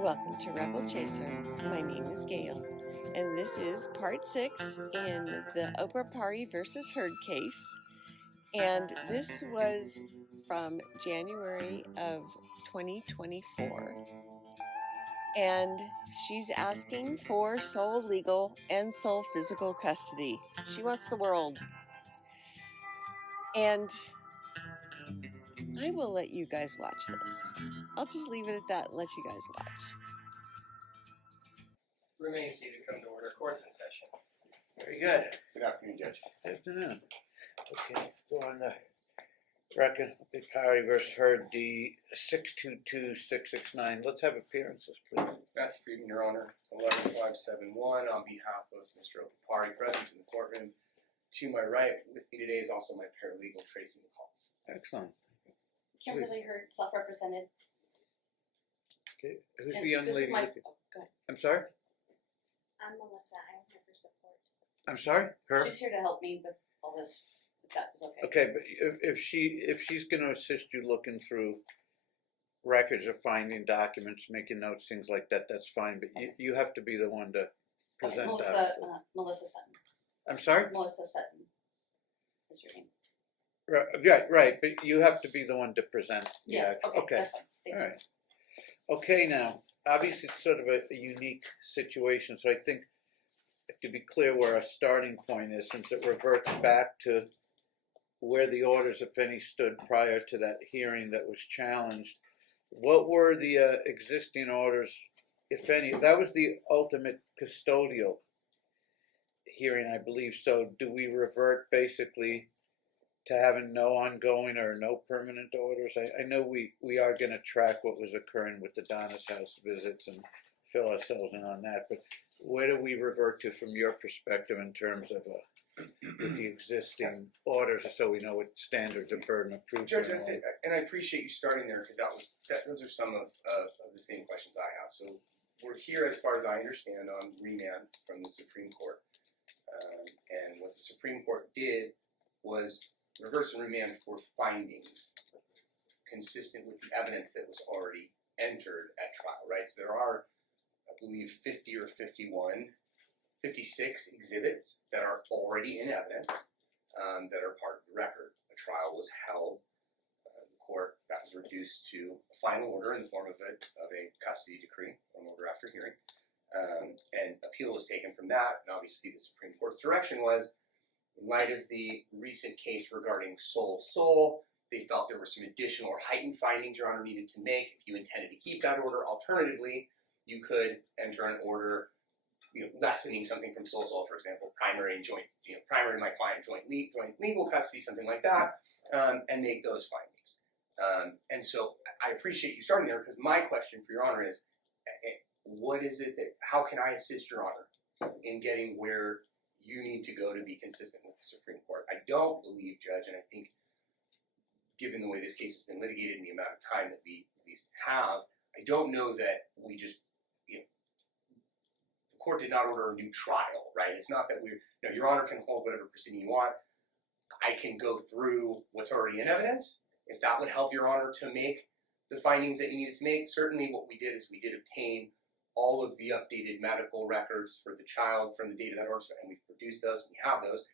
Welcome to Rebel Chaser. My name is Gail, and this is part 6 in the Oberpari versus Heard case. And this was from January of 2024. And she's asking for sole legal and sole physical custody. She wants the world. And I will let you guys watch this. I'll just leave it at that and let you guys watch. Remain seated, come to order. Court's in session. Very good. Good afternoon, Judge. Good afternoon. Okay, go on the record. Oberpari versus Heard, D 622669. Let's have appearances, please. Matthew Friedman, Your Honor, 11571, on behalf of Mr. Oberpari, present in the courtroom. To my right, with me today is also my paralegal, Tracy McCall. Excellent. Kimberly Heard, self-represented. Okay, who's And the young this is lady my- with you? oh, go ahead. I'm sorry? I'm Melissa. I'm here for support. I'm sorry? Her? She's here to help me with all this, if that was okay. Okay, but if she's going to assist you looking through records or finding documents, making notes, things like that, that's fine. But you have to be the one to present Melissa, that. Melissa Sutton. I'm sorry? Melissa Sutton is your name. Right. But you have to be the one to present. Yes, Yeah. okay, that's fine. Thank All you. right. Okay, now, obviously it's sort of a unique situation, so I think to be clear where our starting point is, since it reverts back to where the orders, if any, stood prior to that hearing that was challenged, what were the existing orders, if any? That was the ultimate custodial hearing, I believe. So do we revert basically to having no ongoing or no permanent orders? I know we are going to track what was occurring with the Donna's house visits and fill ourselves in on that, but where do we revert to from your perspective in terms of with the existing orders, so we know what standards of burden of proof? Judge, that's it, and I appreciate you starting there because those are some of the same questions I have. So we're here, as far as I understand, on remand from the Supreme Court, and what the Supreme Court did was reverse and remand for findings consistent with the evidence that was already entered at trial, right? So there are, I believe, 50 or 56 exhibits that are already in evidence that are part of the record. A trial was held. The court, that was reduced to a final order in the form of a custody decree, an order after hearing, and appeal was taken from that. And obviously, the Supreme Court's direction was, in light of the recent case regarding sole, they felt there were some additional or heightened findings Your Honor needed to make if you intended to keep that order. Alternatively, you could enter an order, lessening something from sole, for example, primary and joint, primary to my client, joint legal custody, something like that, and make those findings. And so I appreciate you starting there, because my question for Your Honor is, what is it that, how can I assist Your Honor in getting where you need to go to be consistent with the Supreme Court? I don't believe, Judge, and I think given the way this case has been litigated and the amount of time that we at least have, I don't know that we just, the court did not order a new trial, right? It's not that Your Honor can hold whatever proceeding you want. I can go through what's already in evidence. If that would help Your Honor to make the findings that you needed to make, certainly what we did is we did obtain all of the updated medical records for the child from the date of that order, and we've produced those, and we have those.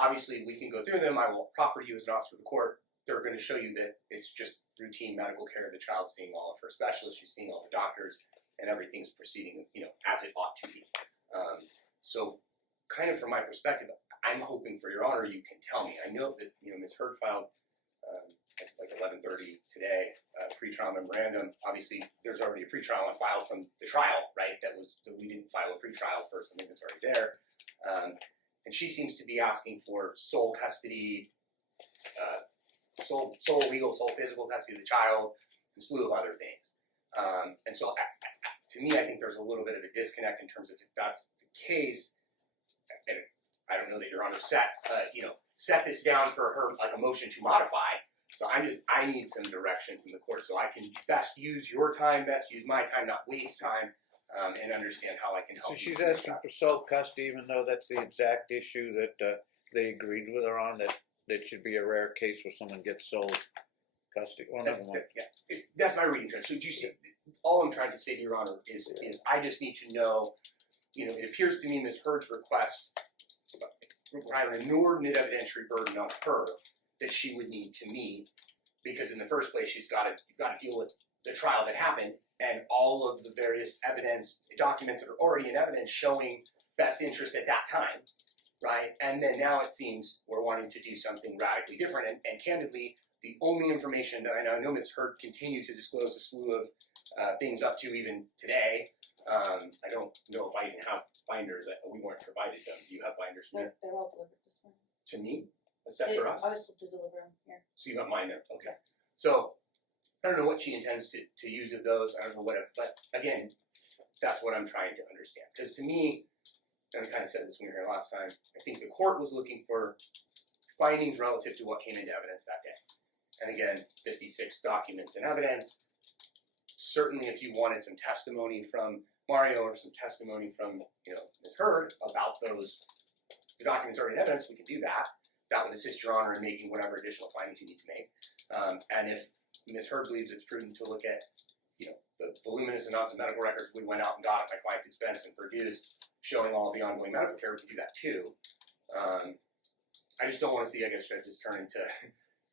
Obviously, we can go through them. I will proffer you as an officer of the court. They're going to show you that it's just routine medical care. The child's seeing all of her specialists, she's seeing all the doctors, and everything's proceeding, as it ought to be. So, kind of from my perspective, I'm hoping for Your Honor, you can tell me. I know that Ms. Heard filed at like 11:30 today, pre-trial memorandum. Obviously, there's already a pre-trial on file from the trial, right? That we didn't file a pre-trial for something that's already there. And she seems to be asking for sole custody, sole legal, sole physical custody of the child, and a slew of other things. And so, to me, I think there's a little bit of a disconnect in terms of if that's the case. And I don't know that Your Honor set this down for her like a motion to modify. So I need some direction from the court so I can best use your time, best use my time, not waste time, and understand how I can help. So she's asking for sole custody, even though that's the exact issue that they agreed with her on, that should be a rare case where someone gets sole custody. Well, never mind. That's my reading, Judge. So do you see all I'm trying to say to Your Honor is I just need to know, it appears to me Ms. Heard's request will have an inordinate evidentiary burden on her that she would need to meet, because in the first place you've got to deal with the trial that happened and all of the various evidence documents that are already in evidence showing best interest at that time, right? And then now it seems we're wanting to do something radically different, and candidly, the only information that I know Ms. Heard continued to disclose a slew of things up to even today. I don't know if I even have binders. We weren't provided them. Do you have binders for me? They're all delivered this morning. To me? Except for us? I was told to deliver them here. So you got mine there? Okay. So I don't know what she intends to use of those. I don't know what, but again, that's what I'm trying to understand. Because to me, and I kind of said this when we were here last time, I think the court was looking for findings relative to what came into evidence that day. And again, 56 documents in evidence. Certainly if you wanted some testimony from Mario or some testimony from Ms. Heard about the documents already in evidence, we could do that. That would assist Your Honor in making whatever additional findings you need to make. And if Ms. Heard believes it's prudent to look at the voluminous amounts of medical records we went out and got at my client's expense and produced, showing all of the ongoing medical care, we could do that too. I just don't want to see, I guess, judges turn into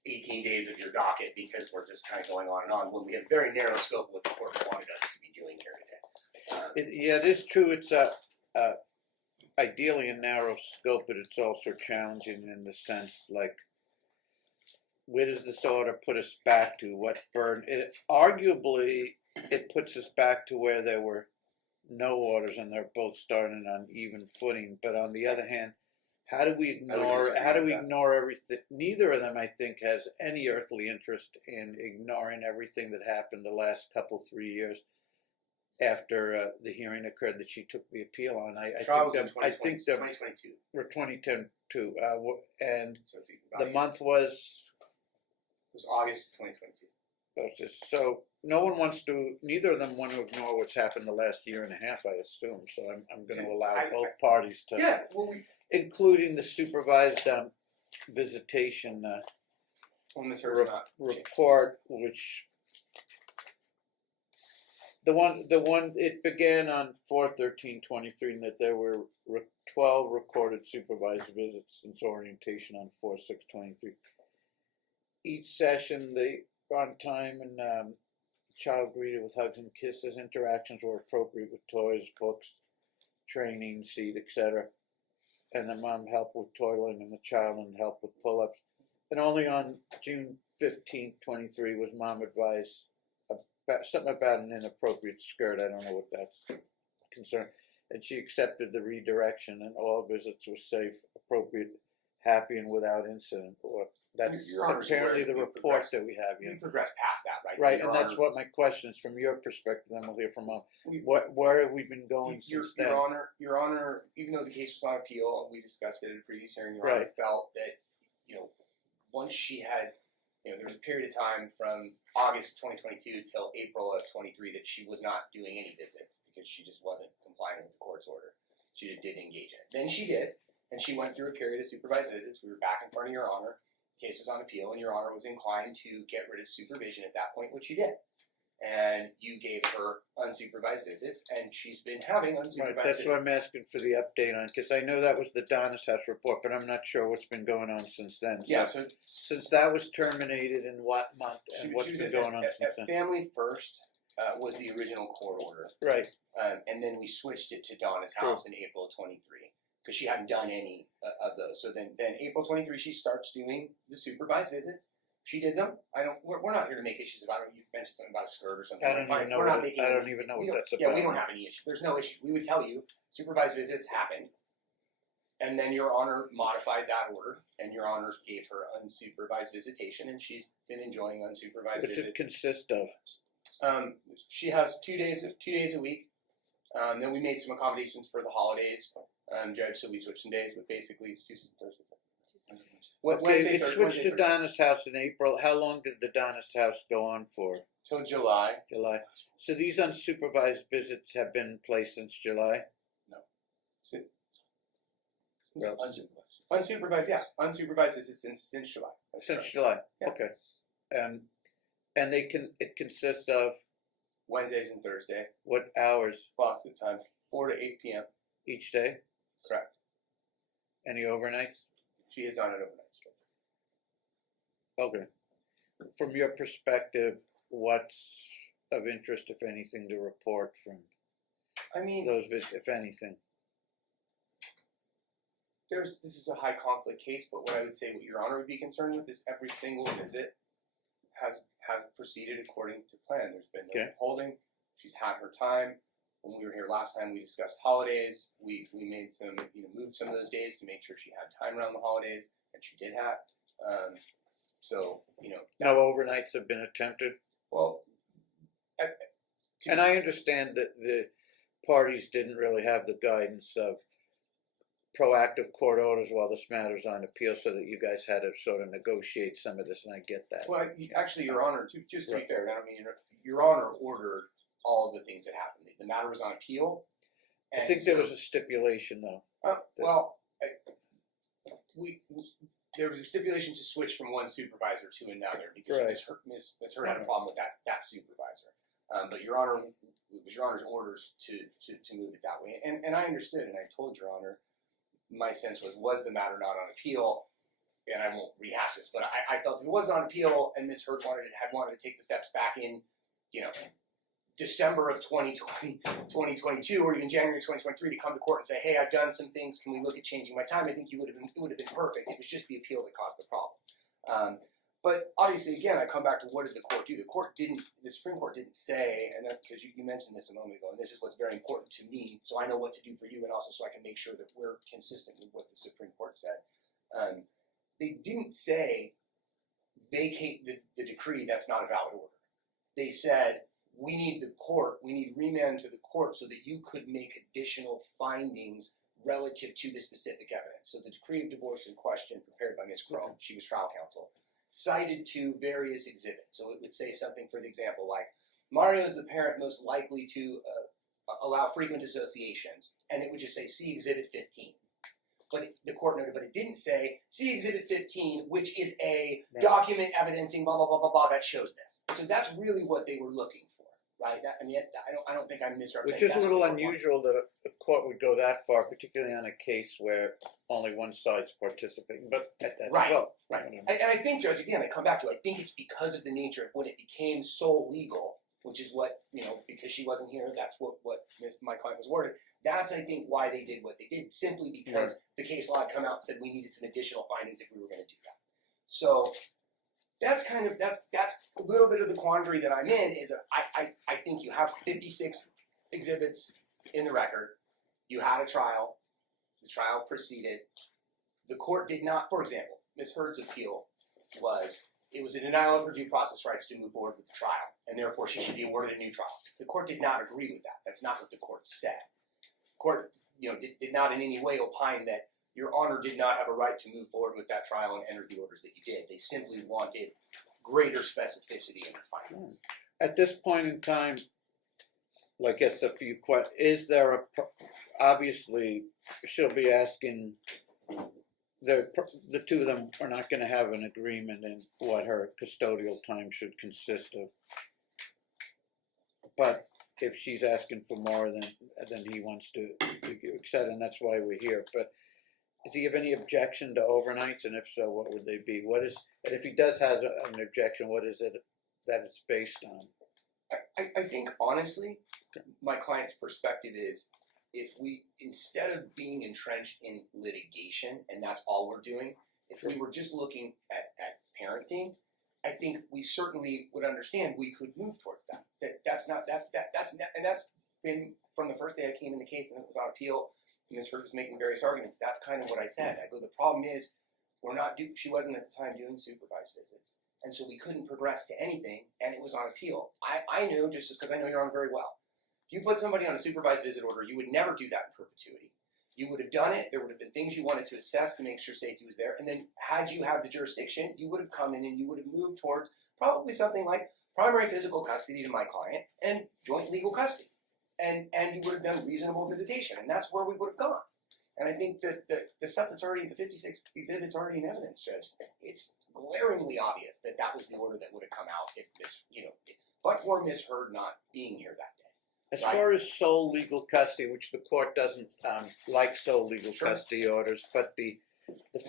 18 days of your docket because we're just kind of going on and on when we have very narrow scope of what the court wanted us to be doing here today. Yeah, it is true. It's ideally a narrow scope, but it's also challenging in the sense, like, where does this order put us back to? What burden? Arguably, it puts us back to where there were no orders and they're both starting on even footing. But on the other hand, how do we ignore everything? Neither of them, I think, has any earthly interest in ignoring everything that happened the last 3 years after the hearing occurred that she took the appeal on. I think 2022. Or 2022, and So it's about the month was. It was August 2022. So no one wants to. Neither of them want to ignore what's happened the last year and a half, I assume. So I'm going to allow both parties to. Yeah, well, including the supervised visitation report, which the one it began on 4/13/23, and that there were 12 recorded supervised visits since orientation on 4/6/23. Each session, they were on time, and child greeted with hugs and kisses. Interactions were appropriate with toys, books, training, seat, etc. And the mom helped with toiling, and the child and helped with pull-ups. And only on June 15th, 23, was mom advised about something about an inappropriate skirt. I don't know what that's concerned. And she accepted the redirection, and all visits were safe, appropriate, happy, and without incident. Or that's apparently the report that we have. We progressed past that, right? Right, and that's what my question is from your perspective. Then we'll hear from mom. Where have we been going since then? Your Honor, even though the case was on appeal, we discussed it at a previous hearing. Your Honor felt that once she had, there was a period of time from August 2022 till April of 23 that she was not doing any visits because she just wasn't complying with the court's order. She did engage in it. Then she did, and she went through a period of supervised visits. We were back in front of Your Honor. Case was on appeal, and Your Honor was inclined to get rid of supervision at that point, which you did. And you gave her unsupervised visits, and she's been having unsupervised visits. That's what I'm asking for the update on, because I know that was the Donna's House report, but I'm not sure what's been going on since then. Yeah, so since that was terminated in what month, and what's been going on since then? Family First was the original court order. Right. And then we switched it to Donna's House in April of 23. Because she hadn't done any of those. So then April 23, she starts doing the supervised visits. She did them. We're not here to make issues about it. You mentioned something about a skirt or something. I don't even know what that's about. Yeah, we don't have any issue. There's no issue. We would tell you supervised visits happened, and then Your Honor modified that order, and Your Honor gave her unsupervised visitation, and she's been enjoying unsupervised visits. What's it consist of? She has 2 days a week. Then we made some accommodations for the holidays. Judge, so we switched some days, but basically it's Tuesday, Thursday. Okay, it switched to Donna's House in April. How long did the Donna's House go on for? Till July. July. So these unsupervised visits have been in place since July? No. Unsupervised, yeah. Unsupervised visits since July. Since July, yeah. Okay. And it consists of Wednesdays and Thursday, What hours blocks of time, 4 to 8 p.m. each day? Correct. Any overnights? She is not an overnight stay. Okay. From your perspective, what's of interest, if anything, to report from I mean, those visits, if anything? this is a high conflict case, but what I would say, what Your Honor would be concerned with, is every single visit has proceeded according to plan. There's been no Okay. withholding. She's had her time. When we were here last time, we discussed holidays. We made some, moved some of those days to make sure she had time around the holidays, and she did have. So, No overnights have been attempted? well, And I understand that the parties didn't really have the guidance of proactive court orders while this matter's on appeal, so that you guys had to sort of negotiate some of this, and I get that. well, actually, Your Honor, just to be Right. fair, I don't mean Your Honor ordered all of the things that happened. The matter was on appeal. I think there was a stipulation, though. There was a stipulation to switch from one supervisor to another because Right. Ms. Hurd had a problem with that supervisor. But Your Honor, it was Your Honor's orders to move it that way. And I understood, and I told Your Honor, my sense was the matter not on appeal? And I won't rehash this, but I felt if it was on appeal and Ms. Hurd had wanted to take the steps back in, December of 2022 or even January 2023 to come to court and say, hey, I've done some things, can we look at changing my time? I think it would have been perfect. It was just the appeal that caused the problem. But obviously, again, I come back to what did the court do? The Supreme Court didn't say, and because you mentioned this a moment ago, and this is what's very important to me, so I know what to do for you and also so I can make sure that we're consistent with what the Supreme Court said. They didn't say vacate the decree, that's not a valid order. They said, we need remand to the court so that you could make additional findings relative to the specific evidence. So the decree of divorce in question, prepared by Ms. Crow, she was trial counsel, cited to various exhibits. So it would say something, for example, like, Mario is the parent most likely to allow frequent associations, and it would just say, see Exhibit 15. But the court noted, but it didn't say, see Exhibit 15, which is a document evidencing blah, blah, blah, blah, blah, that shows this. So that's really what they were looking for, right? I don't think I'm misrepresenting. Which is a little unusual that a court would go that far, particularly on a case where only one side's participating, but at that level. Right. And I think, Judge, again, I come back to, I think it's because of the nature of when it became sole legal, which is what, because she wasn't here, that's what my client was awarded. That's, I think, why they did what they did, simply because the case law had come out and said we needed some additional findings if we were going to do that. So that's a little bit of the quandary that I'm in, is that I think you have 56 exhibits in the record. You had a trial. The trial proceeded. The court did not, for example, Ms. Hurd's appeal was a denial of her due process rights to move forward with the trial, and therefore she should be awarded a new trial. The court did not agree with that. That's not what the court said. The court, did not in any way opine that Your Honor did not have a right to move forward with that trial and enter the orders that you did. They simply wanted greater specificity in the findings. At this point in time, like I guess a few questions, is there obviously she'll be asking, the two of them are not going to have an agreement in what her custodial time should consist of. But if she's asking for more than he wants to accept, and that's why we're here. But does he have any objection to overnights, and if so, what would they be? And if he does have an objection, what is it that it's based on? I think, honestly, my client's perspective is, if we, instead of being entrenched in litigation, and that's all we're doing, if we were just looking at parenting, I think we certainly would understand we could move towards that. That's been from the first day I came in the case and it was on appeal. Ms. Hurd was making various arguments. That's kind of what I said. I go, the problem is she wasn't at the time doing supervised visits, and so we couldn't progress to anything, and it was on appeal. I knew, just because I know Your Honor very well, if you put somebody on a supervised visit order, you would never do that in perpetuity. You would have done it, there would have been things you wanted to assess to make sure safety was there, and then had you had the jurisdiction, you would have come in and you would have moved towards probably something like primary physical custody to my client and joint legal custody. And you would have done reasonable visitation, and that's where we would have gone. And I think that the stuff that's already, the 56 exhibits already in evidence, Judge, it's glaringly obvious that that was the order that would have come out if this, but for Ms. Heard not being here that day. As Right. far as sole legal custody, which the court doesn't like sole legal Sure. custody orders, but the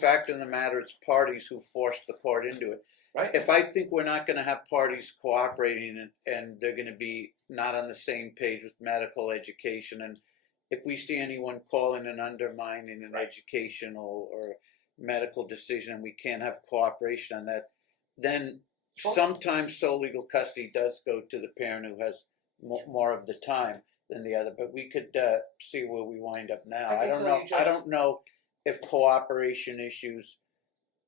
fact of the matter, it's parties who forced the court into it. Right? If I think we're not going to have parties cooperating and they're going to be not on the same page with medical education, and if we see anyone calling and undermining an Right. educational or medical decision and we can't have cooperation on that, then Sure. sometimes sole legal custody does go to the parent who has more of the time than the other. But we could see where we wind up now. I I can don't tell know. you, Judge- I don't know if cooperation issues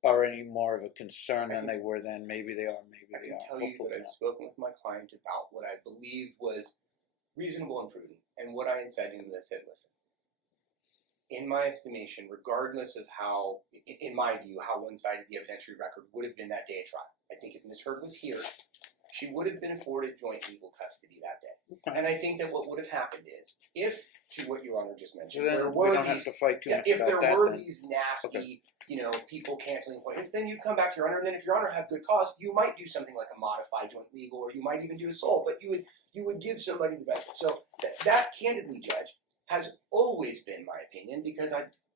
are any more of a concern than they were then. Maybe they are. Maybe I they can are. tell you Hopefully that I've not. spoken with my client about what I believe was reasonable and prudent, and what I had said to him, I said, listen, in my estimation, regardless of how, in my view, how one-sided the evidentiary record would have been that day at trial, I think if Ms. Heard was here, she would have been afforded joint legal custody that day. Okay. And I think that what would have happened is, if, to what Your Honor just So mentioned, then there we were don't have these to fight too yeah, much if about there that. were Then. these nasty, Okay. people canceling appointments, then you come back to Your Honor, and then if Your Honor had good cause, you might do something like a modified joint legal, or you might even do a sole, but you would give somebody the benefit. So that candidly, Judge, has always been my opinion, because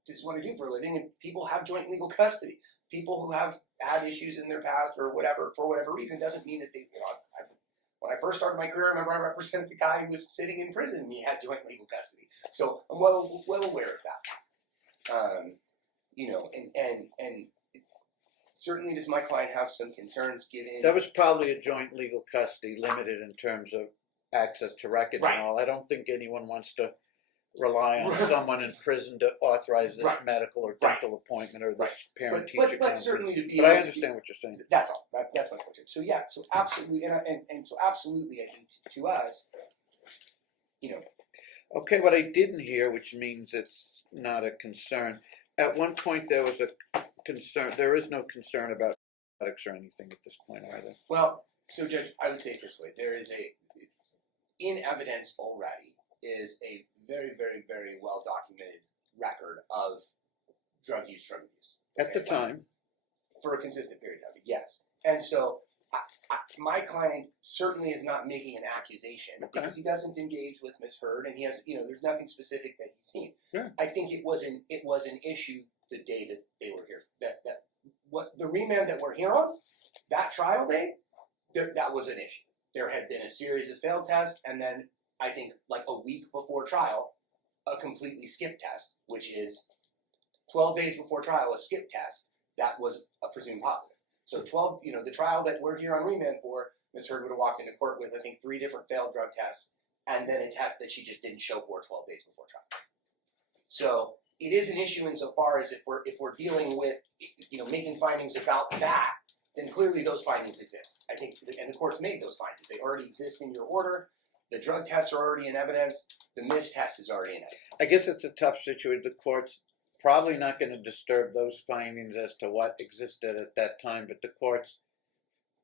this is what I do for a living, and people have joint legal custody. People who have had issues in their past or whatever, for whatever reason, doesn't mean that they, when I first started my career, I remember I represented the guy who was sitting in prison and he had joint legal custody. So I'm well aware of that. And certainly does my client have some concerns given That was probably a joint legal custody, limited in terms of access to records Right. and all. I don't think anyone wants to rely on Right. someone in prison to authorize this Right. medical or Right. dental appointment or this Right. parent-teacher but conference. certainly to be But I able to understand what you're saying. That's all. That's my question. So yeah, so absolutely, and so absolutely, I think to us, Okay, what I didn't hear, which means it's not a concern. At one point, there was a concern. There is no concern about products or anything at this point, either. well, so Judge, I would say it this way: there is in evidence already is a very, very, very well documented record of drug use. At the Okay? time, For a consistent period of time, yes. And so my client certainly is not making an accusation because he doesn't engage with Ms. Heard, and he has, there's nothing specific that he's seen. Yeah. I think it was an issue the day that they were here. That what the remand that we're here on, that trial day, that was an issue. There had been a series of failed tests, and then I think like a week before trial, a completely skipped test, which is 12 days before trial, a skip test that was a presumed positive. So 12, the trial that we're here on remand for, Ms. Heard would have walked into court with, I think, 3 different failed drug tests, and then a test that she just didn't show for 12 days before trial. So it is an issue insofar as if we're dealing with, making findings about that, then clearly those findings exist. I think, and the court's made those findings. They already exist in your order. The drug tests are already in evidence. The mistest is already in evidence. I guess it's a tough situation. The court's probably not going to disturb those findings as to what existed at that time, but the court's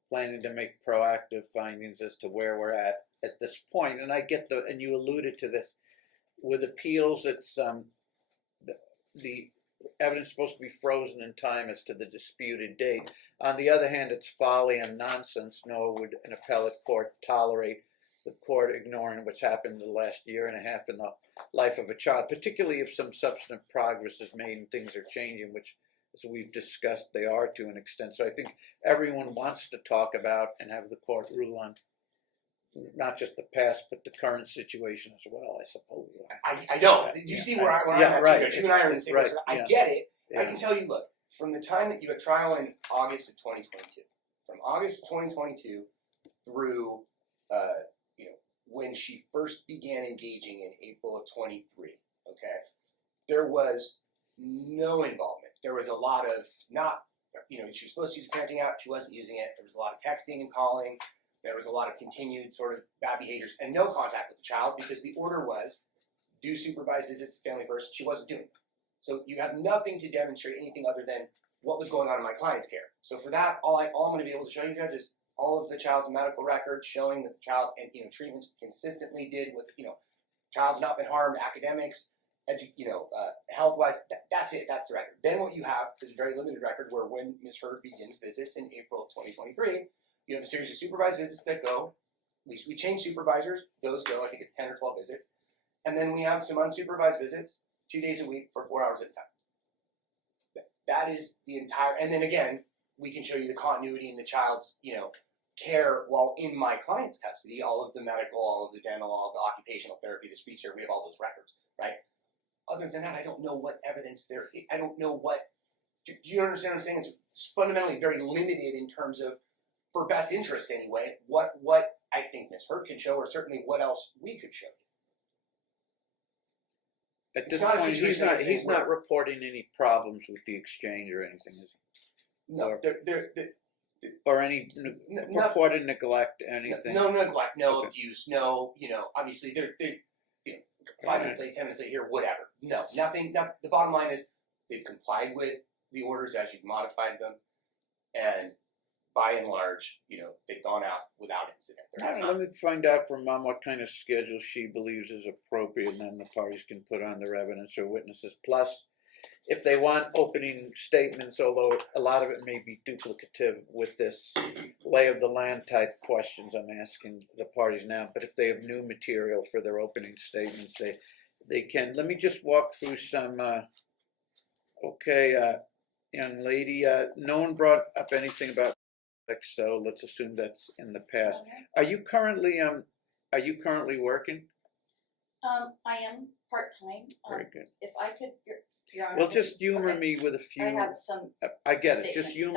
planning to make proactive findings as to where we're at this point. And I get and you alluded to this, with appeals, it's the evidence is supposed to be frozen in time as to the disputed date. On the other hand, it's folly and nonsense, nor would an appellate court tolerate the court ignoring what's happened in the last year and a half in the life of a child, particularly if some substantive progress is made and things are changing, which, as we've discussed, they are to an extent. So I think everyone wants to talk about and have the court rule on not just the past, but the current situation as well, I suppose. I know. Do you see where I'm at? Right. Judge? You and I are in the same place. I get it. Yeah. I can tell you, look, from the time that you had trial in August of 2022, from August of 2022 through, when she first began engaging in April of 23, okay, there was no involvement. There was a lot of she was supposed to use a parenting app, she wasn't using it. There was a lot of texting and calling. There was a lot of continued sort of bad behaviors and no contact with the child because the order was do supervised visits to family first. She wasn't doing them. So you have nothing to demonstrate anything other than what was going on in my client's care. So for that, all I'm going to be able to show you, Judge, is all of the child's medical records showing that the child and treatments consistently did with child's not been harmed, academics, health-wise. That's it. That's the record. Then what you have is a very limited record where when Ms. Heard begins visits in April of 2023, you have a series of supervised visits that go we change supervisors. Those go, I think it's 10 or 12 visits. And then we have some unsupervised visits 2 days a week for 4 hours at a time. That is the entire, and then again, we can show you the continuity in the child's, care while in my client's custody, all of the medical, all of the dental, all of the occupational therapy, the speech therapy, we have all those records, right? Other than that, I don't know what evidence there, I don't know what, do you understand what I'm saying? It's fundamentally very limited in terms of, for best interest anyway, what I think Ms. Hurd can show, or certainly what else we could show. At It's this not a point, situation he's not reporting any problems with the exchange or anything, is he? No, Or any purported neglect, anything? No neglect, no Okay. abuse, no, obviously they're 5 minutes late, 10 minutes late here, whatever. No, nothing, the bottom line is they've complied with the orders as you've modified them, and by and large, they've gone out without incident. There has Let me find out from Mom what kind of schedule she believes is appropriate, and then the parties can put on their evidence or witnesses. Plus, if they want opening statements, although a lot of it may be duplicative with this lay of the land type questions I'm asking the parties now, but if they have new material for their opening statements, they can. Let me just walk through some, young lady, no one brought up anything about, so let's assume that's in the past. Are you currently working? I am part-time. Very good. If I could, Your Honor. Well, just humor okay. me with a few. I have some. I get it. Just statements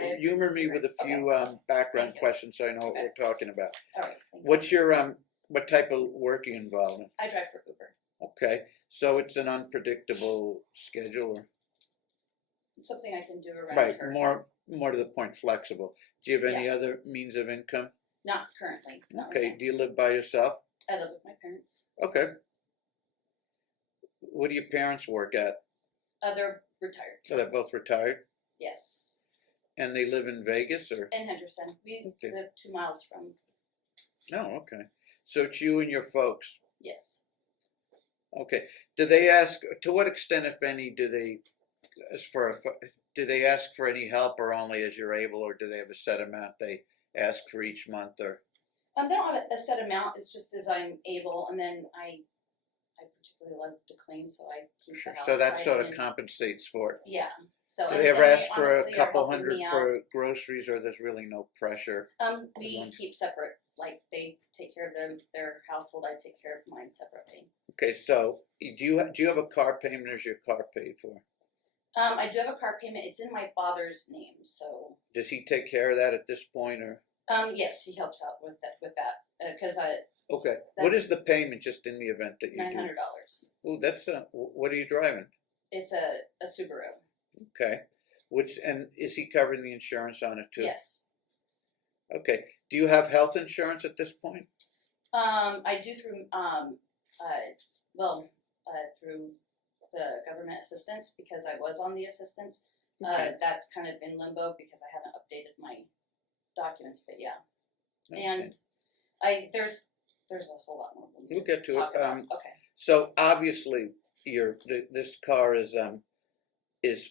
that are- humor me with a few background Thank you. questions so I know what Okay. we're talking about. All right. Thank you. What's your what type of work are you involved in? I drive for Uber. Okay, so it's an unpredictable schedule, or, It's something I can do around right? her. More to the point, flexible. Do you have any other means of income? Not currently. Not right Okay. now. Do you live by yourself? I live with my parents. Okay. What do your parents work at? They're retired. So they're both retired, Yes. and they live in Vegas, or? In Henderson. We Okay. live 2 miles from. Oh, okay. So it's you and your folks. Yes. Okay. Do they ask, to what extent, if any, do they ask for any help, or only as you're able, or do they have a set amount they ask for each month, or? They don't have a set amount. It's just as I'm able, and then I particularly love to clean, so I keep the house. So that sort of tidy and- compensates for it. Yeah. So. Do and- they ever and ask for honestly a are couple helping hundred me out. for groceries, or there's really no pressure? We long- keep separate. Like they take care of their household. I take care of mine separately. Okay, so do you have a car payment, or is your car paid for? I do have a car payment. It's in my father's name, so. Does he take care of that at this point, or? Yes, he helps out with that because Okay, what is the payment, just in the event that you do? $900. Ooh, that's what are you driving? It's a Subaru. Okay, and is he covering the insurance on it too? Yes. Okay, do you have health insurance at this point? I do through through the government assistance because I was on the assistance. Okay. That's kind of in limbo because I haven't updated my documents, but yeah. Okay. And there's a whole lot more. we need We'll get to talk it. about. Okay. So obviously, this car is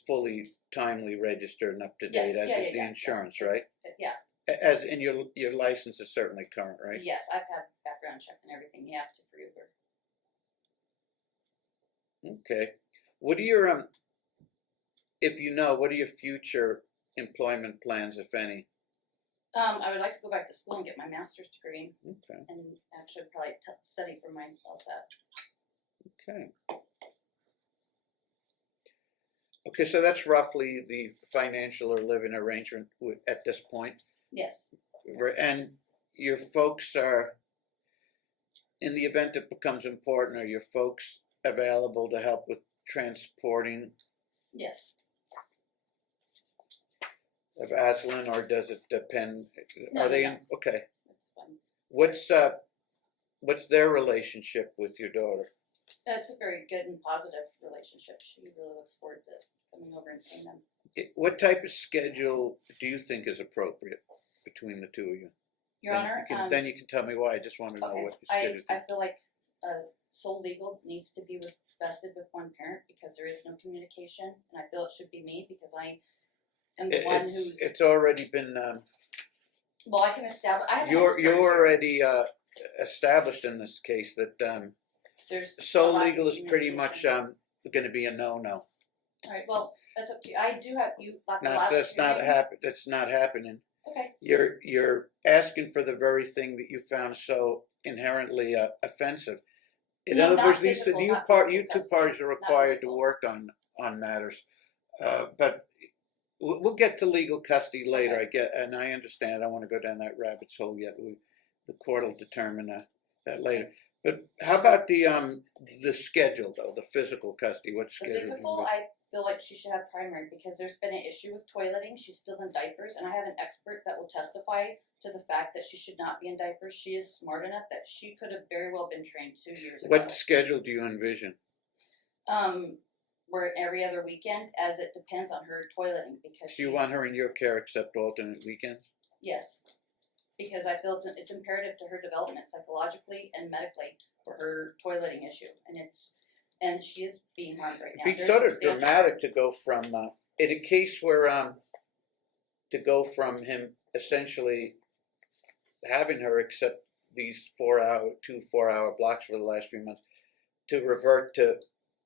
fully timely registered and up to date, Yes. as Yeah, is yeah, the yeah. insurance, Yeah. right? Yeah. As in your license is certainly current, right? Yes, I've had background check and everything you have to for Uber. Okay. What are your if you know, what are your future employment plans, if any? I would like to go back to school and get my master's degree Okay. and actually probably study for my LSAT. Okay. Okay, so that's roughly the financial or living arrangement at this point. Yes. And your folks are, in the event it becomes important, are your folks available to help with transporting Yes. of Aslan, or does it depend? No, Are they no. in? Okay. That's fine. What's their relationship with your daughter? It's a very good and positive relationship. She really looks forward to coming over and seeing them. What type of schedule do you think is appropriate between the two of you? Your Honor, Then you can tell me why. I just want to know okay. what your schedule is. I feel like sole legal needs to be vested with one parent because there is no communication, and I feel it should be me because I am the one who's. It's already been Well, I can establish, I have an You're expert here. already established in this case that There's a sole lack of legal is pretty much communication. going to be a no-no. Alright, well, that's up to you. I do have you, like the No, last that's not hearing. happen. That's not happening. Okay, You're asking for the very thing that you found so inherently offensive. In No, other not words, physical, you not two physical parties are custody, not required to physical. work on matters, but we'll get to legal custody later. Okay. I get, and I understand. I don't want to go down that rabbit's hole yet. The court will determine that later. But how about the schedule though? The physical custody. What the schedule? physical, I feel like she should have primary because there's been an issue with toileting. She's still in diapers, and I have an expert that will testify to the fact that she should not be in diapers. She is smart enough that she could have very well been trained 2 years ago. What schedule do you envision? Where every other weekend, as it depends on her toileting because Do you want her in your care except alternate weekends? Yes, because I feel it's imperative to her development psychologically and medically for her toileting issue, and she is being harmed right now. It'd be There's sort of substantial- dramatic to go from in a case where to go from him essentially having her accept these 2 4-hour blocks for the last few months to revert to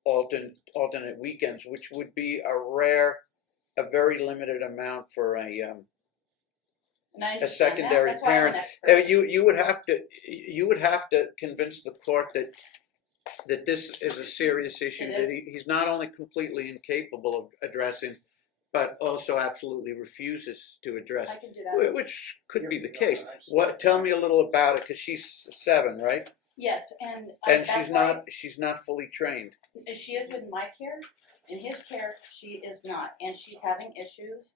alternate weekends, which would be a very limited amount for And I a understand secondary that. That's why I'm an parent. expert. You would have to convince the court that this is a serious issue It that is. he's not only completely incapable of addressing, but also absolutely refuses to address, I can do that. which could be the case. What? Tell me a little about it, because she's 7, right? Yes, and And that's she's not fully trained. why she is in my care. In his care, she is not, and she's having issues.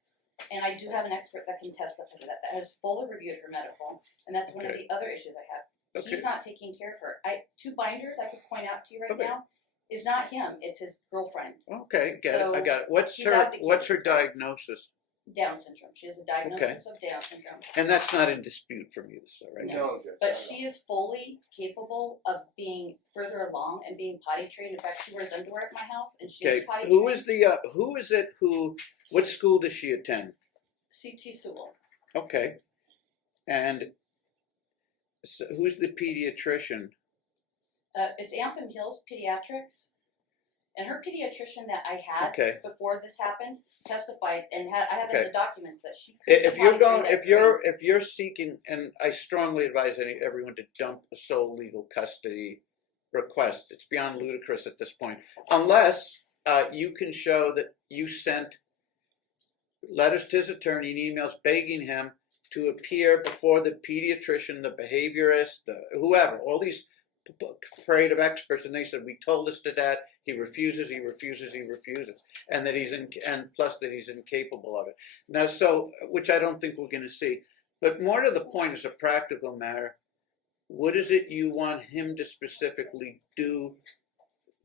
And I do have an expert that can testify to that has fully reviewed her medical, and that's one of Okay. the other issues I have. Okay. He's not taking care of her. 2 binders I could point out to you right Okay. now is not him; it's his girlfriend. Okay, I So, got it. What's he's her abdicated. diagnosis? Down syndrome. She has a diagnosis of Down syndrome. And that's not in dispute from you, so right? No. Judge, But not at all. she is fully capable of being further along and being potty trained. In fact, she wears underwear at my house, and she Okay, is potty who trained. is it who? What school does she attend? CT Sewell. Okay, and so who's the pediatrician? It's Anthem Hills Pediatrics, and her pediatrician that I had Okay. before this happened testified, and I have in Okay. the documents that she. If you're going, potty trained at if you're seeking, and I strongly advise everyone to dump a sole legal custody request. It's beyond ludicrous at this point, unless you can show that you sent letters to his attorney and emails begging him to appear before the pediatrician, the behaviorist, whoever, all these parade of experts, and they said, we told this to Dad, he refuses, and that and plus that he's incapable of it. Now, so, which I don't think we're going to see, but more to the point, as a practical matter, what is it you want him to specifically do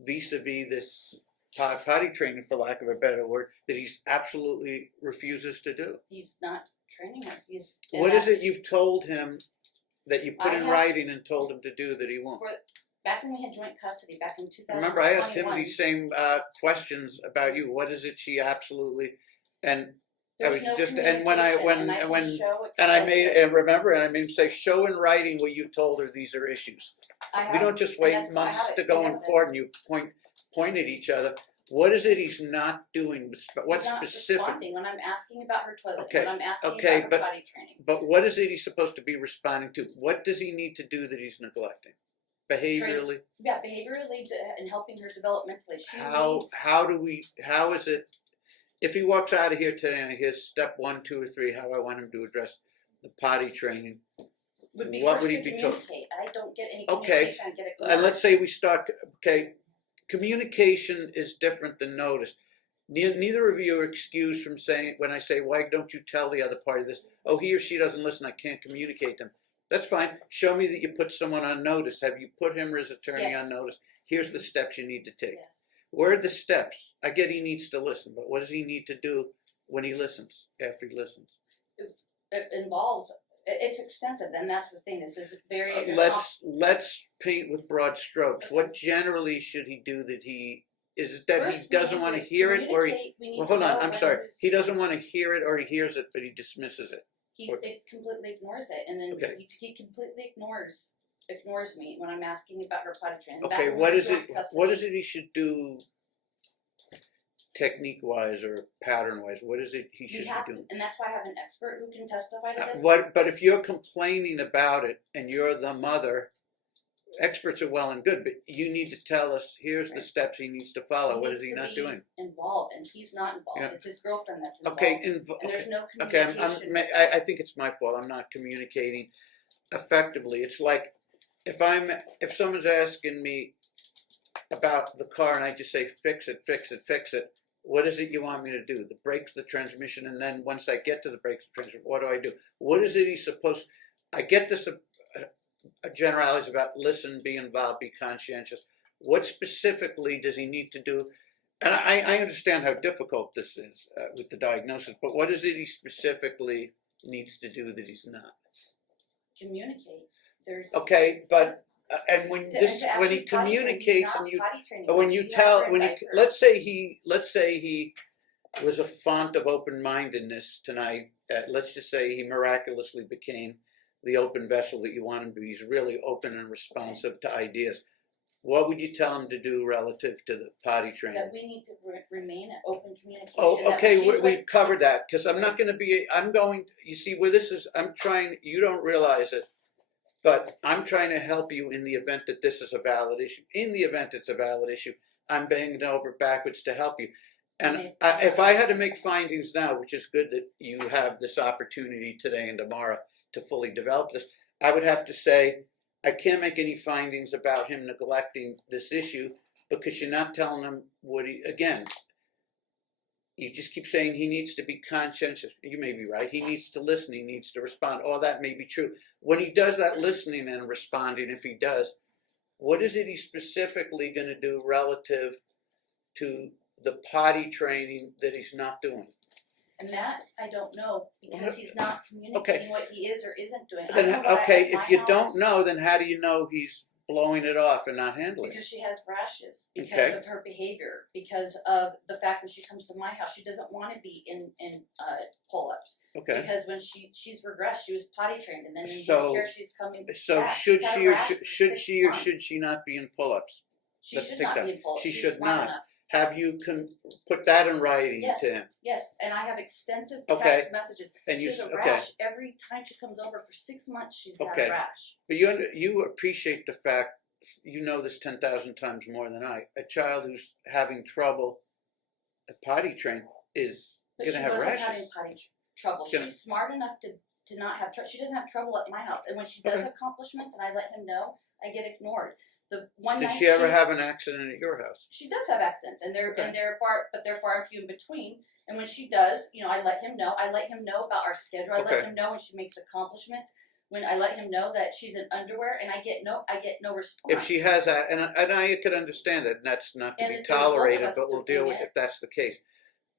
vis-a-vis this potty training, for lack of a better word, that he absolutely refuses to do? He's not training her. What is it you've told him that you put I in have- writing and told him to do that he won't? Back when we had joint custody, back in 2021. Remember, I asked him these same questions about you. What is it she absolutely, and I was There's no just, and when I communication, and I made, extensive- and remember, and I made him say, show in writing what you told her these are issues. I We have- don't just and wait that's- I months have it to in go in court and evidence. you point at each other. What is it he's not doing? What's He's not specific? responding when I'm asking about her toilet, Okay, when I'm asking okay, about but- her potty training. But what is it he's supposed to be responding to? What does he need to do that he's neglecting? Behaviorally? Yeah, behaviorally and helping her developmentally. She needs, How is it, if he walks out of here today and here's step 1, 2, or 3, how I want him to address the potty training, would be what first would he to be told? communicate. I don't get any Okay. communication, I get and ignored. let's say we start, okay, communication is different than notice. Neither of you are excused from saying, when I say, why don't you tell the other party this? Oh, he or she doesn't listen, I can't communicate them. That's fine. Show me that you put someone on notice. Have you put him or his attorney Yes. on notice? Here's the steps you need to take. Yes. Where are the steps? I get he needs to listen, but what does he need to do when he listens, after he listens? It involves, it's extensive, and that's the thing, this is very. Let's paint with broad strokes. What generally should he do that he, is it that First, he we doesn't need want to to hear it, or he, communicate. We need well, to hold on, know I'm when sorry. it's- He doesn't want to hear it, or he hears it, but he dismisses it. It completely ignores it, and then Okay. he completely ignores me when I'm asking about her potty training. Okay, That what was is it? joint custody. What is it he should do, technique-wise or pattern-wise? What is it he should We have be to, doing? and that's why I have an expert who can testify to this. But if you're complaining about it and you're the mother, experts are well and good, but you need to tell us, here's the Right. steps he needs to follow. What needs is he to not be doing? Involved, and he's not involved. Yeah. It's his girlfriend that's involved. Okay, and there's no okay. communication. with I us. think it's my fault. I'm not communicating effectively. It's like if someone's asking me about the car and I just say fix it, fix it, fix it. What is it you want me to do? The brakes, the transmission, and then once I get to the brakes, the transmission, what do I do? What is it he's supposed? I get this generalities about listen, be involved, be conscientious. What specifically does he need to do? And I understand how difficult this is with the diagnosis, but what is it he specifically needs to do that he's not? Communicate. There's Okay, but and when to- this and to when he actually potty train, he's communicates not and you potty training when her. you He has tell her when you diaper. let's say he was a font of open-mindedness tonight. Let's just say he miraculously became the open vessel that you want him to be. He's really open and responsive to ideas. What would you tell him to do relative to the potty training? That we need to remain in open communication. Oh, that okay, she's we've covered that, because I'm not going to be, you see where this is, I'm trying, you don't realize it, but I'm trying to help you in the event that this is a valid issue. In the event it's a valid issue, I'm banging over backwards to help you. And if I had to make findings now, which is good that you have this opportunity today and tomorrow to fully develop this, I would have to say, I can't make any findings about him neglecting this issue because you're not telling him again, you just keep saying he needs to be conscientious. You may be right. He needs to listen. He needs to respond. All that may be true. When he does that listening and responding, if he does, what is it he's specifically going to do relative to the potty training that he's not doing? And that I don't know because he's not communicating Okay. what he is or isn't doing. Then, I know what okay, I have at if my you house don't know, then how do you know he's blowing it off and not handling it? because she has rashes, because Okay. of her behavior, because of the fact when she comes to my house, she doesn't want to be in pull-ups. Okay. Because when she's regressed, she was potty trained, and then in So- this year she's coming So back. should She's had a she or rash for should 6 she or months. should she not be in pull-ups? She let's should take not that. be in pull-ups. She She's should smart not. enough. Have you put that in writing Yes. to him? Yes, and I have extensive Okay. text messages. And She you has a okay? rash every time she comes over for 6 months. She's had Okay. a rash. But you appreciate the fact, you know this 10,000 times more than I. A child who's having trouble at potty train is But going she to have wasn't rashes. having potty trouble. It's gonna- She's smart enough to not have trouble. She doesn't have trouble at my house. And when she does Okay. accomplishments and I let him know, I get ignored. The one Did night she ever have an accident at your house? She does have accidents, and Okay. they're far and few in between. And when she does, I let him know. I let him know about our schedule. I Okay. let him know when she makes accomplishments. When I let him know that she's in underwear, and I get no response. If she has that, and I could understand it, and that's not to And be if there were both of tolerated, us but we'll deal doing with it. if that's the case.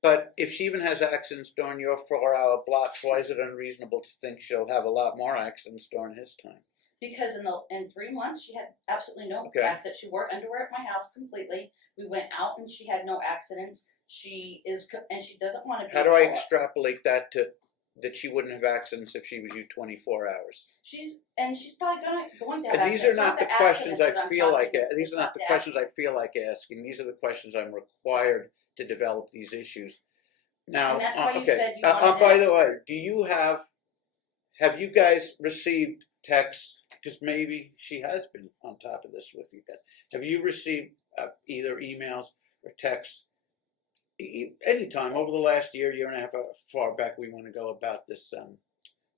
But if she even has accidents during your 4-hour blocks, why is it unreasonable to think she'll have a lot more accidents during his time? Because in 3 months she had absolutely no Okay. accidents. She wore underwear at my house completely. We went out and she had no accidents. She doesn't want to be. How do I pull-ups. extrapolate that to that she wouldn't have accidents if she was you 24 hours? She's probably going to have And these are accidents. not the It's questions accidents that I I'm feel like. talking- These it's are not the the questions I accidents. feel like asking. These are the questions I'm required to develop these issues. Now, And that's why you okay. said you wanted an By the way, expert. do you have you guys received texts? Because maybe she has been on top of this with you guys. Have you received either emails or texts anytime over the last year and a half, how far back we want to go about this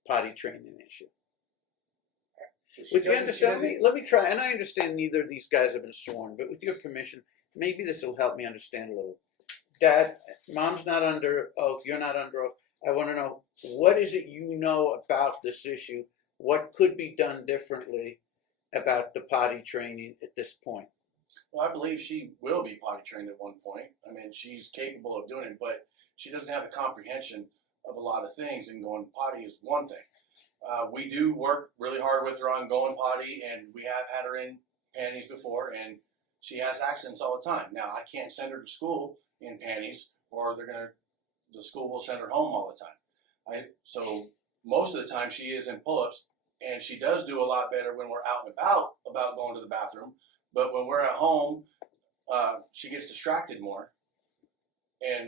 potty training issue? Would you understand? Let me try, and I understand neither of these guys have been sworn, but with your permission, maybe this will help me understand a little. Dad, Mom's not under oath, you're not under oath. I want to know, what is it you know about this issue? What could be done differently about the potty training at this point? Well, I believe she will be potty trained at one point. I mean, she's capable of doing it, but she doesn't have the comprehension of a lot of things, and going potty is one thing. We do work really hard with her on going potty, and we have had her in panties before, and she has accidents all the time. Now, I can't send her to school in panties, or the school will send her home all the time. So most of the time she is in pull-ups, and she does do a lot better when we're out and about going to the bathroom. But when we're at home, she gets distracted more.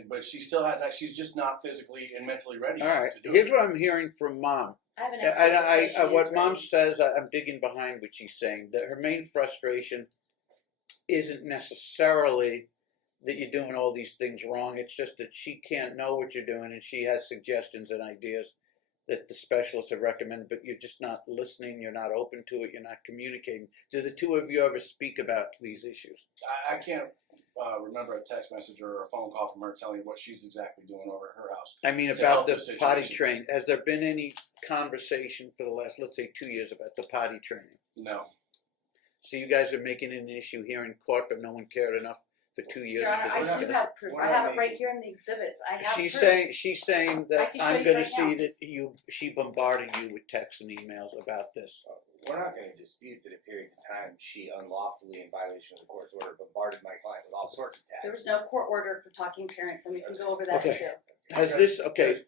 But she still has that. She's just not physically and mentally ready All right. to do Here's it. what I'm hearing from Mom. I have an expert that says she What is Mom ready. says, I'm digging behind what she's saying. That her main frustration isn't necessarily that you're doing all these things wrong. It's just that she can't know what you're doing, and she has suggestions and ideas that the specialists have recommended, but you're just not listening. You're not open to it. You're not communicating. Do the two of you ever speak about these issues? I can't remember a text message or a phone call from her telling me what she's exactly doing over at her house. I mean, To about help the the potty situation. training. Has there been any conversation for the last, let's say, 2 years about the potty training? No. So you guys are making an issue here in court, but no one cared enough for 2 years. Your Honor, to I discuss do it. have proof. We're I not have it making- right here in the exhibits. I have She's proof. saying that I can show I'm you going to right see now. that she bombarded you with texts and emails about this. We're not going to dispute that at periods of time she unlawfully, in violation of the court's order, bombarded my client with all sorts of There was texts. no court order for talking parents, and we can go over that Okay. too. Has this okay?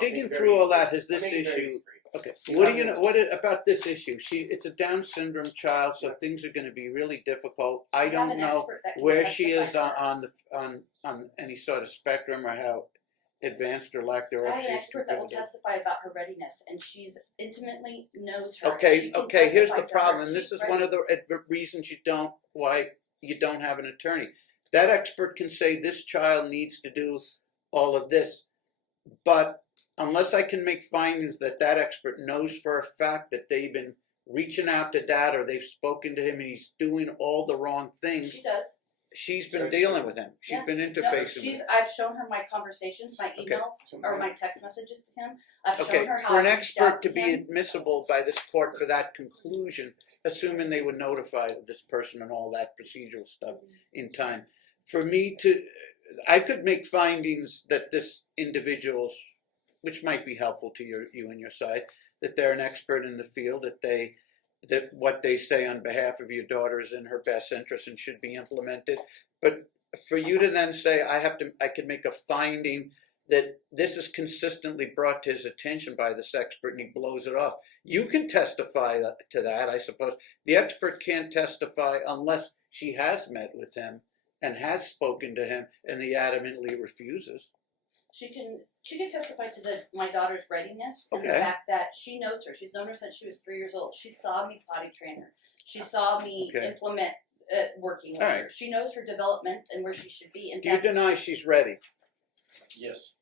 Digging through all that, has this issue? Okay, what do you know? About this issue? It's a Down syndrome child, so things are going to be really difficult. I have don't an know expert that can where she is testify to on any sort of spectrum or how advanced or lack thereof I have she an is. expert that will compared to- testify about her readiness, and she's intimately knows her. Okay, She can okay. Here's the testify to problem, her. and this She's is ready. one of the reasons why you don't have an attorney. That expert can say this child needs to do all of this, but unless I can make findings that expert knows for a fact that they've been reaching out to Dad or they've spoken to him and he's doing all the wrong things, She does. she's been dealing with him. She's Yeah. been No, interfacing with him. I've shown her my conversations, my Okay. emails, or my text messages to him. I've Okay, shown her how for an I reached out expert to be him. admissible by this court for that conclusion, assuming they would notify this person and all that procedural stuff in time, for me to, I could make findings that this individual's, which might be helpful to you and your side, that they're an expert in the field, that what they say on behalf of your daughter is in her best interest and should be implemented. But for you to then say I can make a finding that this is consistently brought to his attention by this expert and he blows it off. You can testify to that, I suppose. The expert can't testify unless she has met with him and has spoken to him and he adamantly refuses. She can testify to my daughter's readiness and the Okay. fact that she knows her. She's known her since she was 3 years old. She saw me potty train her. She saw me Okay. implement working with All her. right. She knows her development and where she should be. In Do you fact, deny she's ready? Yes.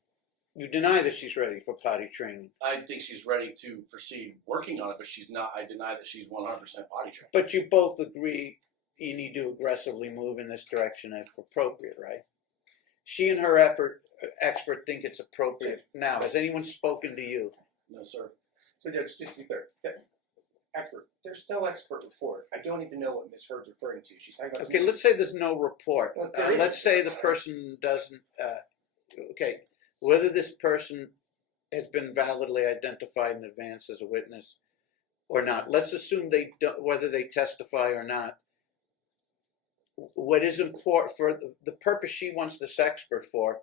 You deny that she's ready for potty training. I think she's ready to proceed working on it, but she's not. I deny that she's 100% potty trained. But you both agree you need to aggressively move in this direction if appropriate, right? She and her expert think it's appropriate. Now, has anyone spoken to you? No, sir. So Judge, just to be clear, that expert, there's no expert report. I don't even know what Ms. Heard's referring to. She's talking about. Okay, let's say there's no report. Well, there is. Let's say the person doesn't, okay, whether this person has been validly identified in advance as a witness or not. Let's assume they don't, whether they testify or not. What is important for the purpose she wants this expert for,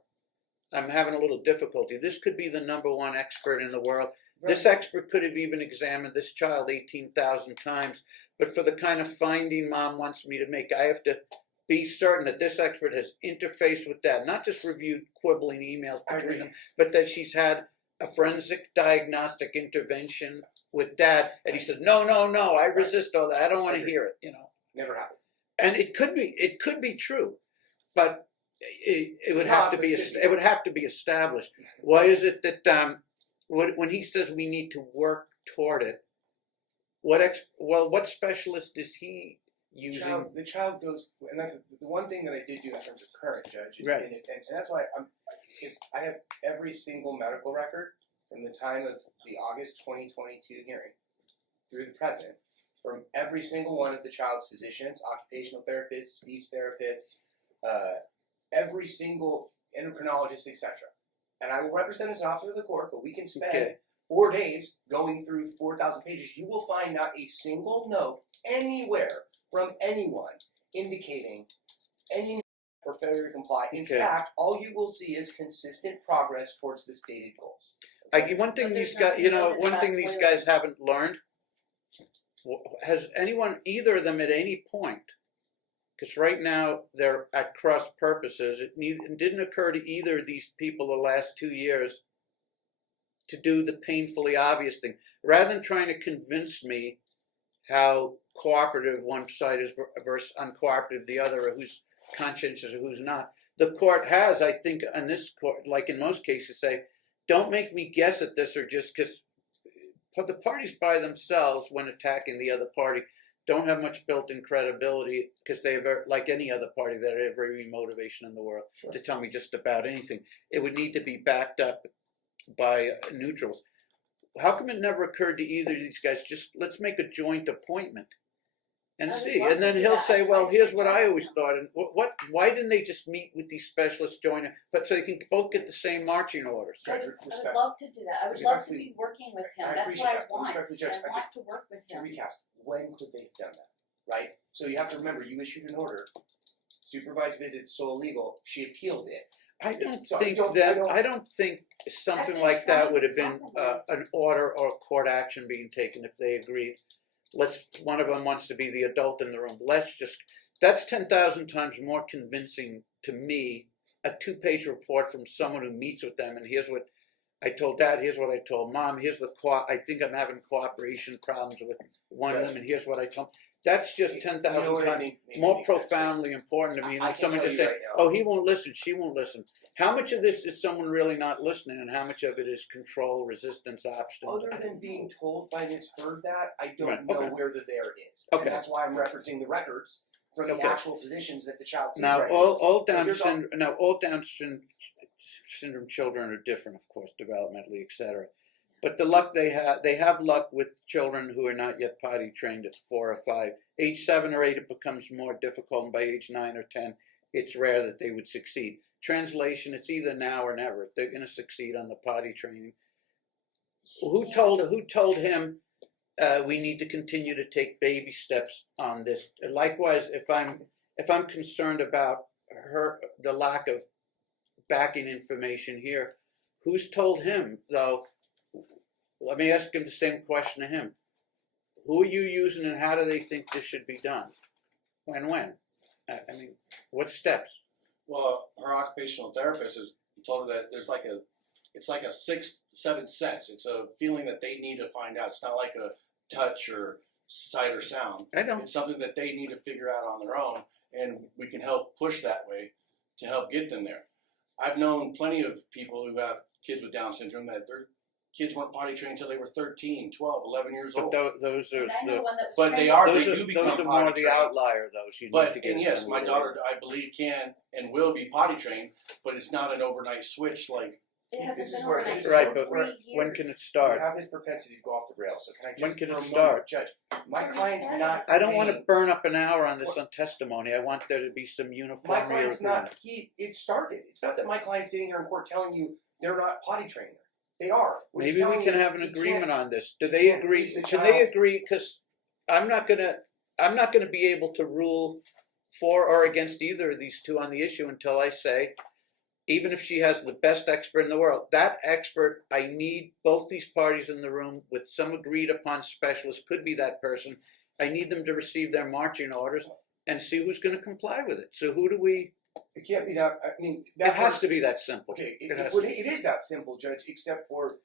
I'm having a little difficulty. This could be the #1 expert in the world. This expert could have even examined this child 18,000 times, but for the kind of finding Mom wants me to make, I have to be certain that this expert has interfaced with Dad, not just reviewed quibbling emails I between agree. them, but that she's had a forensic diagnostic intervention with Dad, and he said, no, I resist all that. I don't want to Agreed. hear it, Never happened. And it could be true, but it would It's have not, to but be it could be. it would have to be established. Why is it that when he says we need to work toward it, what specialist is he using? The child goes, and that's the one thing that I did do in terms of current judge, is, Right. and that's why I have every single medical record from the time of the August 2022 hearing through the present, from every single one of the child's physicians, occupational therapists, speech therapists, every single endocrinologist, etc. And I will represent as an officer of the court, but we can spend Okay. 4 days going through 4,000 pages. You will find not a single note anywhere from anyone indicating any or failure to comply. In Okay. fact, all you will see is consistent progress towards the stated goals. One thing But these there's guys, you know, nothing one about thing these toilet. guys haven't learned, has anyone, either of them at any point, because right now they're at cross purposes, it didn't occur to either of these people the last 2 years to do the painfully obvious thing. Rather than trying to convince me how cooperative one side is versus uncooperative the other, or who's conscientious or who's not, the court has, I think, on this court, like in most cases, say, don't make me guess at this, or just because the parties by themselves, when attacking the other party, don't have much built-in credibility because they have, like any other party, that have every motivation in the world to tell me just about anything. It would need to be backed up by neutrals. How come it never occurred to either of these guys, just let's make a joint appointment and I would see? love And then to do he'll that. say, I well, tried to here's reach what out I to always them. thought. And why didn't they just meet with these specialists, join it, but so they can both get the same marching orders? I Judge, would respect. love to do that. I would love to Respectfully, be working with him. I That's appreciate what I that. want. Respectfully, Judge, I I want just- to work with To him. recast, when could they have done that, right? So you have to remember, you issued an order, supervised visits, sole legal, she appealed it. I don't So think I don't think something been like that trying would to have been compromise. an order or court action being taken if they agreed. One of them wants to be the adult in the room. That's 10,000 times more convincing to me, a 2-page report from someone who meets with them, and here's what I told Dad, here's what I told Mom, I think I'm having cooperation problems with one of them, and here's what I told. That's just 10,000 You know what I times think maybe more makes sense, profoundly important to me I than can someone tell just you saying, right now. oh, he won't listen, she won't listen. How much of this is someone really not listening, and how much of it is control, resistance, obstinacy? Other than being told by Ms. Heard that, I don't Right, know okay. where the there is. Okay. And that's why I'm referencing the records from the Okay. actual physicians that the child sees Now, right all So Down here's all- syndrome, syndrome children are different, of course, developmentally, etc. But the luck they have luck with children who are not yet potty trained at 4 or 5. Age 7 or 8, it becomes more difficult, and by age 9 or 10, it's rare that they would succeed. Translation: it's either now or never. If they're going to succeed on the potty training, who told him we need to continue to take baby steps on this? Likewise, if I'm concerned about the lack of backing information here, who's told him though? Let me ask him the same question to him. Who are you using, and how do they think this should be done? When? I mean, what steps? Well, her occupational therapist has told her that it's like a sixth, seventh sense. It's a feeling that they need to find out. It's not like a touch or sight or sound. I know. It's something that they need to figure out on their own, and we can help push that way to help get them there. I've known plenty of people who have kids with Down syndrome that their kids weren't potty trained until they were 13, 12, 11 years But old. those are And I know the one that was But they trained- are- those they are, do become those are potty more the trained. outlier. Those you need But, to get. and yes, them my to daughter, I believe, can and will be potty trained, but it's not an overnight switch like. It hasn't This is been where- overnight this for is Right, but 3 when years. can it We start? have this propensity to go off the rails. So can I just When can for it a start? moment, Judge, my From client's the not I don't want to saying- burn up an hour on this on testimony. I want there to be some My uniformity. client's of agreement. not. It started. It's not that my client's sitting here in court telling you they're not potty trained. They are. What he's Maybe we telling can you is have an you agreement can't- on this. Do you they can't agree? leave the Can they child- agree? Because I'm not gonna be able to rule for or against either of these two on the issue until I say, even if she has the best expert in the world, that expert, I need both these parties in the room with some agreed upon specialist, could be that person. I need them to receive their marching orders and see who's going to comply with it. So who do we? It can't be that. I mean, It that has person- to be that simple. Okay, It has to be. it is that simple, Judge, except for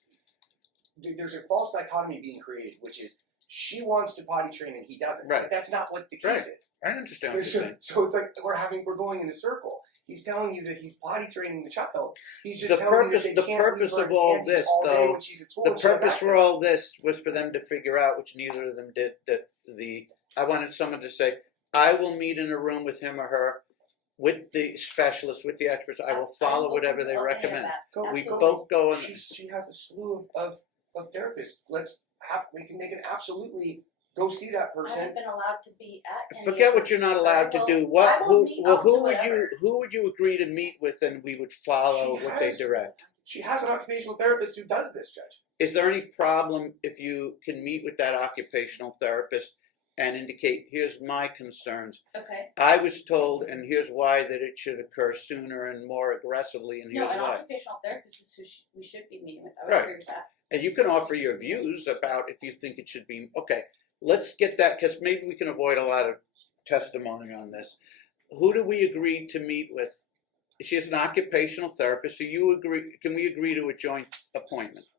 there's a false dichotomy being created, which is she wants to potty train and he doesn't. Right. But that's not what the case Right. is. I understand what you're So, saying. so it's like we're going in a circle. He's telling you that he's potty training the child. He's just The telling purpose- you that the they can't purpose leave her of all panties this, all day though, when she's at school The and she has purpose for access. all this was for them to figure out, which neither of them did, that I wanted someone to say, I will meet in a room with him or her, with the specialist, with the experts. I will follow I'm whatever open they to any of recommend. that. Go- We Absolutely. both go and She has a slew of therapists. We can make it absolutely go see that I person. haven't been allowed to be at any forget of what it. you're not allowed to Well, do. I will meet- I'll do Who whatever. would you agree to meet with, and we would follow She what they has- direct? She has an occupational therapist who does this, Judge. Is there any problem if you can meet with that occupational therapist and indicate, here's my concerns. Okay. I was told, and here's why, that it should occur sooner and more aggressively, and here's No, an why. occupational therapist is who we should be meeting with. I would Right. agree with that. And you can offer your views about if you think it should be, okay, let's get that, because maybe we can avoid a lot of testimony on this. Who do we agree to meet with? She's an occupational therapist, so you agree, can we agree to a joint appointment?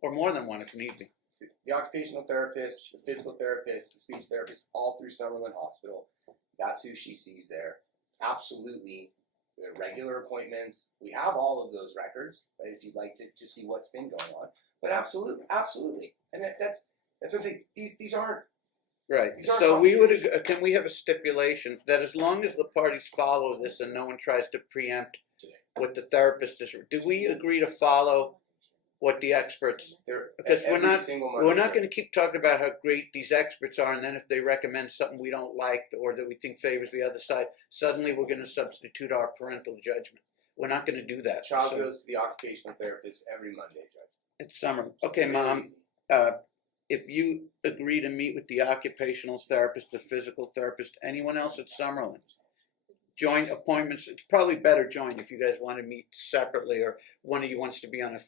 Or more than one if need be. The occupational therapist, the physical therapist, the speech therapist, all through Summerlin Hospital. That's who she sees there. Absolutely, the regular appointments. We have all of those records, right? If you'd like to see what's been going on, but absolutely, and that's what I'm saying. These aren't. Right. These aren't So we would, complicated. can we have a stipulation that as long as the parties follow this and no one tries to preempt what the therapist is, do we agree to follow what the experts? They're Because we're every not, single we're not Monday. going to keep talking about how great these experts are, and then if they recommend something we don't like or that we think favors the other side, suddenly we're going to substitute our parental judgment. We're not going to do that. The child So goes to the occupational therapist every Monday, Judge. it's summer. Okay, Really Mom. easy. If you agree to meet with the occupational therapist, the physical therapist, anyone else at Summerlin, joint appointments, it's probably better joint if you guys want to meet separately, or one of you wants to be on a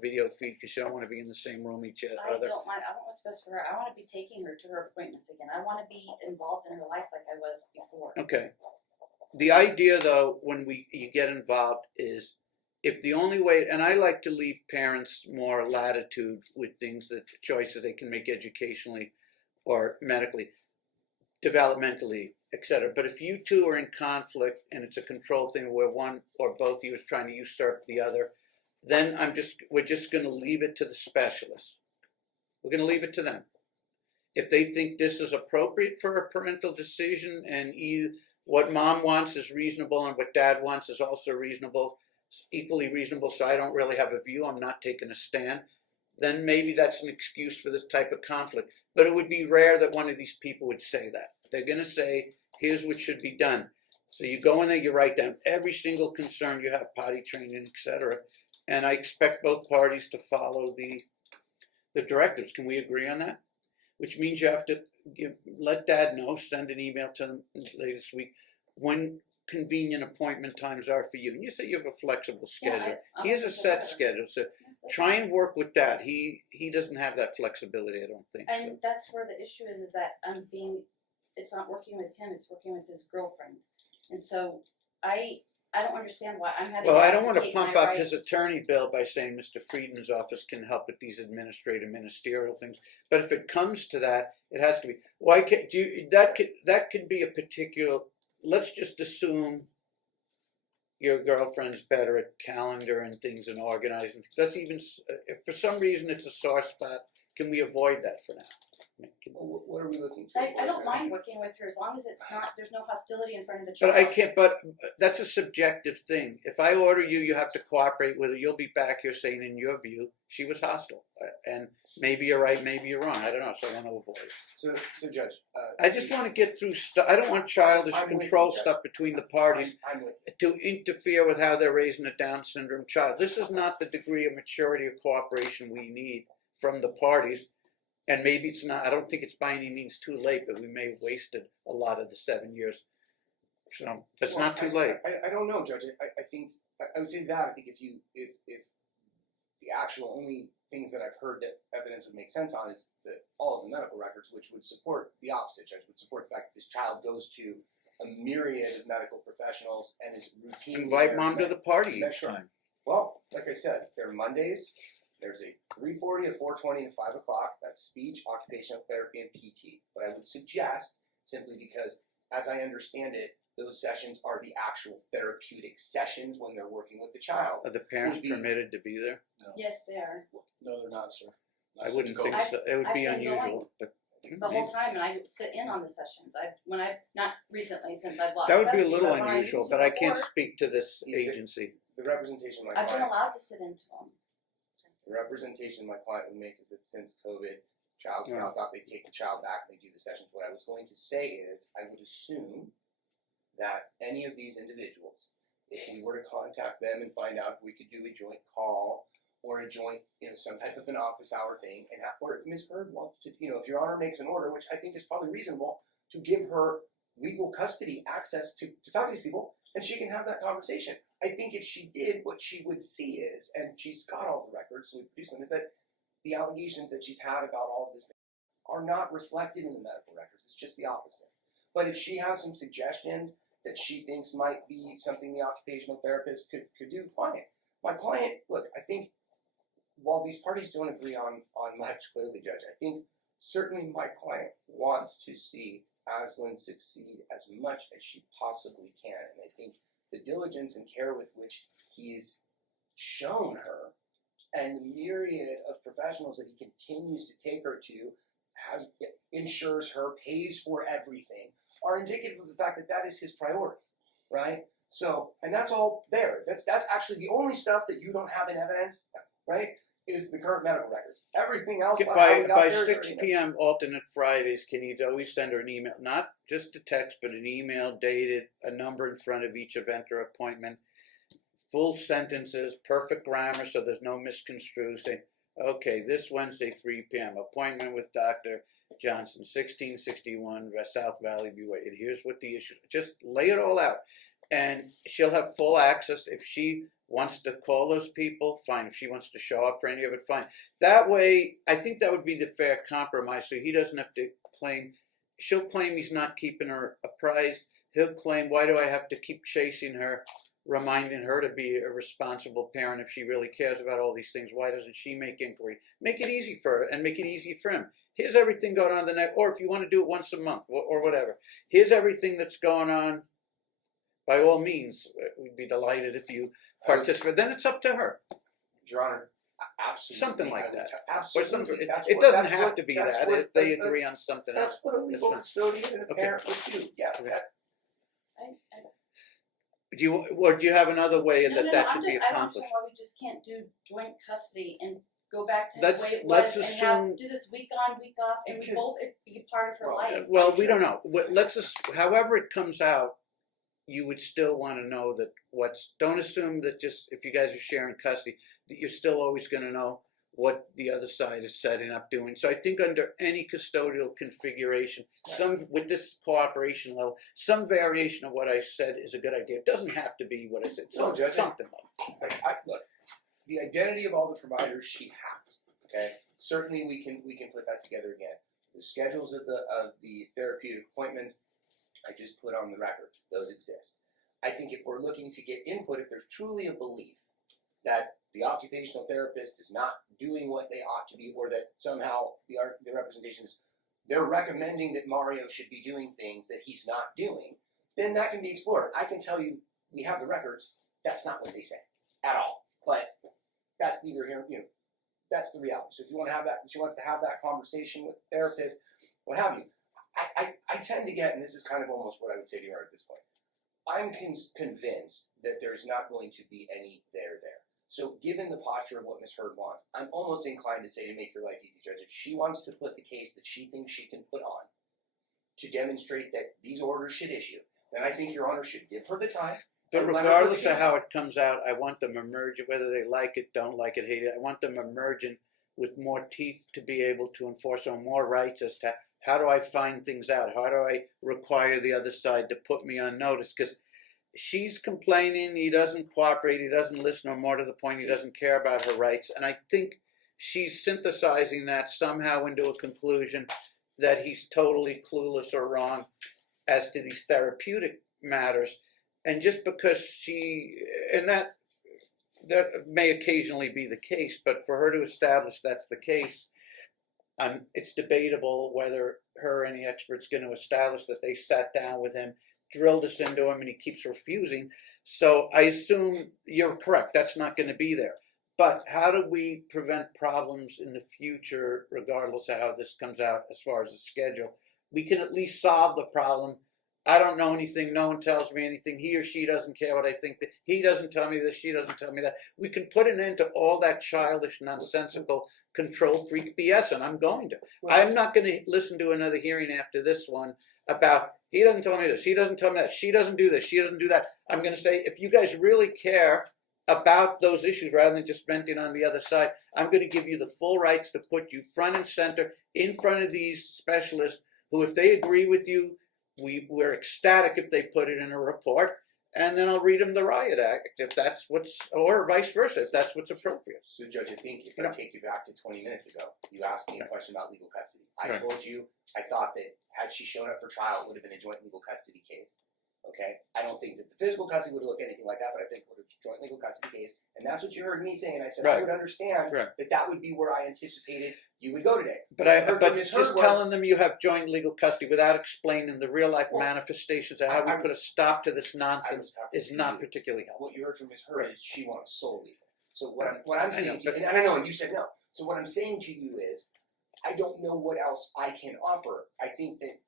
video feed because you don't want to be in the same room each I other. don't mind. I want what's best for her. I want to be taking her to her appointments again. I want to be involved in her life like I was before. Okay. The idea, though, when you get involved is if the only way, and I like to leave parents more latitude with things, that choices they can make educationally or medically, developmentally, etc. But if you two are in conflict and it's a control thing where one or both of you is trying to usurp the other, then we're just going to leave it to the specialists. We're going to leave it to them. If they think this is appropriate for a parental decision and what mom wants is reasonable and what dad wants is also reasonable, equally reasonable, so I don't really have a view, I'm not taking a stand, then maybe that's an excuse for this type of conflict. But it would be rare that one of these people would say that. They're going to say, here's what should be done. So you go in there, you write down every single concern you have, potty training, etc. And I expect both parties to follow the directives. Can we agree on that? Which means you have to let dad know, send an email to them later this week, when convenient appointment times are for you. And you say you have a flexible schedule. I'm He has a open to set whatever. schedule, so try and work with that. He doesn't have that flexibility, I don't think. And that's where the issue is that it's not working with him, it's working with his girlfriend. And so I don't understand why I'm having Well, to I don't want to advocate pump my up his rights. attorney bill by saying Mr. Friedman's office can help with these administrative ministerial things. But if it comes to that, it has to be. Why can't that could be a particular. Let's just assume your girlfriend's better at calendar and things and organizing. That's even if for some reason it's a sore spot. Can we avoid that for now? Well, what are we looking for? I don't mind working with her as long as there's no hostility in front of the But child. I can't. But that's a subjective thing. If I order you, you have to cooperate with her. You'll be back here saying, in your view, she was hostile, and maybe you're right, maybe you're wrong. I don't know. So I want to avoid it. So Judge. I just want to get through stuff. I don't want childish I'm with control you, Judge. stuff between the parties I'm with you. to interfere with how they're raising a Down syndrome child. This is not the degree of maturity or cooperation we need from the parties. And maybe it's not, I don't think it's by any means too late, but we may have wasted a lot of the 7 years. So it's not too late. I don't know, Judge. I think I would say that. I think if the actual only things that I've heard that evidence would make sense on is all of the medical records, which would support the opposite, Judge, would support the fact that this child goes to a myriad of medical professionals and is routinely Invite there mom to the party each That's right. time. Well, like I said, there are Mondays. There's a 3:40, a 4:20, and 5 o'clock. That's speech, occupational therapy, and PT. But I would suggest, simply because, as I understand it, those sessions are the actual therapeutic sessions when they're working with the child. Are the parents Would be- permitted to be there? Yes, they are. No, they're not, sir. Not I since wouldn't COVID. think so. It would be I've been going unusual. But The whole time, and I sit in on the sessions. Not recently since I've lost that would be a custody, little but when I unusual, used to but I can't before, speak to this He said- agency. The representation my I've been client, allowed to sit into them. the representation my client would make is that since COVID, child Yeah. count thought they'd take the child back and they do the sessions. What I was going to say is, I would assume that any of these individuals, if we were to contact them and find out if we could do a joint call or a joint, some type of an office hour thing, or if Ms. Heard wants to, if Your Honor makes an order, which I think is probably reasonable, to give her legal custody access to talk to these people, and she can have that conversation. I think if she did, what she would see is, and she's got all the records, so we produce them, is that the allegations that she's had about all of this are not reflected in the medical records. It's just the opposite. But if she has some suggestions that she thinks might be something the occupational therapist could do, fine. My client, look, I think while these parties don't agree on much, clearly, Judge, I think certainly my client wants to see Aslan succeed as much as she possibly can. And I think the diligence and care with which he's shown her and the myriad of professionals that he continues to take her to, insures her, pays for everything, are indicative of the fact that that is his priority, right? So, and that's all there. That's actually the only stuff that you don't have in evidence, right, is the current medical records. Everything else by 6 p.m. alternate Fridays, can you always send her an email, not just a text, but an email dated, a number in front of each event or appointment, full sentences, perfect grammar, so there's no misconstrued, saying, okay, this Wednesday, 3 p.m., appointment with Dr. Johnson, 1661 South Valley View, and here's what the issue is. Just lay it all out. And she'll have full access. If she wants to call those people, fine. If she wants to show up for any of it, fine. That way, I think that would be the fair compromise, so he doesn't have to claim, she'll claim he's not keeping her apprised. He'll claim, why do I have to keep chasing her, reminding her to be a responsible parent if she really cares about all these things? Why doesn't she make inquiry? Make it easy for her and make it easy for him. Here's everything going on the next, or if you want to do it once a month or whatever. Here's everything that's going on. By all means, we'd be delighted if you participate. Then it's up to her. Your Honor, absolutely. Something like that. Absolutely. It doesn't have to be that. If they agree on something else. That's what a legal custodian and a parent would do. Yes, that's. Do you have another way that should be I don't accomplished? understand why we just can't do joint custody and go back to Let's- the way it let's was and assume- do this week on, week off, and we Because- both it be part of her life. Well, we don't know. Let's just, however it comes out, you would still want to know that don't assume that just if you guys are sharing custody, that you're still always going to know what the other side is setting up doing. So I think under any custodial configuration, with this cooperation level, some variation of what I said is a good idea. It doesn't have to be what I said. No, Judge, Something. Look, the identity of all the providers she has. Okay, certainly we can put that together again. The schedules of the therapeutic appointments, I just put on the record. Those exist. I think if we're looking to get input, if there's truly a belief that the occupational therapist is not doing what they ought to be, or that somehow the representation is, they're recommending that Mario should be doing things that he's not doing, then that can be explored. I can tell you, we have the records, that's not what they say at all. But that's neither here, that's the reality. So if you want to have that, she wants to have that conversation with the therapist, what have you. I tend to get, and this is kind of almost what I would say to you at this point, I'm convinced that there's not going to be any there. So given the posture of what Ms. Heard wants, I'm almost inclined to say, to make your life easy, Judge, if she wants to put the case that she thinks she can put on to demonstrate that these orders should issue, then I think Your Honor should give her the time. But regardless of how it comes out, I want them emerging, whether they like it, don't like it, hate it, I want them emerging with more teeth to be able to enforce on more rights as to how do I find things out? How do I require the other side to put me on notice? Because she's complaining, he doesn't cooperate, he doesn't listen, or more to the point, he doesn't care about her rights. And I think she's synthesizing that somehow into a conclusion that he's totally clueless or wrong as to these therapeutic matters. And just because and that may occasionally be the case, but for her to establish that's the case, it's debatable whether her or any expert's going to establish that they sat down with him, drilled this into him, and he keeps refusing. So I assume you're correct. That's not going to be there. But how do we prevent problems in the future, regardless of how this comes out as far as the schedule? We can at least solve the problem. I don't know anything. No one tells me anything. He or she doesn't care what I think. He doesn't tell me this. She doesn't tell me that. We can put an end to all that childish, nonsensical, control freak BS, and I'm going to. I'm not going to listen to another hearing after this one about he doesn't tell me this, he doesn't tell me that, she doesn't do this, she doesn't do that. I'm going to say, if you guys really care about those issues rather than just venting on the other side. I'm going to give you the full rights to put you front and center in front of these specialists who, if they agree with you, we're ecstatic if they put it in a report, and then I'll read them the riot act if that's what's, or vice versa, if that's what's appropriate. So, Judge, I think if I take you back to 20 minutes ago, you asked me a question about legal custody. I told you I thought that had she shown up for trial, it would have been a joint legal custody case. Okay? I don't think that the physical custody would look anything like that, but I think it would have a joint legal custody case. And that's what you heard me saying. And I said I would understand that would be where I anticipated you would go today. But just telling them you have joint legal custody without explaining the real life manifestations of how we put a stop to this nonsense is not particularly helpful. What you heard from Ms. Hurd is she wants sole legal. So what I'm saying to you, and I know, and you said no. So what I'm saying to you is, I don't know what else I can offer. I think that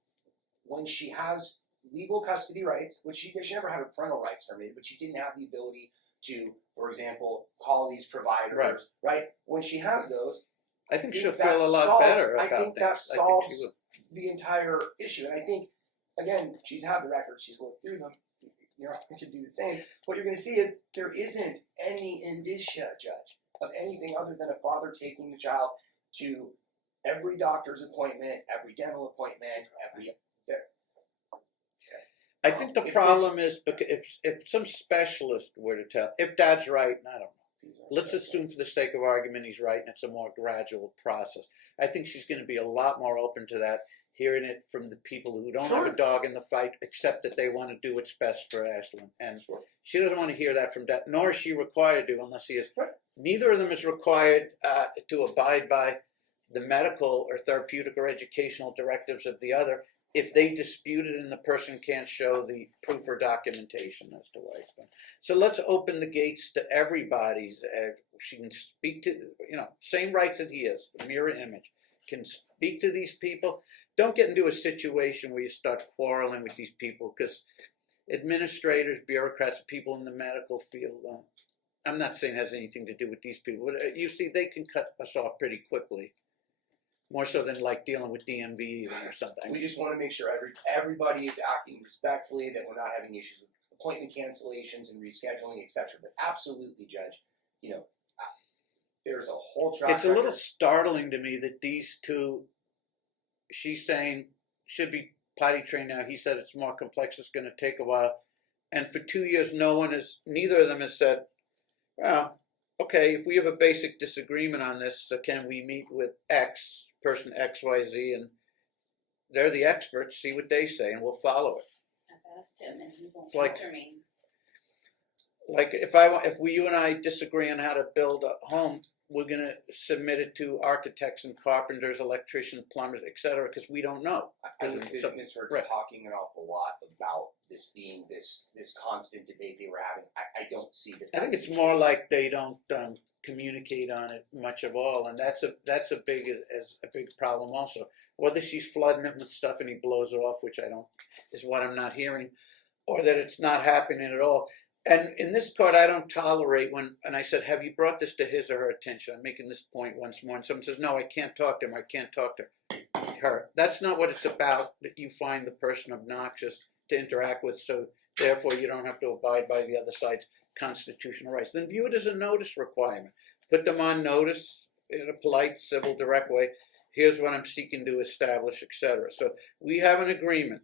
when she has legal custody rights, which she never had her parental rights terminated, but she didn't have the ability to, for example, call these providers, right? When she has those, I think she'll feel a lot better about I think that solves the entire issue. And I think, again, she's had the records, she's looked through them. You know, I could do the same. What you're going to see is there isn't any indicia, Judge, of anything other than a father taking the child to every doctor's appointment, every dental appointment, every. I think the problem is because if some specialist were to tell, if Dad's right, and I don't know, let's assume for the sake of argument he's right and it's a more gradual process. I think she's going to be a lot more open to that, hearing it from the people who don't have a dog in the fight, except that they want to do what's best for Ashlyn. And she doesn't want to hear that from Dad, nor is she required to unless he is. Neither of them is required to abide by the medical or therapeutic or educational directives of the other if they dispute it and the person can't show the proof or documentation as to why it's done. So let's open the gates to everybody's. She can speak to, same rights that he is, the mirror image. Can speak to these people. Don't get into a situation where you start quarreling with these people, because administrators, bureaucrats, people in the medical field, I'm not saying it has anything to do with these people, but you see, they can cut us off pretty quickly. More so than like dealing with DMV even or something. We just want to make sure everybody is acting respectfully, that we're not having issues with appointment cancellations and rescheduling, etc. But absolutely, Judge, there's a whole track It's a little startling to me that these two, she's saying, should be potty trained now. He said it's more complex, it's going to take a while. And for 2 years, neither of them has said, well, okay, if we have a basic disagreement on this, so can we meet with person XYZ, and they're the experts, see what they say, and we'll follow it. I've asked him and he won't answer me. Like if you and I disagree on how to build a home, we're going to submit it to architects and carpenters, electricians, plumbers, etc., because we don't know. I would say that Ms. Hurd's talking an awful lot about this being this constant debate they were having. I don't see that. I think it's more like they don't communicate on it much of all, and that's a big problem also. Whether she's flooding it with stuff and he blows it off, which is what I'm not hearing, or that it's not happening at all. And in this court, I don't tolerate and I said, have you brought this to his or her attention? I'm making this point once more, and someone says, no, I can't talk to him, I can't talk to her. That's not what it's about, that you find the person obnoxious to interact with, so therefore you don't have to abide by the other side's constitutional rights. Then view it as a notice requirement. Put them on notice in a polite, civil, direct way. Here's what I'm seeking to establish, etc. So we have an agreement.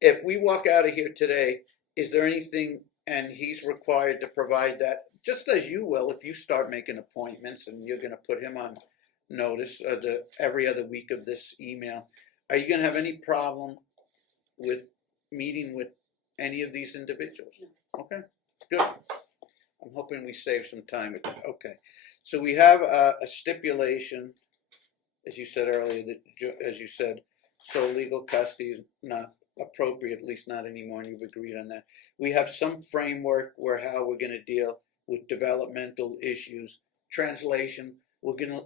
If we walk out of here today, is there anything, and he's required to provide that, just as you will if you start making appointments and you're going to put him on notice every other week of this email, are you going to have any problem with meeting with any of these individuals? Okay, good. I'm hoping we save some time with that. Okay, so we have a stipulation, as you said earlier, that sole legal custody is not appropriate, at least not anymore, and you've agreed on that. We have some framework how we're going to deal with developmental issues. Translation, we're going to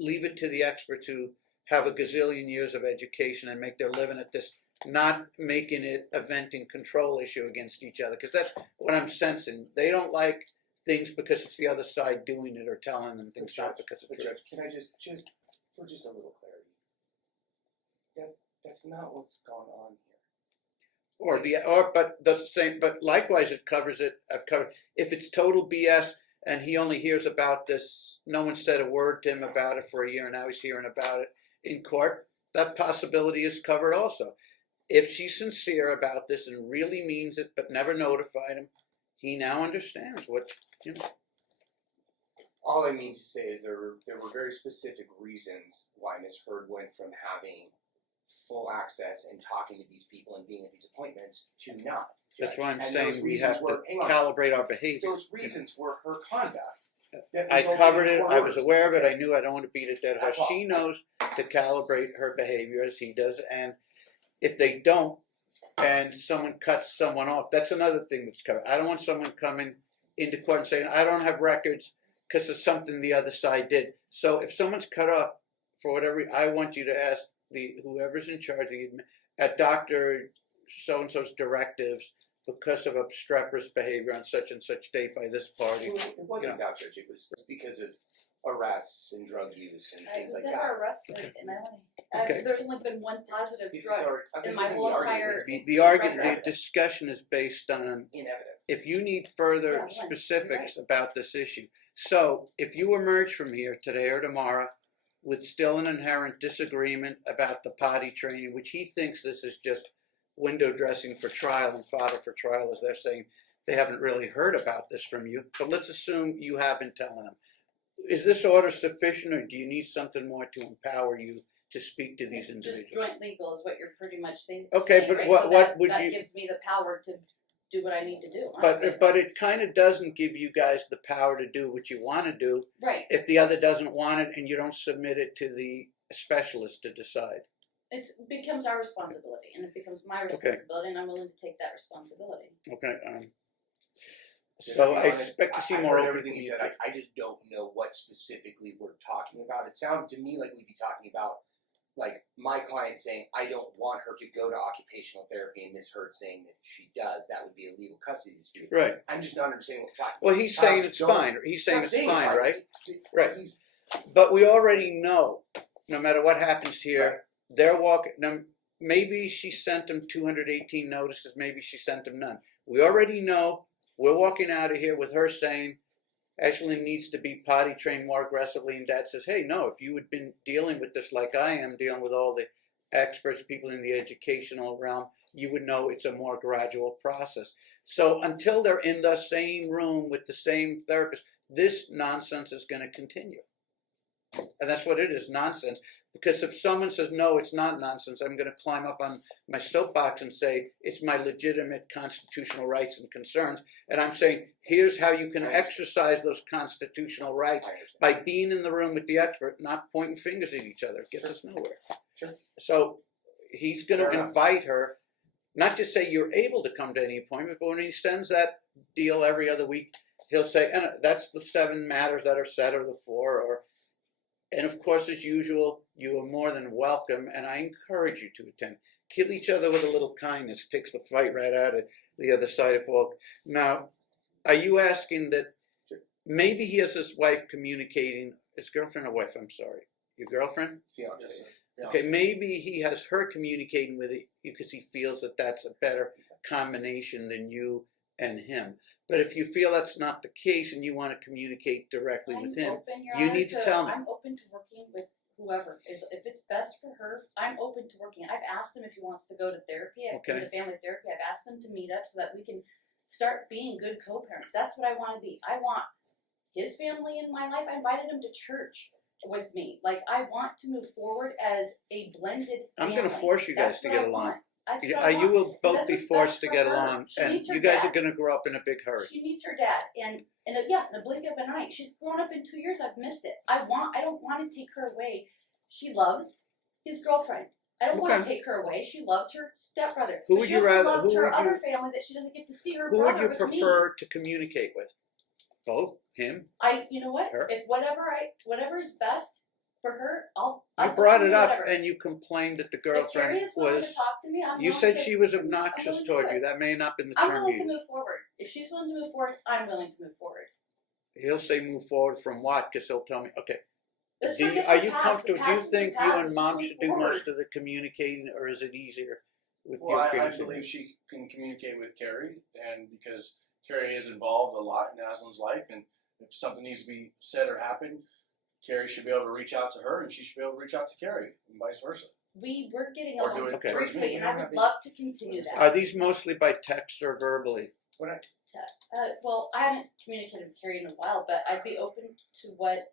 leave it to the experts who have a gazillion years of education and make their living at this, not making it a venting control issue against each other, because that's what I'm sensing. They don't like things because it's the other side doing it or telling them things, not because it's true. Judge, can I just for just a little clarity, that's not what's going on here. But the same, but likewise it covers it, I've covered, if it's total BS and he only hears about this, no one said a word to him about it for a year and now he's hearing about it in court, that possibility is covered also. If she's sincere about this and really means it but never notified him, he now understands what, you know. All I mean to say is there were very specific reasons why Ms. Heard went from having full access and talking to these people and being at these appointments to not. That's why I'm And saying those we reasons have were- to hang on. calibrate our behavior. Those reasons were her conduct. that I resulted covered in it, court I was orders. aware of it, I knew I don't want to beat a dead horse. That's all. She knows to calibrate her behavior as he does, and if they don't, and someone cuts someone off, that's another thing that's covered. I don't want someone coming into court and saying, I don't have records because of something the other side did. So if someone's cut off for whatever, I want you to ask whoever's in charge at Dr. So-and-so's directives because of obstreperous behavior on such and such date by this party. It wasn't that, Judge. It was because of arrests and drug use and I things was like never that. arrested, and Okay. there's only been one positive This is drug. our, in this my isn't whole the argument, entire- it's The argument, the Right. discussion is based on in evidence. if you need further Yeah, right, specifics you're about this issue. So if you emerge from here today or tomorrow with still an inherent disagreement about the potty training, which he thinks this is just window dressing for trial and fodder for trial, as they're saying, they haven't really heard about this from you. But let's assume you have been telling them. Is this order sufficient, or do you need something more to empower you to speak to these Just individuals? joint legal is what you're pretty much saying. Okay, but right? what- So what that, would that you- gives me the power to do what I need to do. Honestly. But it kind of doesn't give you guys the power to do what you want to do Right. if the other doesn't want it and you don't submit it to the specialist to decide. It becomes our responsibility, and it becomes my responsibility, and I'm willing to take that responsibility. Okay. To So be I honest, expect to see I more heard open everything you said. I just don't know what specifically we're talking about. It sounded to me like we'd be talking about like my client saying I don't want her to go to occupational therapy, and Ms. Heard saying that she does. That would be a legal custody dispute. Right. I'm just not understanding what we're talking Well, he's saying Uh, it's don't- fine. He's saying about. it's fine, right? Right. He's- But we already know, no matter what happens here, Right. they're walking. Now, maybe she sent them 218 notices. Maybe she sent them none. We already know. We're walking out of here with her saying, Ashley needs to be potty trained more aggressively, and Dad says, hey, no, if you had been dealing with this like I am, dealing with all the experts, people in the educational realm, you would know it's a more gradual process. So until they're in the same room with the same therapist, this nonsense is going to continue. And that's what it is, nonsense. Because if someone says, no, it's not nonsense, I'm going to climb up on my soapbox and say, it's my legitimate constitutional rights and concerns. And I'm saying, here's how you can exercise those constitutional rights I understand. by being in the room with the expert, not pointing fingers at each other. It gets us nowhere. Sure. So he's going Fair to enough. invite her, not just say you're able to come to any appointment, but when he sends that deal every other week, he'll say, and that's the 7 matters that are set, or the 4, or, and of course, as usual, you are more than welcome, and I encourage you to attend. Kill each other with a little kindness, takes the fight right out of the other side of folk. Now, are you asking that maybe he has his wife communicating, his girlfriend or wife, I'm sorry, your girlfriend? Fiance. Yes, sir. Okay, maybe he has her communicating with you because he feels that that's a better combination than you and him. But if you feel that's not the case and you want to communicate directly with him, Open, Your you Honor, need to tell me. I'm open to working with whoever is. If it's best for her, I'm open to working. I've asked him if he wants to go to therapy, Okay. to family therapy. I've asked him to meet up so that we can start being good co-parents. That's what I want to be. I want his family in my life. I invited him to church with me. Like, I want to move forward as a blended I'm family. going to force you guys That's to what get I along. want. That's what I You want. will both that's be what's forced best to for get her. along, She and needs her you guys dad. are going to grow up in a big hurry. She needs her dad, and in a blink of an eye. She's grown up in 2 years. I've missed it. I don't want to take her away. She loves his girlfriend. I don't want to Okay. take her away. She loves her stepbrother. Who but would she you also rather- loves who her would you- other family that she doesn't get to see her Who would brother you with me. prefer to communicate with? Both? Him? You know what? Her? If whatever is best for her, I'll You brought listen it to up whatever. and you complained that the If Carrie girlfriend is willing was. to talk to me, I'm You willing said to, she was I'm obnoxious willing to toward do you. it. That may not have been the I'm term willing you to used. move forward. If she's willing to move forward, I'm willing to move forward. He'll say move forward from what? Because he'll tell me, okay. Let's Do you, forget are the you past. comfortable? The Do you past is the think you past. and Let's Mom just should move do forward. most of the communicating, or is it easier with Well, your I feelings? believe she can communicate with Carrie, and because Carrie is involved a lot in Aslan's life, and if something needs to be said or happen, Carrie should be able to reach out to her, and she should be able to reach out to Carrie, and vice versa. We were getting Or do along it Okay. towards briefly, me. and I would love to continue that. Are these mostly by text or verbally? Well, I haven't communicated with Carrie in a while, but I'd be open to what.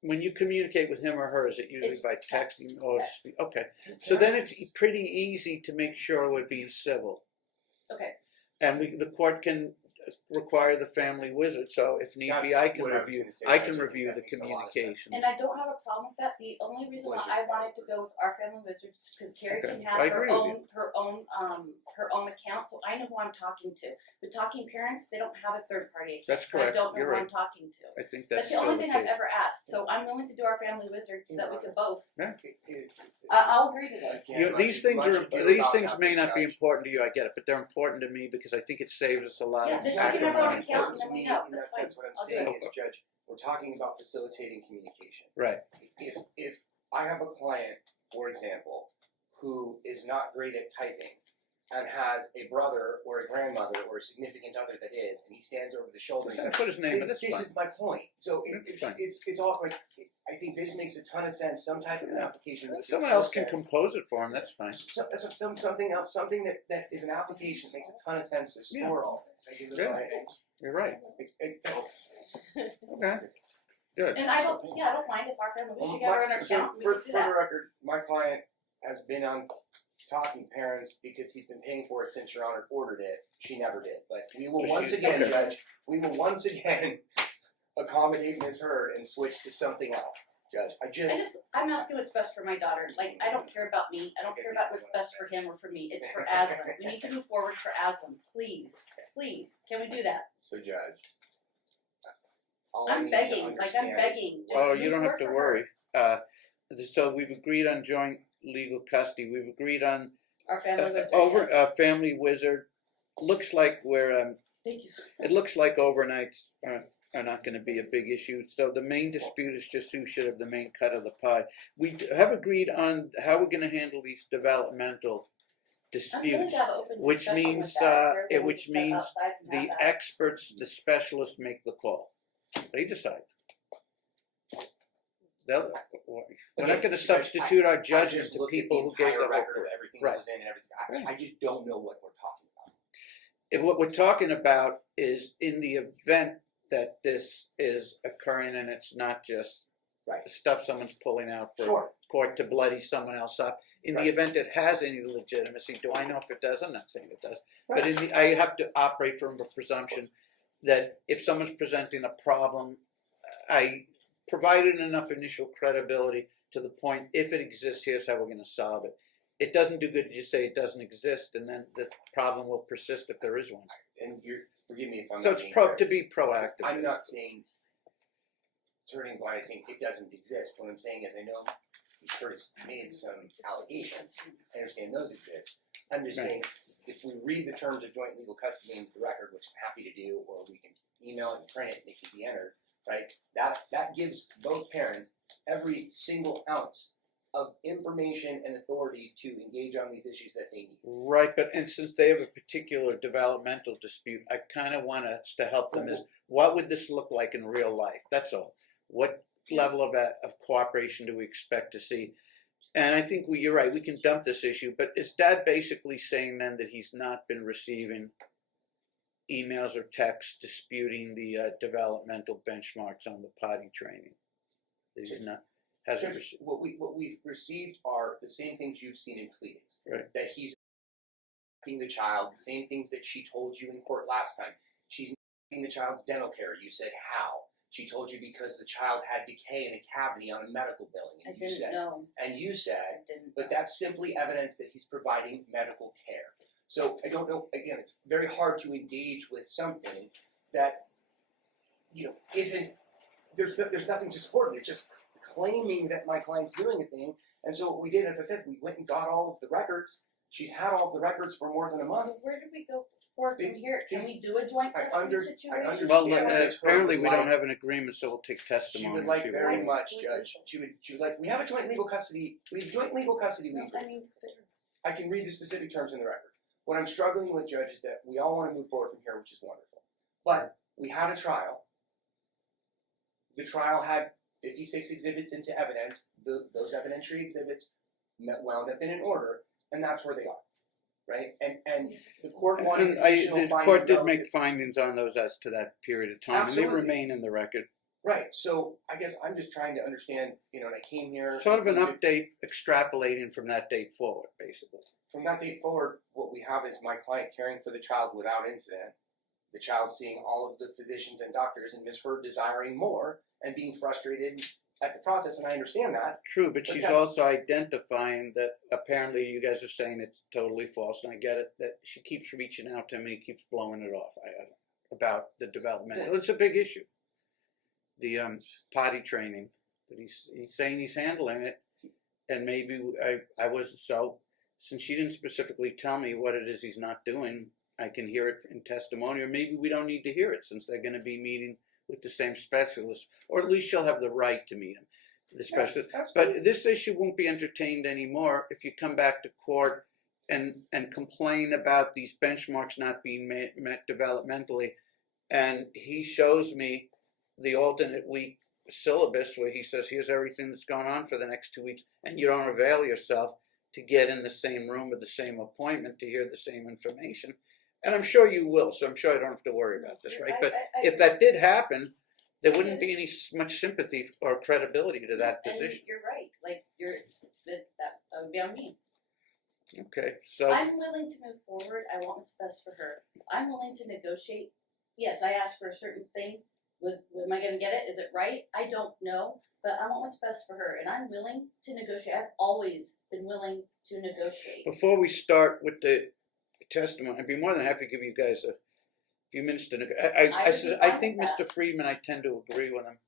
When you communicate with him or her, is it usually It's by text. texting or Text. okay? So then it's pretty easy to make sure we're being civil, Okay. and the court can require the family wizard. So if need be, That's I can what was review. gonna say, I Judge. can think review that the makes a lot of sense. communications. And I don't have a problem with that. The only reason why I wanted to go with our family wizards because Carrie Okay. can have I her agree with own account, so I know who I'm talking to. But talking parents, they don't have a third party account. That's so correct. I don't know You're who right. I'm talking to. I think That's that's the still only the thing I've case. ever asked. So I'm willing to do our family wizards so that we can both. I'll agree to this. Again, These much- things much are ado these about things may nothing, not be Judge. important to you. I get it, but they're important to me because I think it saves us a lot Yeah, of then she back can and have her own forth. account. Important to then we me know. in That's that sense, fine. what I'm I'll do saying it. is, Judge, we're talking about facilitating communication. Right. If I have a client, for example, who is not great at typing and has a brother or a grandmother or a significant other that is, and he stands over the shoulder and I says, put his name, but that's this fine. is my point. So That's fine. it's all like, I think this makes a ton of sense. Some type of an application makes a Someone ton of else can sense. compose it for him. That's fine. Something else, something that is an application that makes a ton of sense to store all this. I give it Yeah. my- You're right. Okay. Good. And I don't mind if our family wizard got her in our So account. We for could do the that. record, my client has been on Talking Parents because he's been paying for it since Your Honor ordered it. She never did. But we will But once she- again, okay. Judge, we will once again accommodate Ms. Heard and switch to something else, Judge. I'm asking what's best for my daughter. Like, I don't care about me. I don't care about what's best for him or for me. It's for Aslan. We need to move forward for Aslan. Please. Please. Can we do that? So, Judge, all I I'm need to begging. Like, I'm understand begging. Just Oh, move you don't have forward to for worry. her. So we've agreed on joint legal custody. We've agreed on Our family wizard. over yes. family wizard. Looks like we're Thank you. it looks like overnights are not going to be a big issue. So the main dispute is just who should have the main cut of the pie. We have agreed on how we're going to handle these developmental I'm willing disputes, to have an open which discussion with means, that. If they're willing which to step means outside and have the that. experts, the specialists make the call. They decide. We're not going to Judge, substitute our I judgment just to looked people at who the gave entire the record whole of everything Right. that was in and everything. I just don't know what we're talking about. And what we're talking about is in the event that this is occurring and it's not just Right. stuff someone's pulling out for Sure. court to bloody someone else up. In the Right. event it has any legitimacy, do I know if it does? I'm not saying it does. Right. But I have to operate from a presumption that if someone's presenting a problem, I provided enough initial credibility to the point, if it exists, here's how we're going to solve it. It doesn't do good to just say it doesn't exist, and then the problem will persist if there is one. And forgive me if I'm So not it's being to clear. be proactive. I'm not saying turning blind, saying it doesn't exist. What I'm saying is I know Curtis made some allegations. I understand those exist. I'm just Right. saying if we read the terms of joint legal custody into the record, which I'm happy to do, or we can email it and print it and it can be entered, right? That gives both parents every single ounce of information and authority to engage on these issues that they need. Right, but and since they have a particular developmental dispute, I kind of want us to help them. Is what would this look like in real life? That's all. What level of cooperation do we expect to see? And I think you're right. We can dump this issue, but is Dad basically saying then that he's not been receiving emails or texts disputing the developmental benchmarks on the potty training? That he's not hasn't Judge, received. what we've received are the same things you've seen in pleadings. Right. That he's the child, the same things that she told you in court last time. She's the child's dental care. You said how? She told you because the child had decay in a cavity on a medical billing, I and you didn't said, know. and you said, I didn't but know. that's simply evidence that he's providing medical care. So I don't know. Again, it's very hard to engage with something that isn't. There's nothing to support it. It's just claiming that my client's doing a thing. And so what we did, as I said, we went and got all of the records. She's had all of the records for more than a month. So where do we go forward from here? Can we do a joint I custody under- I situation? understand Well, what Ms. Heard apparently would we don't like. have an agreement, so we'll take testimony. She would and like see what very we- much, Judge. She would like. We have a joint legal custody. We have joint legal custody. No, We I mean, I can read the specific terms in the record. What I'm struggling with, Judge, is that we all want to move forward from here, which is wonderful. But we had a trial. The trial had 56 exhibits into evidence. Those evidentiary exhibits wound up in an order, and that's where they are, right? And the court wanted And additional the findings court did relative- make findings on those as to that period of time, Absolutely. and they remain in the record. Right. So I guess I'm just trying to understand. And I came here Sort of an update, extrapolating from that date forward, basically. From that date forward. What we have is my client caring for the child without incident, the child seeing all of the physicians and doctors, and Miss Heard desiring more and being frustrated at the process. And I understand that. True, but But she's that's- also identifying that apparently you guys are saying it's totally false, and I get it, that she keeps reaching out to him and he keeps blowing it off about the developmental. It's a big issue. The potty training, but he's saying he's handling it, and maybe I wasn't, so since she didn't specifically tell me what it is he's not doing, I can hear it in testimony, or maybe we don't need to hear it since they're going to be meeting with the same specialist, or at least she'll have the right to meet him, the specialist. Absolutely. But this issue won't be entertained anymore if you come back to court and complain about these benchmarks not being met developmentally, and he shows me the alternate week syllabus where he says, here's everything that's going on for the next 2 weeks, and you don't avail yourself to get in the same room with the same appointment to hear the same information. And I'm sure you will, so I'm sure I don't have to worry about this, right? But if that did happen, there wouldn't be any much sympathy or credibility to that position. And you're right. Like that would be on me. Okay, so I'm willing to move forward. I want what's best for her. I'm willing to negotiate. Yes, I asked for a certain thing. Am I going to get it? Is it right? I don't know, but I want what's best for her, and I'm willing to negotiate. I've always been willing to negotiate. before we start with the testimony, I'd be more than happy to give you guys a few minutes to negotiate. I would be I fine think with that. Mr. Friedman, I tend to agree with him.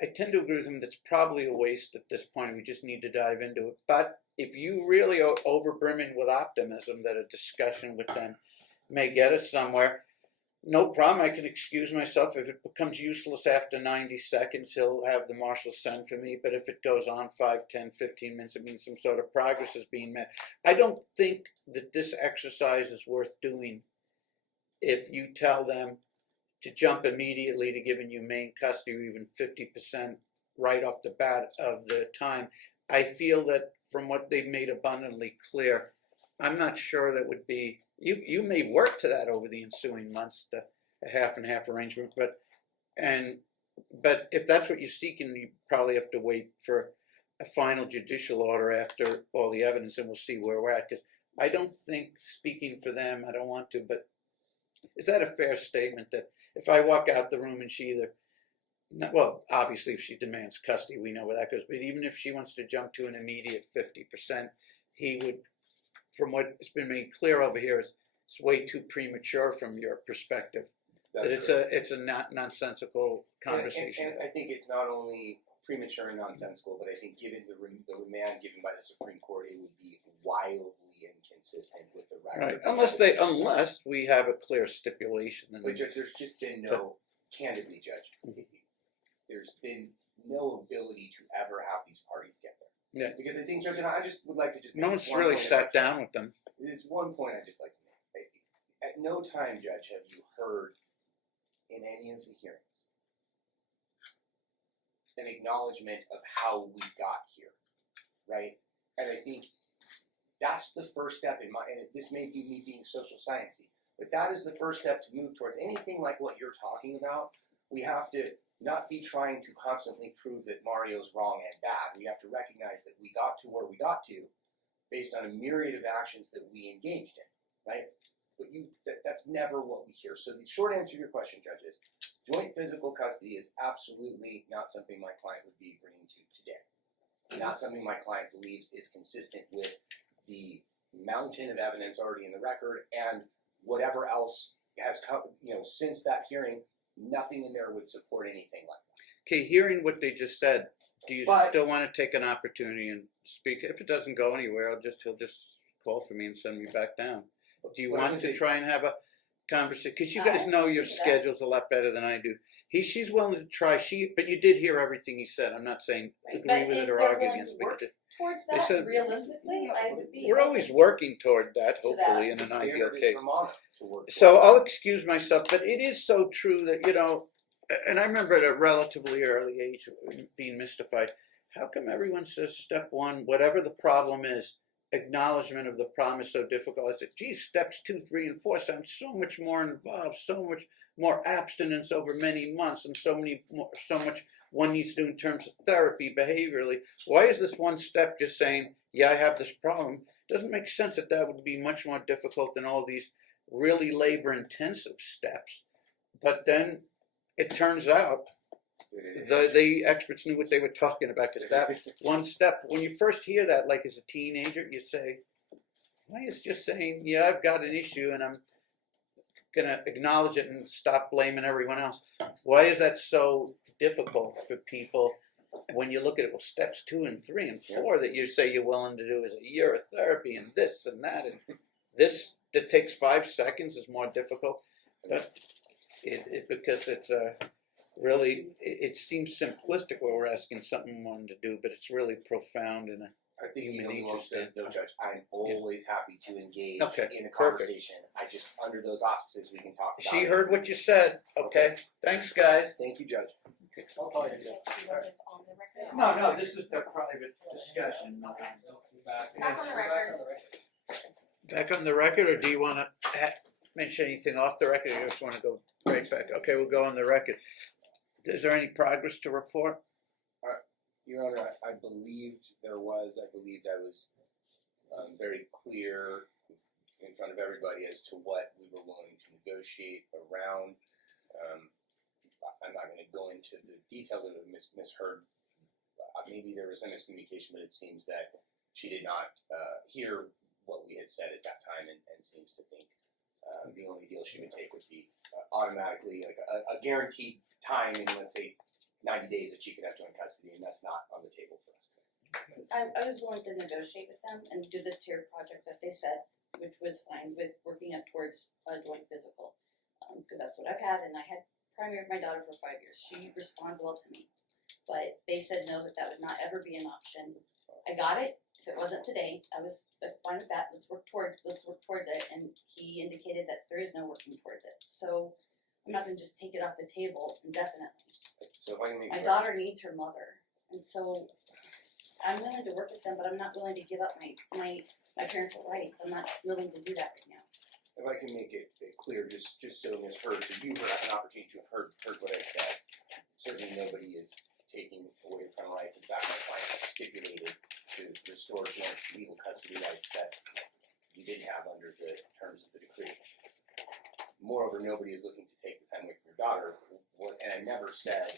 I tend to agree with him that's probably a waste at this point. We just need to dive into it. But if you really are overbrimming with optimism that a discussion with them may get us somewhere, no problem. I can excuse myself. If it becomes useless after 90 seconds, he'll have the marshal send for me. But if it goes on 5, 10, 15 minutes, it means some sort of progress is being met. I don't think that this exercise is worth doing if you tell them to jump immediately to giving you main custody or even 50% right off the bat of the time. I feel that from what they've made abundantly clear, I'm not sure that would be, you may work to that over the ensuing months, a half and half arrangement, but if that's what you're seeking, you probably have to wait for a final judicial order after all the evidence, and we'll see where we're at, because I don't think, speaking for them, I don't want to, but is that a fair statement that if I walk out the room and she either, well, obviously if she demands custody, we know where that goes, but even if she wants to jump to an immediate 50%, he would, from what has been made clear over here, it's way too premature from your perspective. That's That it's a nonsensical conversation. And I think it's not only premature and nonsensical, but I think given the remand given by the Supreme Court, it would be wildly inconsistent with the record. Right. Unless we have a clear stipulation. But Judge, there's just been no, candidly, Judge, there's been no ability to ever have these parties get there. Yeah. Because I think, Judge, and I just would like to just No make one's one really point sat down with them. There's one point I'd just like to make. At no time, Judge, have you heard in any of the hearings an acknowledgement of how we got here, right? And I think that's the first step in my, and this may be me being social sciencey, but that is the first step to move towards anything like what you're talking about. We have to not be trying to constantly prove that Mario's wrong and bad. We have to recognize that we got to where we got to based on a myriad of actions that we engaged in, right? But that's never what we hear. So the short answer to your question, Judge, is joint physical custody is absolutely not something my client would be agreeing to today. Not something my client believes is consistent with the mountain of evidence already in the record and whatever else has come, since that hearing, nothing in there would support anything like that. Okay, hearing what they just said, do you still want to take an opportunity and speak? If it doesn't go anywhere, he'll just call for me and send me back down. Do you want to try and have conversation, because you guys know your Yeah. schedules a lot better than I do. She's willing to try. But you did hear everything he said. I'm not saying Right, agree but with if it or they're argue willing against to it. work But towards They that, said- realistically, I would be. we're always working toward that, To hopefully, that. in The an ideal standard is case. Vermont to work So towards. I'll excuse myself, but it is so true that, and I remember at a relatively early age being mystified. How come everyone says step one, whatever the problem is, acknowledgement of the problem is so difficult? I said, geez, steps 2, 3, and 4 sound so much more involved, so much more abstinence over many months, and so much one needs to do in terms of therapy, behaviorally. Why is this one step just saying, yeah, I have this problem? Doesn't make sense that would be much more difficult than all these really labor-intensive steps. But then it turns out the experts knew what they were talking about, because that one step, when you first hear that, like as a teenager, you say, why is just saying, yeah, I've got an issue and I'm going to acknowledge it and stop blaming everyone else? Why is that so difficult for people when you look at it? Well, steps 2 and 3 and 4 that you say you're willing to do is a year of therapy and this and that, and this that takes 5 seconds is more difficult. But because it's really, it seems simplistic what we're asking someone to do, but it's really profound and I think human you know, nature said, no, Judge, I'm always happy to engage Okay, in a perfect. conversation. I just, under those auspices, we can talk about she it. heard what you said. Okay, thanks, guys. Thank you, Judge. I'll call you. Do you want this on the record? No, this is the private discussion. Back on the record. Back on the record, or do you want to mention anything off the record? You just want to go right back? Okay, we'll go on the record. Is there any progress to report? Your Honor, I believed there was. I believed I was very clear in front of everybody as to what we were willing to negotiate around. I'm not going to go into the details of it, misheard. Maybe there was some miscommunication, but it seems that she did not hear what we had said at that time, and seems to think the only deal she would take would be automatically like a guaranteed time in, let's say, 90 days that she could have joint custody, and that's not on the table for us. I was willing to negotiate with them and do the tier project that they said, which was fine with working up towards a joint physical, because that's what I've had, and I had primary with my daughter for 5 years. She responds well to me, but they said no, that would not ever be an option. I got it. If it wasn't today, I was fine with that. Let's work towards it. And he indicated that there is no working towards it. So I'm not going to just take it off the table indefinitely. So if I can make My daughter needs her mother, and so I'm willing to work with them, but I'm not willing to give up my parental rights. I'm not willing to do that right now. If I can make it clear, just so Ms. Heard, so you have an opportunity to have heard what I said. Certainly nobody is taking away parental rights. In fact, my client stipulated to restore joint legal custody rights that you didn't have under the terms of the decree. Moreover, nobody is looking to take the time away from your daughter, and I never said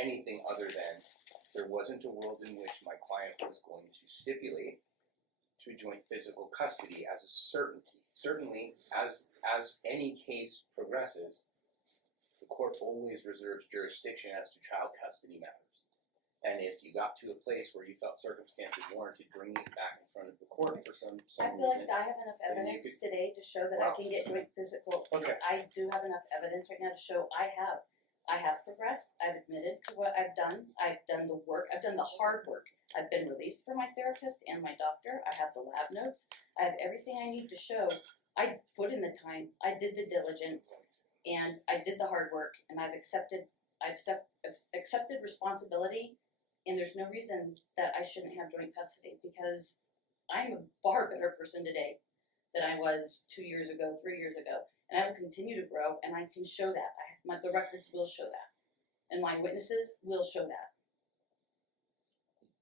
anything other than there wasn't a world in which my client was going to stipulate to joint physical custody as a certainty. Certainly, as any case progresses, the court always reserves jurisdiction as to child custody matters. And if you got to a place where you felt circumstances warranted bringing it back in front of the court for some I feel reason, like I have enough then you evidence today to show that I can get joint physical. Okay. I do have enough evidence right now to show I have progressed. I've admitted to what I've done. I've done the work. I've done the hard work. I've been released from my therapist and my doctor. I have the lab notes. I have everything I need to show. I put in the time. I did the diligence, and I did the hard work. And I've accepted responsibility. And there's no reason that I shouldn't have joint custody, because I'm a far better person today than I was 2 years ago, 3 years ago, and I will continue to grow, and I can show that. The records will show that, and my witnesses will show that.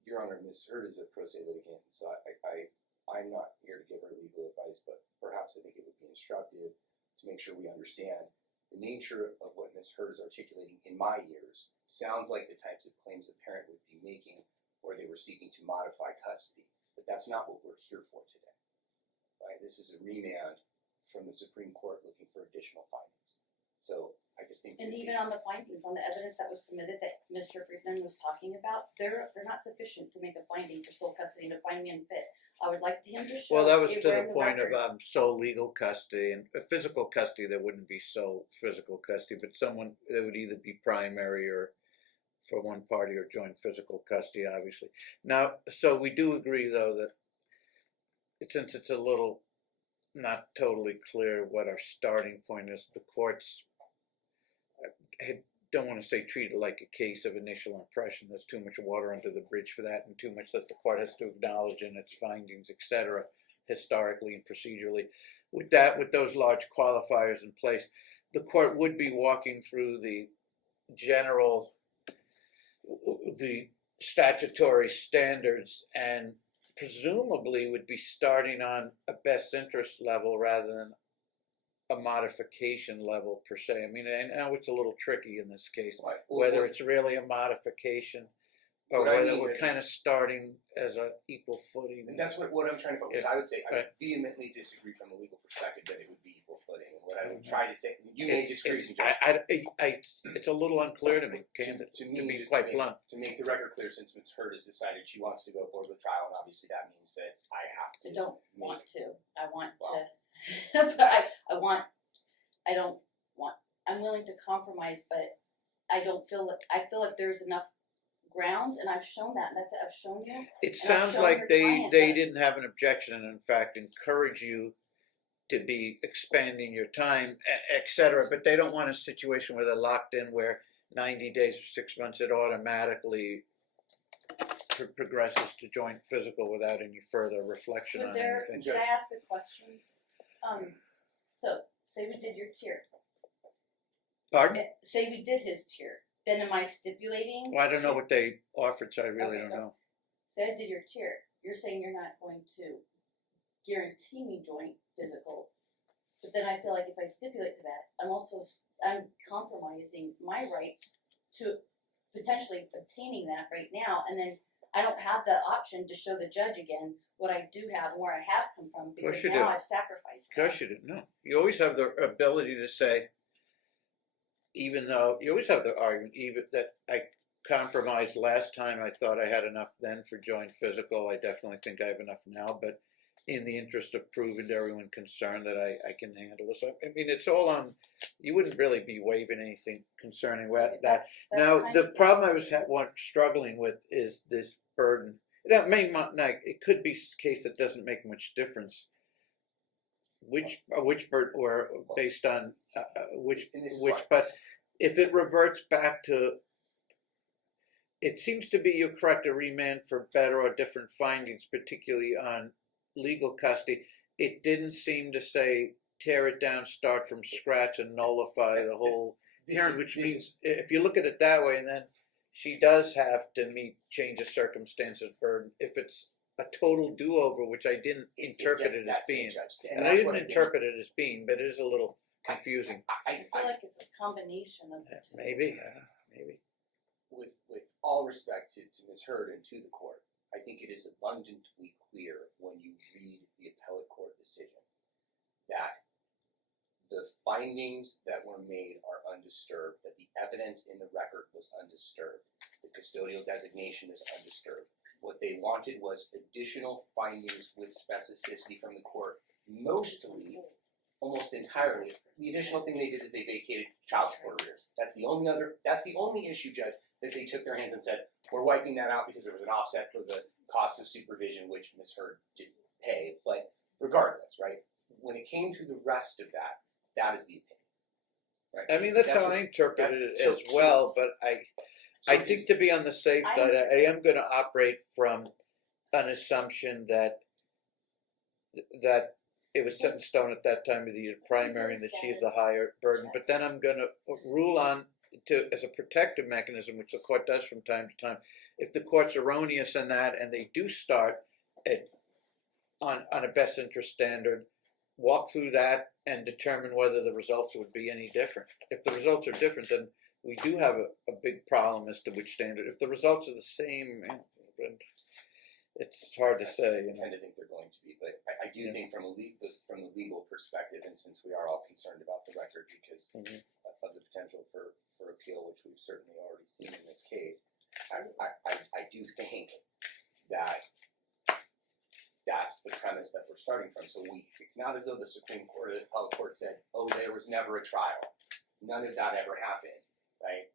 Your Honor, Ms. Heard is a pro se litigant, so I'm not here to give her legal advice, but perhaps I think it would be instructive to make sure we understand the nature of what Ms. Heard is articulating in my ears sounds like the types of claims a parent would be making where they were seeking to modify custody, but that's not what we're here for today. Right? This is a remand from the Supreme Court looking for additional findings. So I just think. And even on the findings, on the evidence that was submitted that Mr. Friedman was talking about, they're not sufficient to make a finding for sole custody to find me unfit. I would like him to show. Well, that was it to where the in the point record. of sole legal custody and physical custody. There wouldn't be sole physical custody, but someone there would either be primary or for one party or joint physical custody. Obviously, now so we do agree though that since it's a little not totally clear what our starting point is, the courts don't want to say treat it like a case of initial impression. There's too much water under the bridge for that, and too much that the court has to acknowledge in its findings, etc., historically and procedurally. With those large qualifiers in place, the court would be walking through the statutory standards and presumably would be starting on a best interest level rather than a modification level per se. I mean, I know it's a little tricky in this case, whether it's really a modification or whether we're kind of starting as a equal footing. And that's what I'm trying to focus. I would say I vehemently disagree from a legal perspective that it would be equal footing. And what I would try to say, you may disagree. It's a little unclear to me, candid, to be just quite blunt. To make the record clear, since Ms. Hurd has decided she wants to go forward with trial, and obviously that means that I have to. I don't want to. I want Well. to. But I don't want. I'm willing to compromise, but I don't feel like. I feel like there's enough grounds, and I've shown that. That's it. I've shown you. It And I've sounds shown like your they client that- didn't have an objection and in fact encourage you to be expanding your time, etc. But they don't want a situation where they're locked in where 90 days or 6 months it automatically progresses to joint physical without any further reflection on anything. Can I ask a question? So say we did your tier. Pardon? Say we did his tier. Then am I stipulating? Well, I don't know what they offered, so I really don't know. Say I did your tier. You're saying you're not going to guarantee me joint physical, but then I feel like if I stipulate to that, I'm compromising my rights to potentially obtaining that right now, and then I don't have the option to show the judge again what I do have and where I have come from because now I've sacrificed. Of course you do. No, you always have the ability to say, even though you always have the argument, even that I compromised last time, I thought I had enough then for joint physical. I definitely think I have enough now, but in the interest of proving to everyone concerned that I can handle this. I mean, it's all on. You wouldn't really be waiving anything concerning that. That's Now, the problem I was struggling with is this burden. That may not. It could be a case that doesn't make much difference. Which burden were based on which, but if it reverts back to. It seems to be you're correct, a remand for better or different findings, particularly on legal custody. It didn't seem to say tear it down, start from scratch, and nullify the whole hearing, which means if you look at it that way, and then she does have to meet change of circumstances burden. If it's a total do-over, which I didn't interpret it as being, and I didn't interpret it as being, but it is a little confusing. I feel like it's a combination of the two. Maybe. With all respect to Ms. Hurd and to the court, I think it is abundantly clear when you read the appellate court decision that the findings that were made are undisturbed, that the evidence in the record was undisturbed, the custodial designation is undisturbed. What they wanted was additional findings with specificity from the court, mostly, almost entirely. The additional thing they did is they vacated child support arrears. That's the only issue, Judge, that they took their hands and said, we're wiping that out because there was an offset for the cost of supervision, which Ms. Hurd didn't pay. But regardless, right, when it came to the rest of that, that is the opinion. Right? I mean, that's how I interpreted it as well, but I think to be on the safe side, I am going to operate from an assumption that it was set in stone at that time of the primary and that she has the higher burden. But then I'm going to rule on as a protective mechanism, which the court does from time to time. If the court's erroneous in that and they do start on a best interest standard, walk through that and determine whether the results would be any different. If the results are different, then we do have a big problem as to which standard. If the results are the same, it's hard to say, I you know. tend to think they're going to be, but I do think from the legal perspective, and since we are all concerned about the record because Mhm. of the potential for appeal, which we've certainly already seen in this case, I do think that that's the premise that we're starting from. So it's not as though the Supreme Court or the appellate court said, "Oh, there was never a trial. None of that ever happened," right?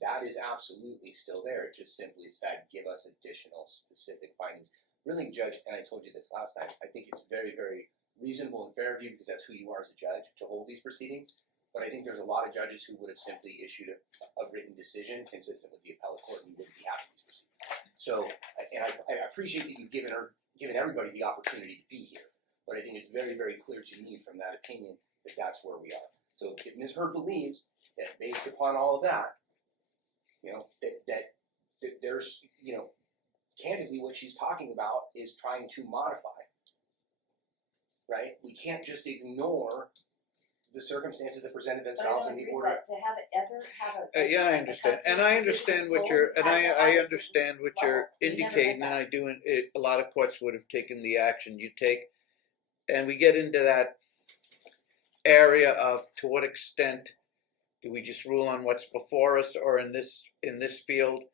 That is absolutely still there. It just simply said, give us additional specific findings. Really, Judge, and I told you this last time, I think it's very, very reasonable and fair of you because that's who you are as a judge to hold these proceedings. But I think there's a lot of judges who would have simply issued a written decision consistent with the appellate court and you wouldn't be having these proceedings. So, and I appreciate that you've given everybody the opportunity to be here. But I think it's very, very clear to me from that opinion that that's where we are. So if Ms. Hurd believes that based upon all of that, you know, that there's, you know, candidly what she's talking about is trying to modify, right? We can't just ignore the circumstances that presented But I themselves don't in the agree order. that to have it ever have a Yeah, I understand, and I understand what you're, and I understand what you're indicating, and I do. A lot of courts would have taken the action you take, and we get into that area of to what extent do we just rule on what's before us, or in this field,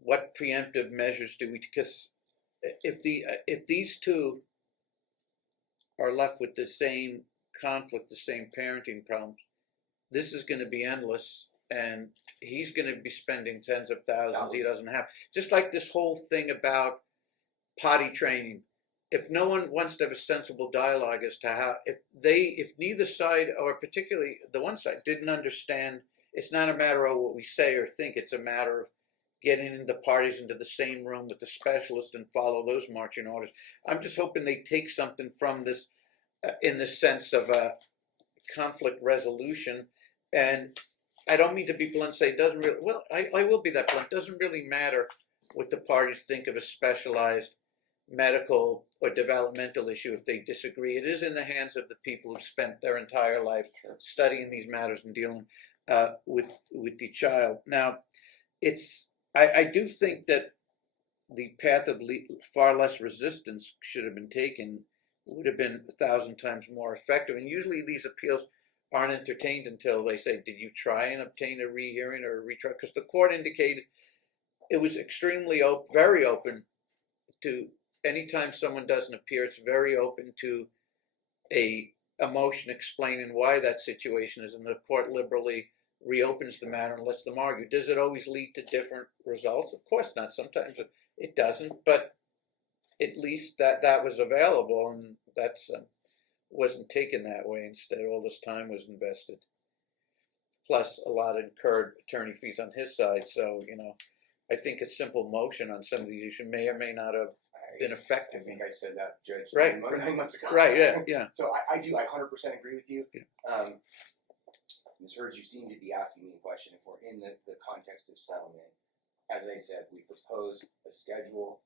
what preemptive measures do we? Because if these two are left with the same conflict, the same parenting problems, this is going to be endless, and he's going to be spending tens of thousands he doesn't have. Just like this whole thing about potty training. If no one wants to have a sensible dialogue as to how, if neither side, or particularly the one side, didn't understand, it's not a matter of what we say or think, it's a matter of getting the parties into the same room with the specialist and follow those marching orders. I'm just hoping they take something from this in the sense of a conflict resolution. And I don't mean to be blunt, say it doesn't really, well, I will be that blunt, it doesn't really matter what the parties think of a specialized medical or developmental issue if they disagree. It is in the hands of the people who've spent their entire life studying these matters and dealing with the child. Now, I do think that the path of far less resistance should have been taken, would have been 1,000 times more effective. And usually these appeals aren't entertained until they say, did you try and obtain a rehearing or a retrial? Because the court indicated it was extremely very open to, anytime someone doesn't appear, it's very open to a motion explaining why that situation is, and the court liberally reopens the matter and lets them argue. Does it always lead to different results? Of course not. Sometimes it doesn't, but at least that was available, and that's wasn't taken that way. Instead, all this time was invested, plus a lot of incurred attorney fees on his side. So, you know, I think a simple motion on some of these issues may or may not have been effective. I think I said that, Judge, Right. 9 months ago. Right, yeah. So I 100% agree with you. Yeah. Ms. Hurd, you seem to be asking me a question. If we're in the context of settlement, as I said, we proposed a schedule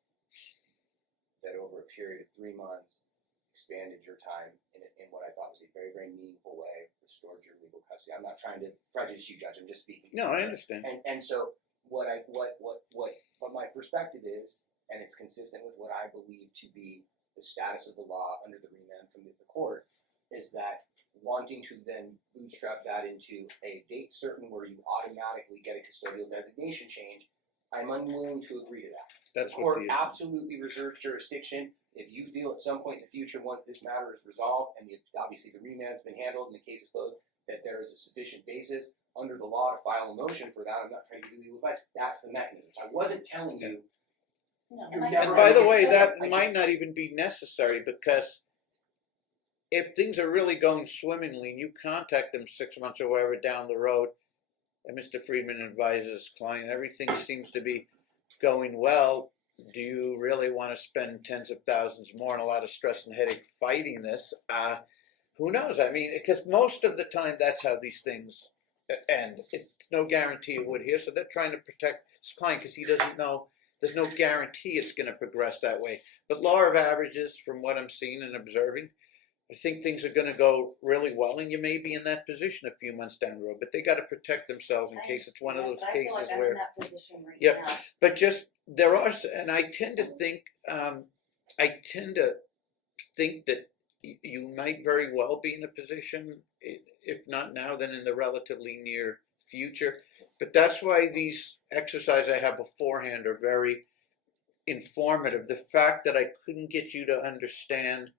that over a period of 3 months expanded your time in what I thought was a very, very meaningful way, restored your legal custody. I'm not trying to prejudice you, Judge. I'm just speaking. No, I understand. And so what my perspective is, and it's consistent with what I believe to be the status of the law under the remand from the court, is that wanting to then bootstrap that into a date certain where you automatically get a custodial designation change, I'm unwilling to agree to that. That's The what court absolutely reserves jurisdiction. If you feel at some point in the future, once this matter is resolved and obviously the remand's been handled and the case is closed, that there is a sufficient basis under the law to file a motion for that. I'm not trying to give you legal advice. That's the mechanism. I wasn't telling you. No, You're and never And by the gonna way, get that settled. might not even be necessary, because if things are really going swimmingly and you contact them 6 months or whatever down the road, and Mr. Friedman advises his client, everything seems to be going well, do you really want to spend tens of thousands more and a lot of stress and headache fighting this? Who knows? I mean, because most of the time that's how these things end. It's no guarantee it would here, so they're trying to protect his client because he doesn't know. There's no guarantee it's going to progress that way. But law of averages, from what I'm seeing and observing, I think things are going to go really well, and you may be in that position a few months down the road. But they got to protect themselves in case it's one of those But I cases feel like I'm where. in that position right Yep. now. But just there are, and I tend to think, that you might very well be in a position, if not now, then in the relatively near future. But that's why these exercises I have beforehand are very informative. The fact that I couldn't get you to understand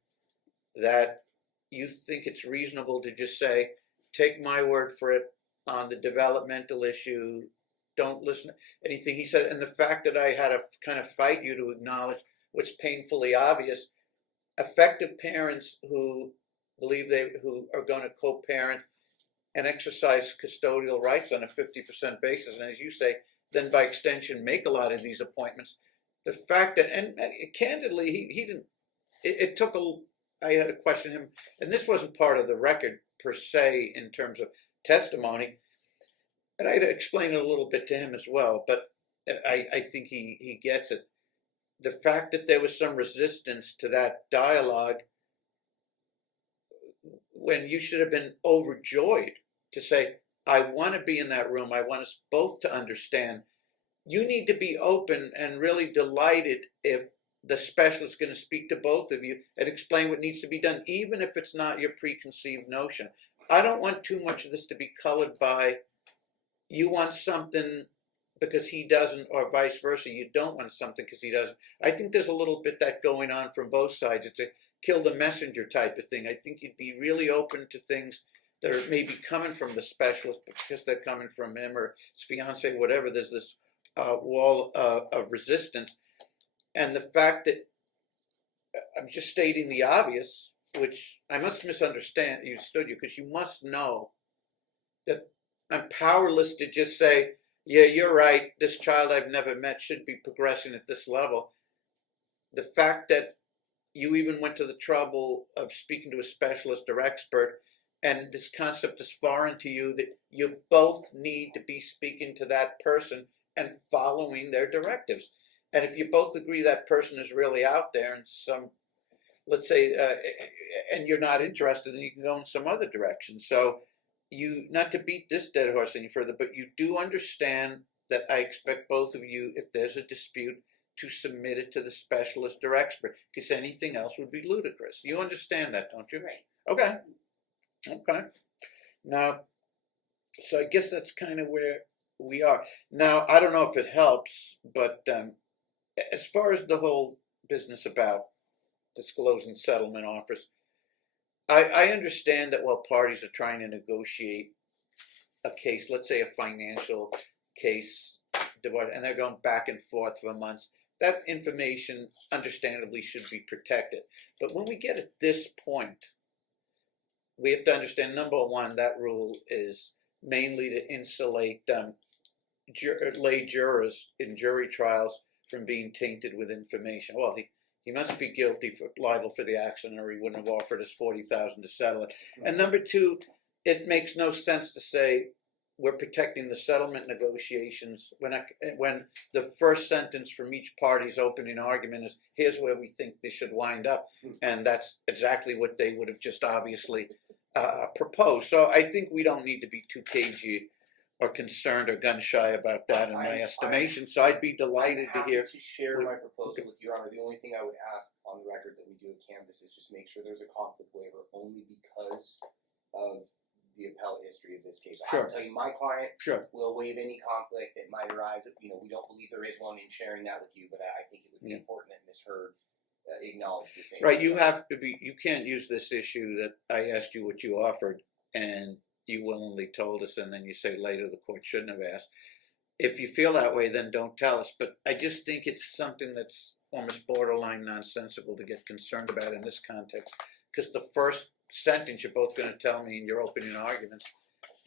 that you think it's reasonable to just say, take my word for it on the developmental issue, don't listen to anything he said, and the fact that I had to kind of fight you to acknowledge what's painfully obvious. Effective parents who who are going to co-parent and exercise custodial rights on a 50% basis, and as you say, then by extension make a lot of these appointments. The fact that, and candidly, he didn't. It took a. I had to question him, and this wasn't part of the record per se in terms of testimony, and I had to explain it a little bit to him as well. But I think he gets it. The fact that there was some resistance to that dialogue when you should have been overjoyed to say, I want to be in that room. I want us both to understand. You need to be open and really delighted if the specialist is going to speak to both of you and explain what needs to be done, even if it's not your preconceived notion. I don't want too much of this to be colored by you want something because he doesn't, or vice versa. You don't want something because he doesn't. I think there's a little bit that going on from both sides. It's a kill the messenger type of thing. I think you'd be really open to things that are maybe coming from the specialist because they're coming from him or his fiance, whatever. There's this wall of resistance. And the fact that I'm just stating the obvious, which I must misunderstand, you because you must know that I'm powerless to just say, yeah, you're right, this child I've never met should be progressing at this level. The fact that you even went to the trouble of speaking to a specialist or expert, and this concept is foreign to you, that you both need to be speaking to that person and following their directives. And if you both agree that person is really out there in some, let's say, and you're not interested, then you can go in some other direction. So you, not to beat this dead horse any further, but you do understand that I expect both of you, if there's a dispute, to submit it to the specialist or expert, because anything else would be ludicrous. You understand that, don't you? Right. Okay. Okay. Now, so I guess that's kind of where we are. Now, I don't know if it helps, but as far as the whole business about disclosing settlement offers, I understand that while parties are trying to negotiate a case, let's say a financial case, and they're going back and forth for months, that information understandably should be protected. But when we get at this point, we have to understand, number one, that rule is mainly to insulate lay jurors in jury trials from being tainted with information. Well, he must be liable for the accident, or he wouldn't have offered us $40,000 to settle it. And number two, it makes no sense to say we're protecting the settlement negotiations when the first sentence from each party's opening argument is, here's where we think this should wind up, and that's exactly what they would have just obviously proposed. So I think we don't need to be too cagey or concerned or gun shy about that in my estimation. So I'd be delighted to hear. To share my proposal with Your Honor. The only thing I would ask on the record that we do a canvass is just make sure there's a conflict waiver, only because of the appellate history of this case. I Sure. have to tell you, my client Sure. will waive any conflict that might arise. We don't believe there is one in sharing that with you, but I think it would be important that Ms. Hurd acknowledge the same. Right, you have to be. You can't use this issue that I asked you what you offered, and you willingly told us, and then you say later the court shouldn't have asked. If you feel that way, then don't tell us. But I just think it's something that's almost borderline nonsensical to get concerned about in this context, because the first sentence you're both going to tell me in your opening arguments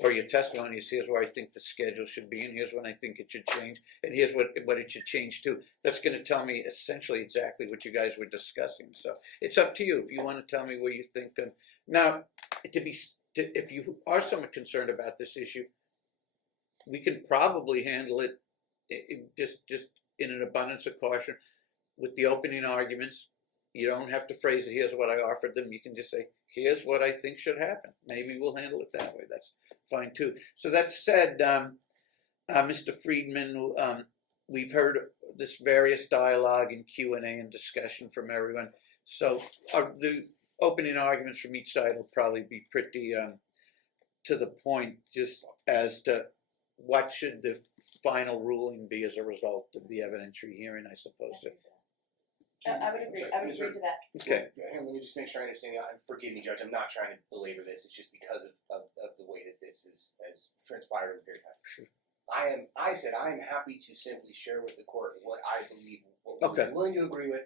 or your testimony is, here's where I think the schedule should be, and here's when I think it should change, and here's what it should change to. That's going to tell me essentially exactly what you guys were discussing. So it's up to you if you want to tell me where you think. Now, if you are somewhat concerned about this issue, we can probably handle it just in an abundance of caution with the opening arguments. You don't have to phrase it, here's what I offered them. You can just say, here's what I think should happen. Maybe we'll handle it that way. That's fine too. So that said, Mr. Friedman, we've heard this various dialogue and Q&A and discussion from everyone. So the opening arguments from each side will probably be pretty to the point, just as to what should the final ruling be as a result of the evidentiary hearing, I suppose. I would agree. I would agree to that. Okay. Yeah, let me just make sure I understand. Forgive me, Judge. I'm not trying to belabor this. It's just because of the way that this has transpired over a period of time. Sure. I said I am happy to simply share with the court what I believe, what Okay. we're willing to agree with,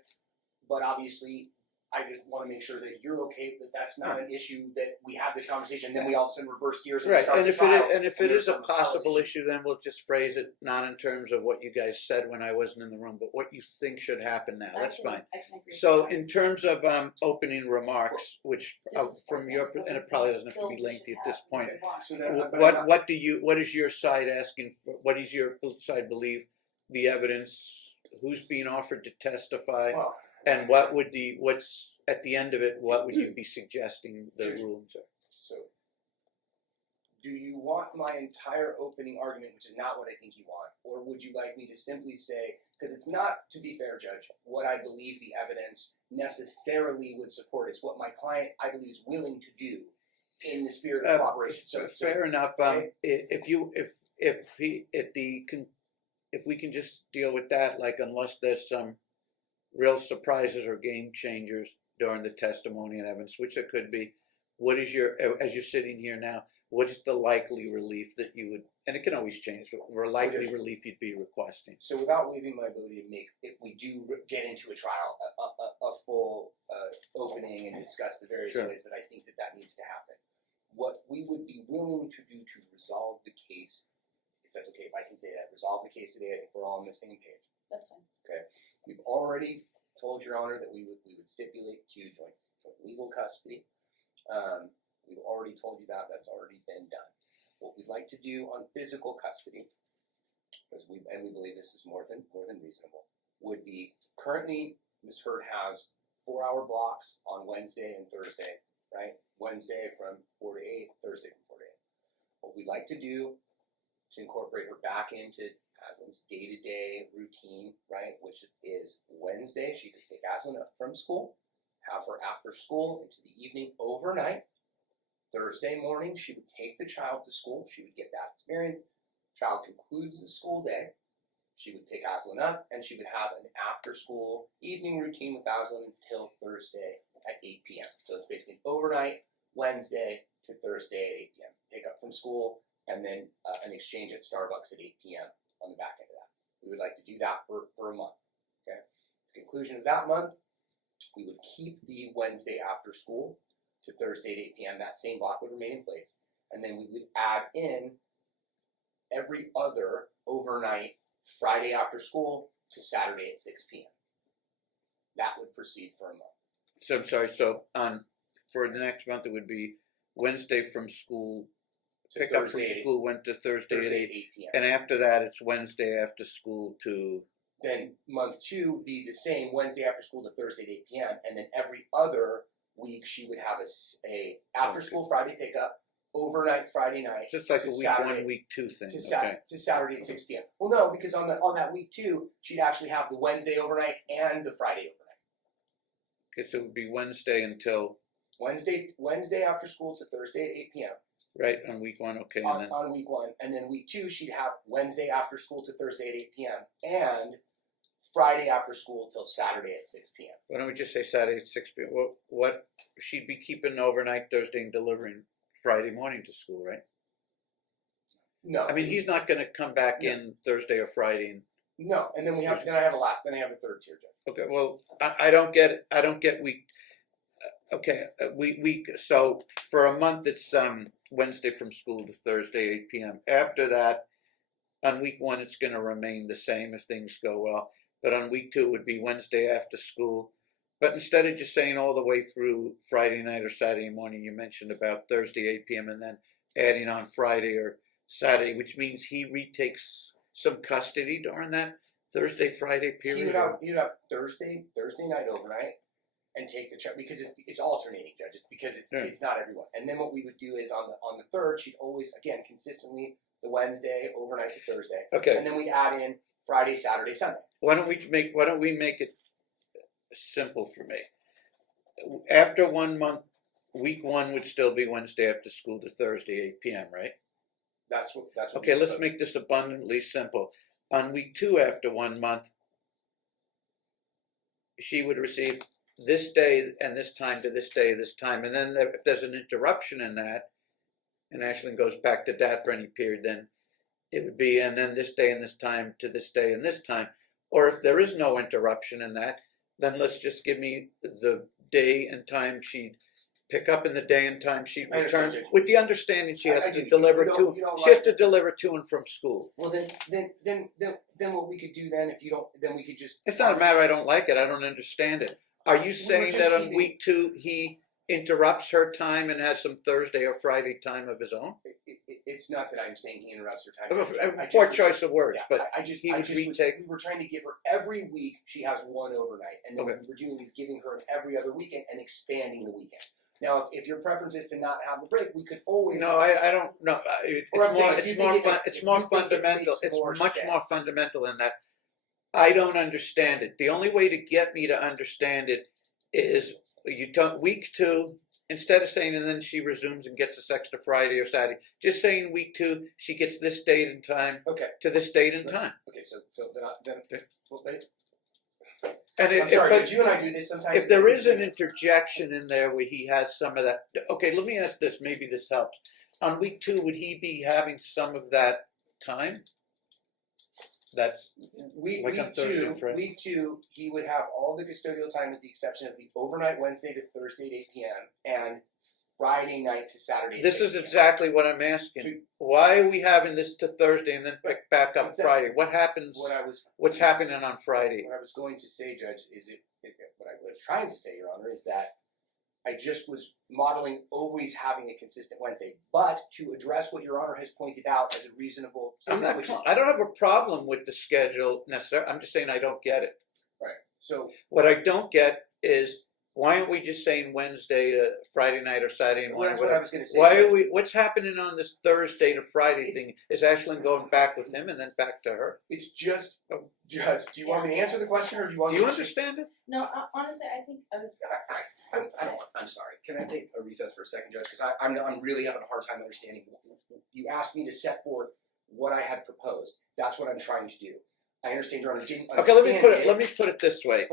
but obviously I just want to make sure that you're okay that that's not an issue, that we have this conversation, then we all of a sudden reverse gears and Right, start and the if trial. it there's is a some appellate possible issue, then we'll just phrase it not in terms of what you guys said when I wasn't in the room, but what you think should happen now. That's fine. I can agree. So with that. in terms of opening remarks, which This- from your, and it probably doesn't have to be lengthy at this point. So then, but What is your side asking for? What does your side believe the evidence? Who's being offered to testify? well, And what's at the end of it? What would you be suggesting the Sure. rulings are? So, do you want my entire opening argument, which is not what I think you want, or would you like me to simply say, because it's not, to be fair, Judge, what I believe the evidence necessarily would support. It's what my client, I believe, is willing to do in the spirit of cooperation. So, Fair enough. okay. If we can just deal with that, like unless there's some real surprises or game changers during the testimony and evidence, which it could be, what is your, as you're sitting here now, what is the likely relief that you would, and it can always change, but likely Okay. relief you'd be requesting? So without waiving my ability to make, if we do get into a trial, a full opening and discuss the various Sure. ways that I think that needs to happen, what we would be willing to do to resolve the case, if that's okay, if I can say that, resolve the case today, I think we're all on the same page. That's fine. We've already told Your Honor that we would stipulate to joint legal custody. We've already told you that, that's already been done. What we'd like to do on physical custody, because we believe this is more than reasonable, would be currently Ms. Hurd has 4-hour blocks on Wednesday and Thursday, right? Wednesday from 4 to 8, Thursday from 4 to 8. What we'd like to do to incorporate her back into Aslan's day-to-day routine, right, which is Wednesday, she could pick Aslan up from school, have her after school into the evening overnight. Thursday morning, she would take the child to school. She would get that experience. Child concludes the school day. She would pick Aslan up, and she would have an after-school evening routine with Aslan until Thursday at 8 p.m. So it's basically overnight, Wednesday to Thursday at 8 p.m. Pick up from school, and then an exchange at Starbucks at 8 p.m. on the back end of that. We would like to do that for a month. Okay. At the conclusion of that month, we would keep the Wednesday after school to Thursday at 8 p.m. That same block would remain in place. And then we would add in every other overnight Friday after school to Saturday at 6 p.m. That would proceed for a month. So I'm sorry, so for the next month it would be Wednesday from school, To pick up from Thursday at school went to Thursday at 8, 8 p.m. and after that it's Wednesday after school to, Then month 2 would be the same, Wednesday after school to Thursday at 8 p.m. And then every other week she would have a after school Friday pickup, overnight Friday night. so it's like to a week Saturday, 1, week 2 thing, to, okay. to Saturday at 6 p.m. Well, no, because on that week 2, she'd actually have the Wednesday overnight and the Friday overnight. Okay, so it would be Wednesday until, Wednesday after school to Thursday at 8 p.m. right, on week 1, okay, and on, then, on week 1, and then week 2 she'd have Wednesday after school to Thursday at 8 p.m. and Friday after school till Saturday at 6 p.m. why don't we just say Saturday at 6 p.m., what, she'd be keeping overnight Thursday and delivering Friday morning to school, right? No, I mean, he's not gonna come back in Thursday or Friday and, no, and then I have a third tier judge. okay, well, I don't get week, okay, so for a month it's Wednesday from school to Thursday 8 p.m. After that, on week 1 it's gonna remain the same if things go well, but on week 2 it would be Wednesday after school. But instead of just saying all the way through Friday night or Saturday morning, you mentioned about Thursday 8 p.m. and then adding on Friday or Saturday, which means he retakes some custody during that Thursday, Friday period. You'd have Thursday night overnight, and take the check because it's alternating judges because Yeah. it's not everyone. And then what we would do is on the third, she'd always again consistently the Wednesday overnight to Thursday, Okay. and then we'd add in Friday, Saturday, Sunday. Why don't we make it simple for me? After 1 month, week 1 would still be Wednesday after school to Thursday, 8 p.m., right? That's what. Okay, let's make this abundantly simple. On week 2 after 1 month, she would receive this day and this time to this day, this time. And then if there's an interruption in that, and Ashlyn goes back to that for any period, then it would be, and then this day and this time to this day and this time. Or if there is no interruption in that, then let's just give me the day and time she'd pick up in the day and time she'd I return, understand you. with the understanding she has I to do. deliver You to, don't she has like- to deliver to and from school. Well, then what we could do then, if you don't, then we could just. It's not a matter I don't like it, I don't understand it. Are you saying just that on keeping- week 2, he interrupts her time and has some Thursday or Friday time of his own? It's not that I'm saying he interrupts her time. I just Poor was- choice of words, Yeah, but I just he would was- retake. we were trying to give her every week. She has one overnight, and then Okay. what we're doing is giving her every other weekend and expanding the weekend. Now, if your preference is to not have the break, we could always. No, I don't. No, Or I'm it's saying more. if you It's think more it- fun. if It's you more think it fundamental. makes It's more much more sense. fundamental than that. I don't understand it. The only way to get me to understand it is you don't week 2. Instead of saying and then she resumes and gets this extra Friday or Saturday, just saying week 2 she gets this date and time Okay. to this date and time. Okay. So then well, And I'm sorry. but Did you and I do this sometimes? if there is an interjection in there where he has some of that, okay, let me ask this, maybe this helps. On week 2, would he be having some of that time? That's Week Like on Thursday and Friday. week 2, he would have all the custodial time with the exception of the overnight Wednesday to Thursday at 8 p.m. and Friday night to Saturday. At this 6 is p.m. exactly what I'm asking. So- Why are we having this to Thursday and then pick back up Exactly. Friday? What happens? What's happening on Friday? What I was going to say, Judge, is what I was trying to say, Your Honor, is that I just was modeling always having a consistent Wednesday, but to address what Your Honor has pointed out as a reasonable I'm statement, not. which is I don't have a problem with the schedule necessarily. I'm just saying I don't get it. right. So What I don't get is why aren't we just saying Wednesday to Friday night or Saturday well, morning? that's what I was going to say. Why Judge. are we? What's happening on this Thursday to Friday It's- thing? Is Ashlyn going back with him and then back to her? It's just, Judge. Do you want me to answer the question, or do you want Do you me to? understand it? No, honestly, I think I was. I'm sorry. Can I take a recess for a second, Judge? Because I'm really having a hard time understanding. You asked me to set forth what I had proposed. That's what I'm trying to do. I understand Your Honor didn't Okay, understand let me put it this way.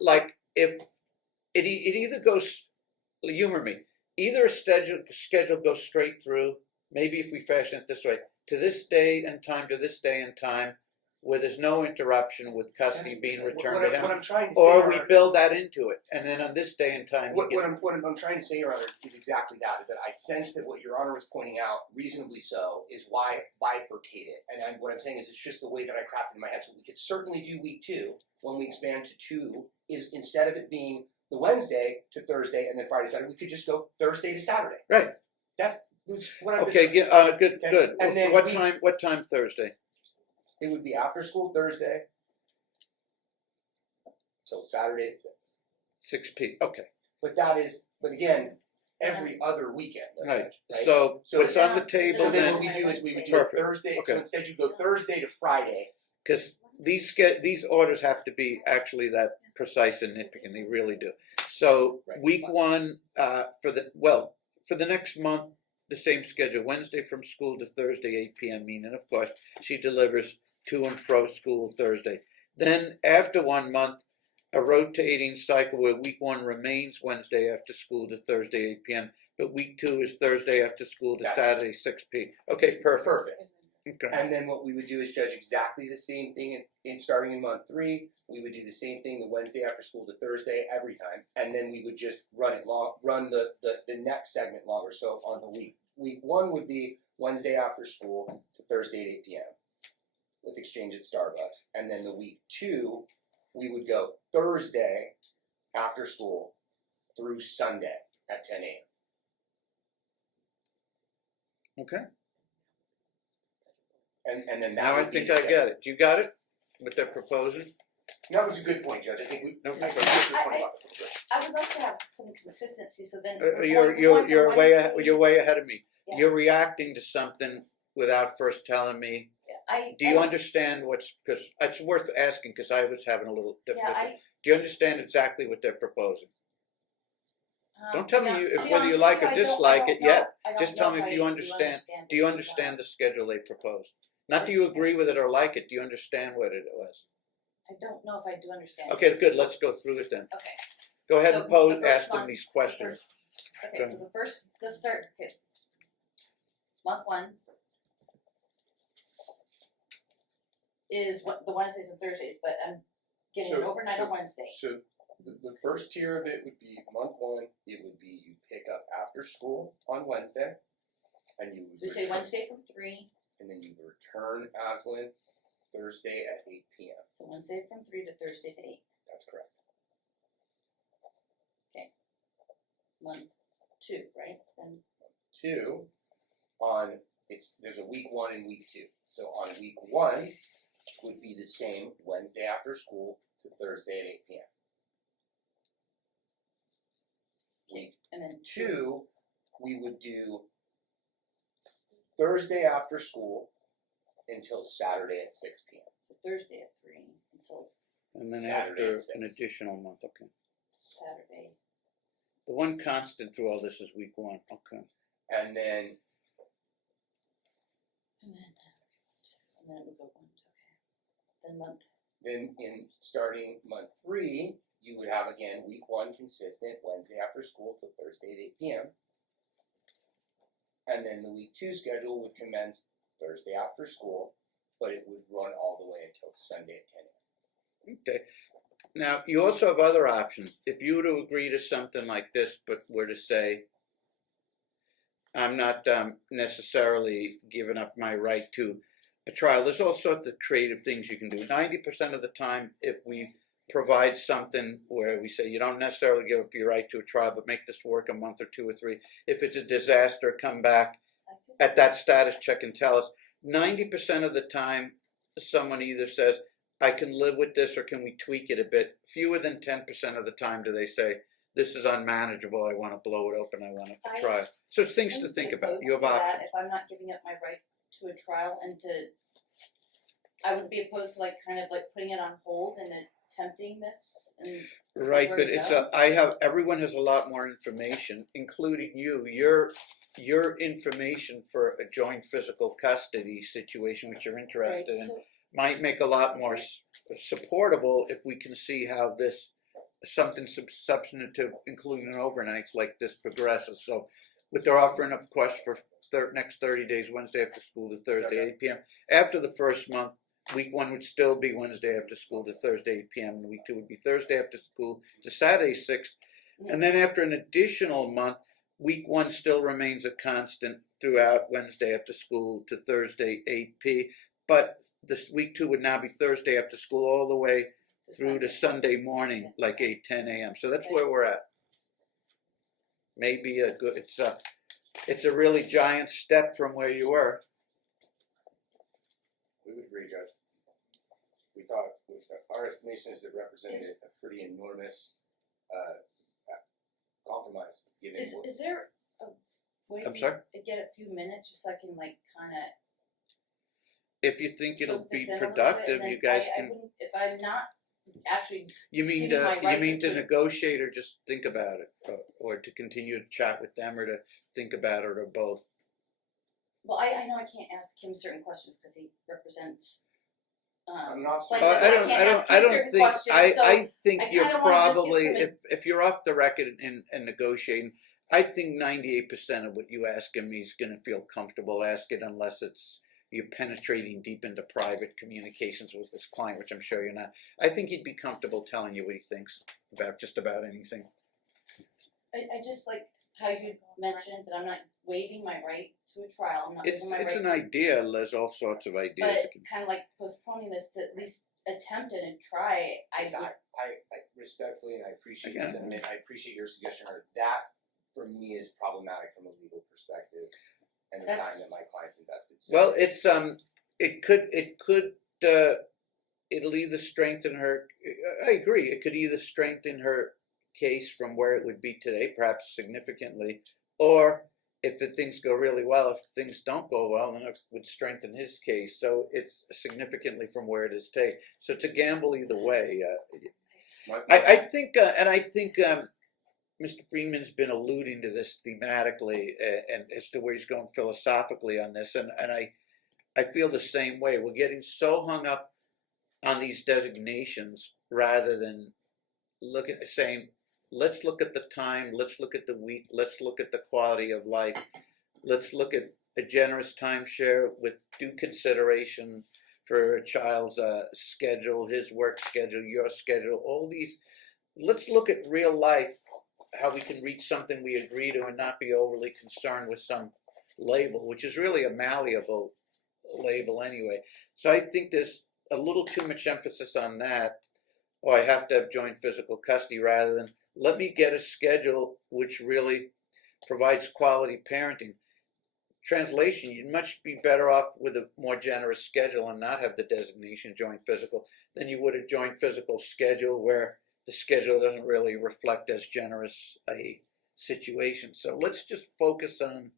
Like if it either goes, humor me. Either a schedule goes straight through. Maybe if we fashion it this way, to this day and time to this day and time, where there's no interruption with custody being returned to What him, I'm trying to say, or Your we Honor, build that into it, and then on this day and time, what I'm trying to say, Your Honor, is exactly that. Is that I sense that what Your Honor was pointing out, reasonably so, is why bifurcate it. And what I'm saying is, it's just the way that I crafted in my head. So we could certainly do week 2 when we expand to 2. Is instead of it being the Wednesday to Thursday and then Friday Saturday, we could just go Thursday to Saturday. Right. That's what I'm. Okay, good, Okay. good. And then What we- time? What time Thursday? It would be after school Thursday till Saturday at 6. 6 p. Okay, But but again, every other weekend. right. Right. So So what's on the table So then then? what we do is we would do Perfect. a Thursday. So Okay. instead you go Thursday to Friday. Because these orders have to be actually that precise and nitpicking. They really do. So Right. week 1 for the next month, the same schedule. Wednesday from school to Thursday 8 p.m. Meaning, of course, she delivers to and fro school Thursday. Then after 1 month, a rotating cycle where week 1 remains Wednesday after school to Thursday 8 p.m. But week 2 is Thursday after school to Yes. Saturday 6 p. Okay, perfect. Perfect. Okay. And then what we would do is judge exactly the same thing in starting in month 3. We would do the same thing the Wednesday after school to Thursday every time, and then we would just run the next segment longer. So on the week 1 would be Wednesday after school to Thursday at 8 p.m. with exchange at Starbucks, and then the week 2 we would go Thursday after school through Sunday at 10 a.m. Okay. And then that Now I would be think the I schedule. get it. You got it? What they're proposing? That was a good point, Judge. I think we. No, I no, think that's a good point about the program. I would like to have some consistency, so then. You're way ahead of me. Yeah. You're reacting to something without first telling me. Do you understand because it's worth asking because I was having a little difficulty. Do you understand exactly what they're proposing? Don't tell me whether you like or dislike it yet. Just tell me if you understand. Do you understand the schedule they proposed? Not do you agree with it or like it. Do you understand what it was? I don't know if I do understand. Okay, good. Let's go through it then. Okay. Go ahead So and the first ask them month- these questions. Okay, so let's start, okay. Month one is what, the Wednesdays and Thursdays, but I'm getting an overnight on Wednesday. So the first tier of it would be month one. It would be you pick up after school on Wednesday, and you would So we say return- Wednesday from 3, and then you return Aslan Thursday at 8 p.m. so Wednesday from 3 to Thursday to 8. That's correct. Month 2, right? Then Two, there's a week 1 and week 2. So on week 1 would be the same Wednesday after school to Thursday at 8 p.m. Week and then 2, we would do Thursday after school until Saturday at 6 p.m. So Thursday at 3 until And then Saturday after at 6. an additional month. Okay. Saturday. The one constant through all this is week 1. Okay. And then And then it would go 1, okay. Then month. Then in starting month 3, you would have again week 1 consistent Wednesday after school till Thursday at 8 p.m. And then the week 2 schedule would commence Thursday after school, but it would run all the way until Sunday at 10 a.m. Okay. Now, you also have other options. If you were to agree to something like this, but were to say, I'm not necessarily giving up my right to a trial, there's all sorts of creative things you can do. 90% of the time, if we provide something where we say you don't necessarily give up your right to a trial, but make this work a month or 2 or 3, if it's a disaster, come back at that status check and tell us. 90% of the time, someone either says, I can live with this, or can we tweak it a bit? Fewer than 10% of the time do they say, this is unmanageable, I want to blow it open, I want to try. So it's things to think about. You have options. If I'm not giving up my right to a trial and I would be opposed to kind of putting it on hold and attempting this and Right, but everyone has a lot more information, including you. Your information for a joint physical custody situation, which you're interested in, might make a lot more supportable if we can see how this something substantive, including overnights like this, progresses. So, but they're offering up quest for next 30 days, Wednesday after school to Thursday 8 p.m. After the first month, week 1 would still be Wednesday after school to Thursday 8 p.m. and week 2 would be Thursday after school to Saturday 6. And then after an additional month, week 1 still remains a constant throughout Wednesday after school to Thursday 8 p. But this week 2 would now be Thursday after school all the way through to Sunday morning, like 8, 10 a.m. So that's where we're at. Maybe it's a really giant step from where you were. We would agree, Judge. We thought, our estimation is it represented a pretty enormous compromise. Given Is there a way I'm to sorry? get a few minutes just so I can kind of If you think it'll soak this be in a little bit, productive, and you then guys I can. wouldn't, if I'm not actually, You mean giving my to rights to- negotiate or just think about it, or to continue to chat with them, or to think about it, or both? well, I know I can't ask him certain questions because he represents. I'm not like, sure. I don't think. I think I you're kinda wanna just get probably some- if you're off the record and negotiating. I think 98% of what you ask him, he's going to feel comfortable asking, unless it's you're penetrating deep into private communications with this client, which I'm sure you're not. I think he'd be comfortable telling you what he thinks about just about anything. I just like how you mentioned that I'm not waiving my right to a trial. I'm not waiving my It's right an idea. There's all sorts of ideas. but kind of postponing this to at least attempt it and try. I Respectfully, and I appreciate Again. the sentiment, I appreciate your suggestion, or that for me is problematic from a legal perspective and the That's- time that my clients invested. So Well, it's it could it'll either strengthen her, I agree, it could either strengthen her case from where it would be today, perhaps significantly, or if the things go really well, if things don't go well, then it would strengthen his case. So it's significantly from where it is today. So it's a gamble either way. I think, and I think Mr. Freeman's been alluding to this thematically, and as to where he's going philosophically on this, and I feel the same way. We're getting so hung up on these designations rather than saying, let's look at the time, let's look at the week, let's look at the quality of life, let's look at a generous timeshare with due consideration for a child's schedule, his work schedule, your schedule, all these. Let's look at real life, how we can reach something we agree to and not be overly concerned with some label, which is really a malleable label anyway. So I think there's a little too much emphasis on that. Oh, I have to have joint physical custody, rather than let me get a schedule which really provides quality parenting. Translation, you'd much be better off with a more generous schedule and not have the designation joint physical than you would a joint physical schedule where the schedule doesn't really reflect as generous a situation. So let's just focus on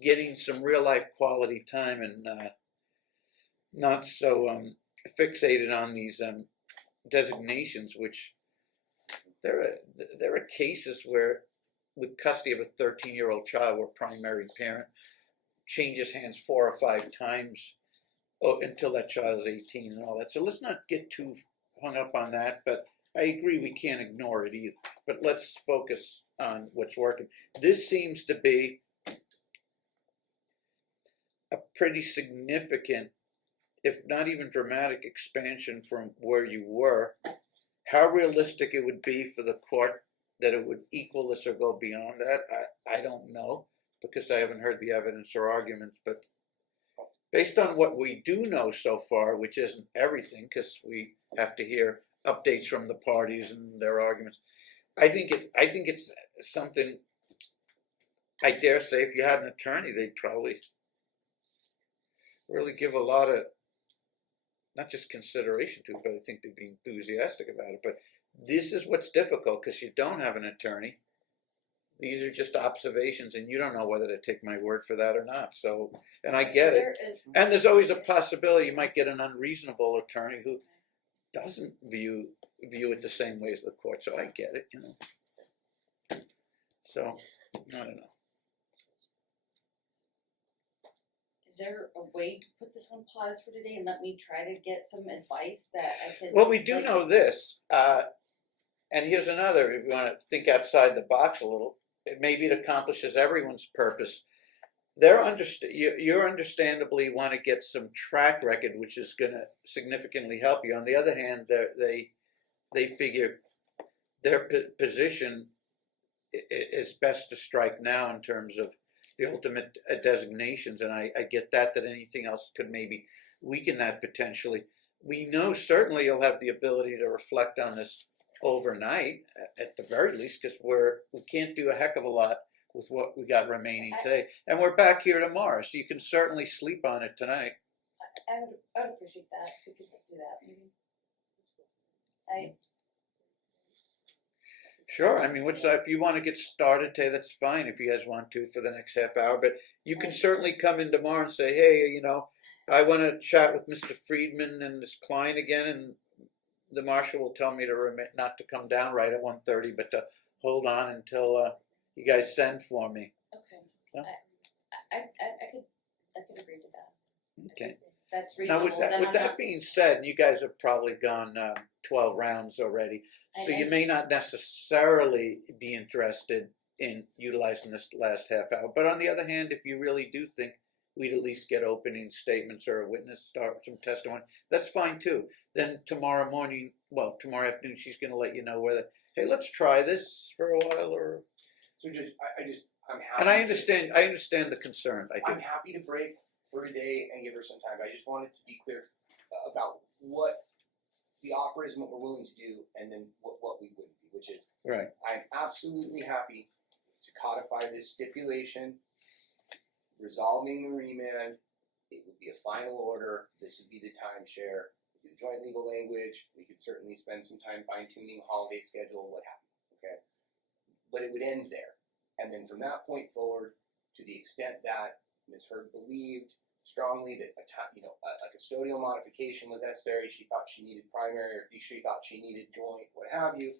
getting some real life quality time and not so fixated on these designations, which there are cases where with custody of a 13-year-old child where primary parent changes hands 4 or 5 times until that child is 18 and all that. So let's not get too hung up on that, but I agree we can't ignore it either. But let's focus on what's working. This seems to be a pretty significant, if not even dramatic, expansion from where you were. How realistic it would be for the court that it would equal this or go beyond that, I don't know, because I haven't heard the evidence or arguments. But based on what we do know so far, which isn't everything, because we have to hear updates from the parties and their arguments, I think it's something. I dare say, if you had an attorney, they'd probably really give a lot of, not just consideration to it, but I think they'd be enthusiastic about it. But this is what's difficult, because you don't have an attorney. These are just observations, and you don't know whether to take my word for that or not. So, and I get it. And there's always a possibility you might get an unreasonable attorney who doesn't view it the same way as the court. So I get it, you know. So, I don't know. Is there a way to put this on pause for today and let me try to get some advice that I could? Well, we do know this, and here's another. If you want to think outside the box a little, maybe it accomplishes everyone's purpose. You understandably want to get some track record, which is going to significantly help you. On the other hand, they figure their position is best to strike now in terms of the ultimate designations, and I get that anything else could maybe weaken that potentially. We know certainly you'll have the ability to reflect on this overnight, at the very least, because we can't do a heck of a lot with what we got remaining today, and we're back here tomorrow, so you can certainly sleep on it tonight. I would appreciate that if we could do that. Maybe. Sure. I mean, if you want to get started today, that's fine. If you guys want to for the next half hour, but you can certainly come in tomorrow and say, hey, you know, I want to chat with Mr. Friedman and this client again, and the marshal will tell me not to come down right at 1:30, but to hold on until you guys send for me. Okay. Yeah? I could agree to that. Okay. That's Now, reasonable. with that being said, you guys have probably gone 12 rounds already, so you may not necessarily be interested in utilizing this last half hour. But on the other hand, if you really do think we'd at least get opening statements or a witness start some testimony, that's fine too. Then tomorrow afternoon, she's going to let you know whether, hey, let's try this for a while, or. So Judge, I'm happy. And I understand the concern. I'm happy to break for a day and give her some time. I just wanted to be clear about what the offer is and what we're willing to do, and then what we wouldn't do, which is, right. I'm absolutely happy to codify this stipulation, resolving the remand. It would be a final order. This would be the timeshare. joint legal language. We could certainly spend some time fine-tuning holiday schedule, what have you, okay? But it would end there. And then from that point forward, to the extent that Ms. Hurd believed strongly that a custodial modification was necessary, she thought she needed primary, or she thought she needed joint, what have you,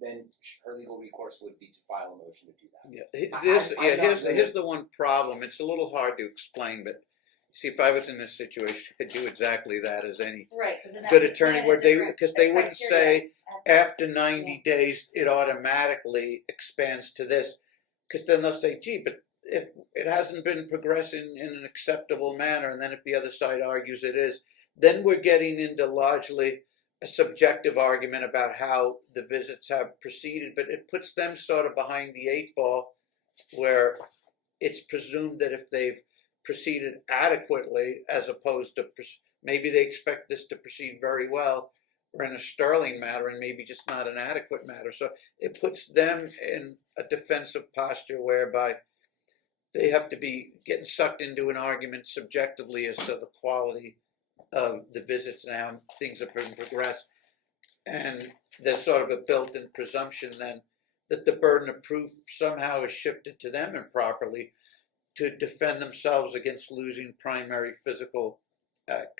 then her legal recourse would be to file a motion to do that. Here's the one problem. It's a little hard to explain, but see, if I was in this situation, I'd do exactly that as any Right, because good attorney, where they wouldn't say after 90 days it automatically expands to this, because then they'll say, gee, but it hasn't been progressing in an acceptable manner, and then if the other side argues it is, then we're getting into largely a subjective argument about how the visits have proceeded, but it puts them sort of behind the 8 ball, where it's presumed that if they've proceeded adequately, as opposed to maybe they expect this to proceed very well, or in a sterling matter, and maybe just not an adequate matter. So it puts them in a defensive posture whereby they have to be getting sucked into an argument subjectively as to the quality of the visits and how things have been progressed. And there's sort of a built-in presumption then that the burden of proof somehow is shifted to them improperly to defend themselves against losing primary physical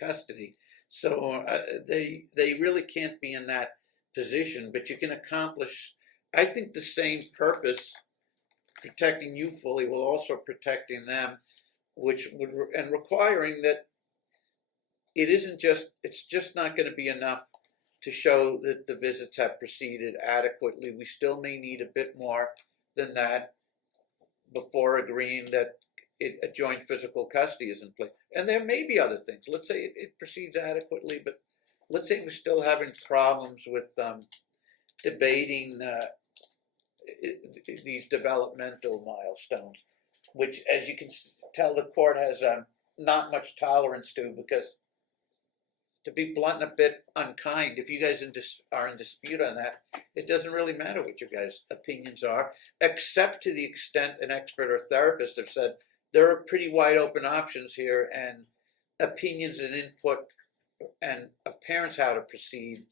custody. So they really can't be in that position, but you can accomplish, I think, the same purpose, protecting you fully while also protecting them, which would, and requiring that it's just not going to be enough to show that the visits have proceeded adequately. We still may need a bit more than that before agreeing that a joint physical custody is in place. And there may be other things. Let's say it proceeds adequately, but let's say we're still having problems with debating these developmental milestones, which, as you can tell, the court has not much tolerance to, because, to be blunt and a bit unkind, if you guys are in dispute on that, it doesn't really matter what your guys' opinions are, except to the extent an expert or therapist have said there are pretty wide open options here, and opinions and input and of parents how to proceed,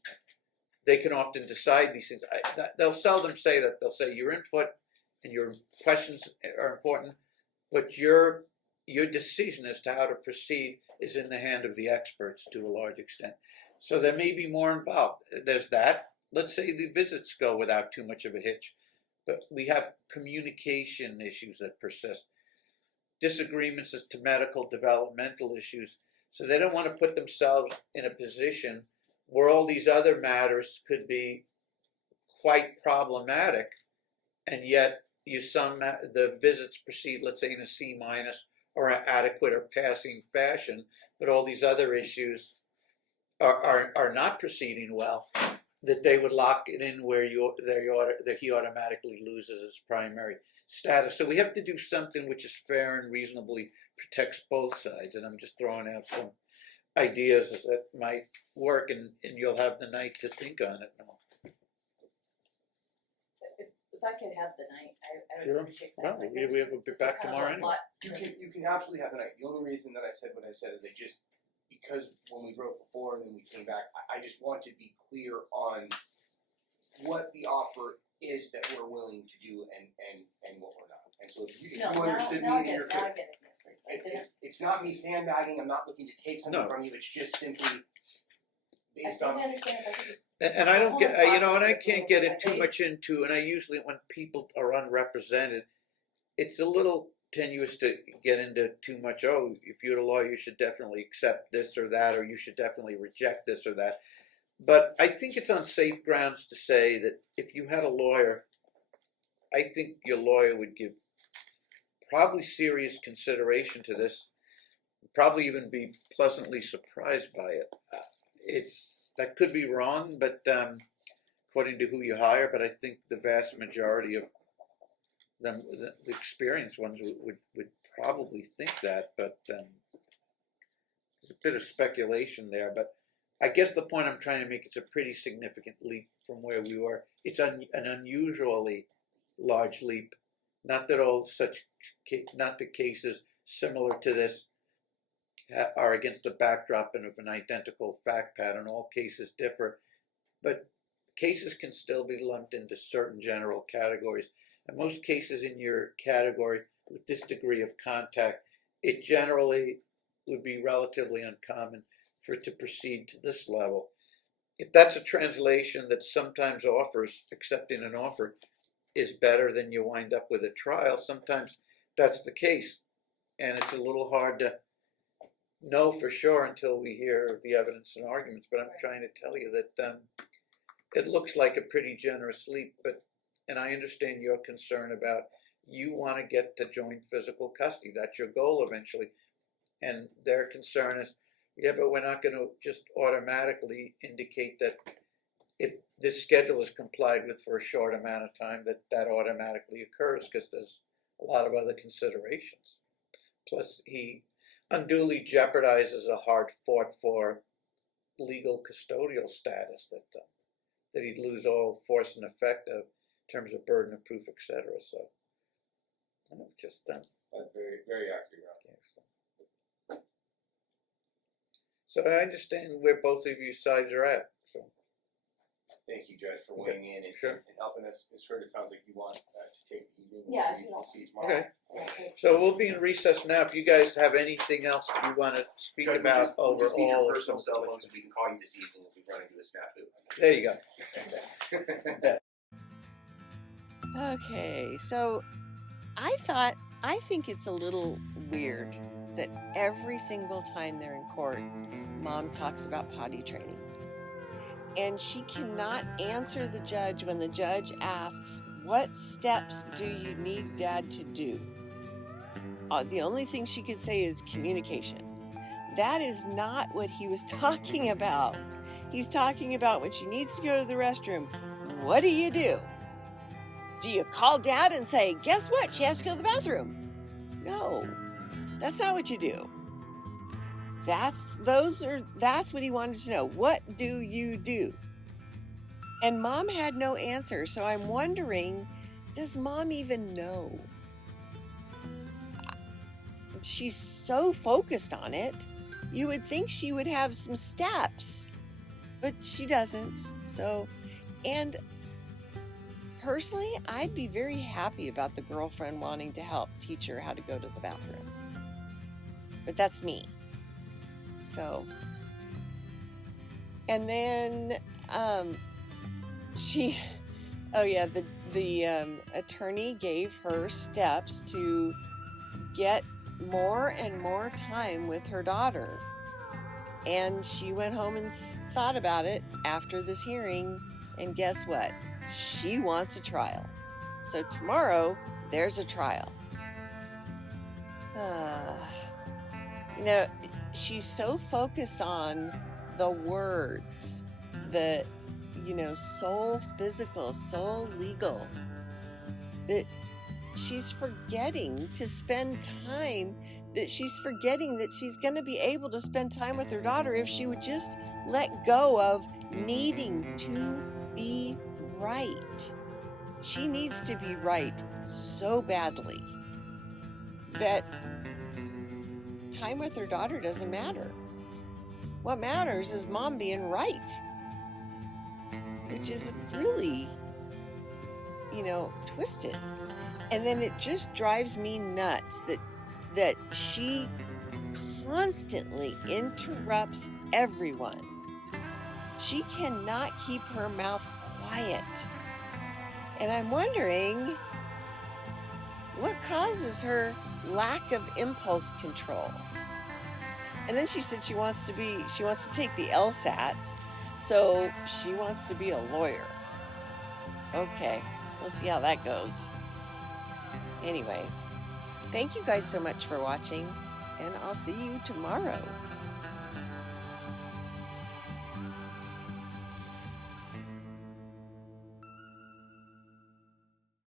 they can often decide these things. They'll seldom say that. They'll say your input and your questions are important, but your decision as to how to proceed is in the hand of the experts to a large extent. So there may be more involved. There's that. Let's say the visits go without too much of a hitch, but we have communication issues that persist, disagreements as to medical developmental issues. So they don't want to put themselves in a position where all these other matters could be quite problematic, and yet the visits proceed, let's say, in a C- or an adequate or passing fashion, but all these other issues are not proceeding well, that they would lock it in where he automatically loses his primary status. So we have to do something which is fair and reasonably protects both sides. And I'm just throwing out some ideas that might work, and you'll have the night to think on it now. If I could have the night, I would Sure. appreciate that. Well, we'll be back tomorrow anyway. You can absolutely have the night. The only reason that I said what I said is because when we wrote before and then we came back, I just want to be clear on what the offer is that we're willing to do and what we're not. And so if you understood now I me get in your it, now I get it. it's not me sandbagging. I'm not looking to take something from you. It's just simply based on. I understand if I could just. And I don't get, and I can't get it too Okay. much into, and I usually, when people are unrepresented, it's a little tenuous to get into too much, oh, if you're a lawyer, you should definitely accept this or that, or you should definitely reject this or that. But I think it's on safe grounds to say that if you had a lawyer, I think your lawyer would give probably serious consideration to this, probably even be pleasantly surprised by it. That could be wrong, but according to who you hire, but I think the vast majority of them, the experienced ones, would probably think that, but there's a bit of speculation there. But I guess the point I'm trying to make, it's a pretty significant leap from where we were. It's an unusually large leap. Not that all such, not the cases similar to this are against the backdrop of an identical fact pattern. All cases differ, but cases can still be lumped into certain general categories. And most cases in your category with this degree of contact, it generally would be relatively uncommon for it to proceed to this level. If that's a translation that sometimes offers, accepting an offer is better than you wind up with a trial, sometimes that's the case. And it's a little hard to know for sure until we hear the evidence and arguments. But I'm trying to tell you that it looks like a pretty generous leap. And I understand your concern about you want to get to joint physical custody. That's your goal eventually. And their concern is, yeah, but we're not going to just automatically indicate that if this schedule is complied with for a short amount of time, that automatically occurs, because there's a lot of other considerations. Plus, he unduly jeopardizes a hard-fought-for legal custodial status that he'd lose all force and effect of in terms of burden of proof, etc. So, I don't know, just That's very, very accurate. So I understand where both of you sides are at. So Thank you, Judge, for weighing in and, Sure. and helping us. It's heard it sounds like you want to take the evening. Yeah, so if you you can don't see tomorrow. Okay. Okay. So we'll be in recess now. If you guys have anything else you want to speak Judge, about we just need your overall or personal cell something. phone so we can call you this evening if we run into a snafu. There you go. Okay, so I think it's a little weird that every single time they're in court, Mom talks about potty training. And she cannot answer the judge when the judge asks, what steps do you need Dad to do? The only thing she could say is communication. That is not what he was talking about. He's talking about when she needs to go to the restroom, what do? Do you call Dad and say, guess what? She has to go to the bathroom. No, that's not what you do. That's what he wanted to know. What do you do? And Mom had no answer, so I'm wondering, does Mom even know? She's so focused on it. You would think she would have some steps, but she doesn't. So, and personally, I'd be very happy about the girlfriend wanting to help teach her how to go to the bathroom. But that's me. So, and then the attorney gave her steps to get more and more time with her daughter. And she went home and thought about it after this hearing, and guess what? She wants a trial. So tomorrow, there's a trial. She's so focused on the words, the, soul physical, soul legal, that she's forgetting to spend time, that she's forgetting that she's going to be able to spend time with her daughter if she would just let go of needing to be right. She needs to be right so badly that time with her daughter doesn't matter. What matters is Mom being right, which is really, twisted. And then it just drives me nuts that she constantly interrupts everyone. She cannot keep her mouth quiet. And I'm wondering what causes her lack of impulse control. And then she said she wants to take the LSATs, so she wants to be a lawyer. Okay, we'll see how that goes. Anyway, thank you guys so much for watching, and I'll see you tomorrow.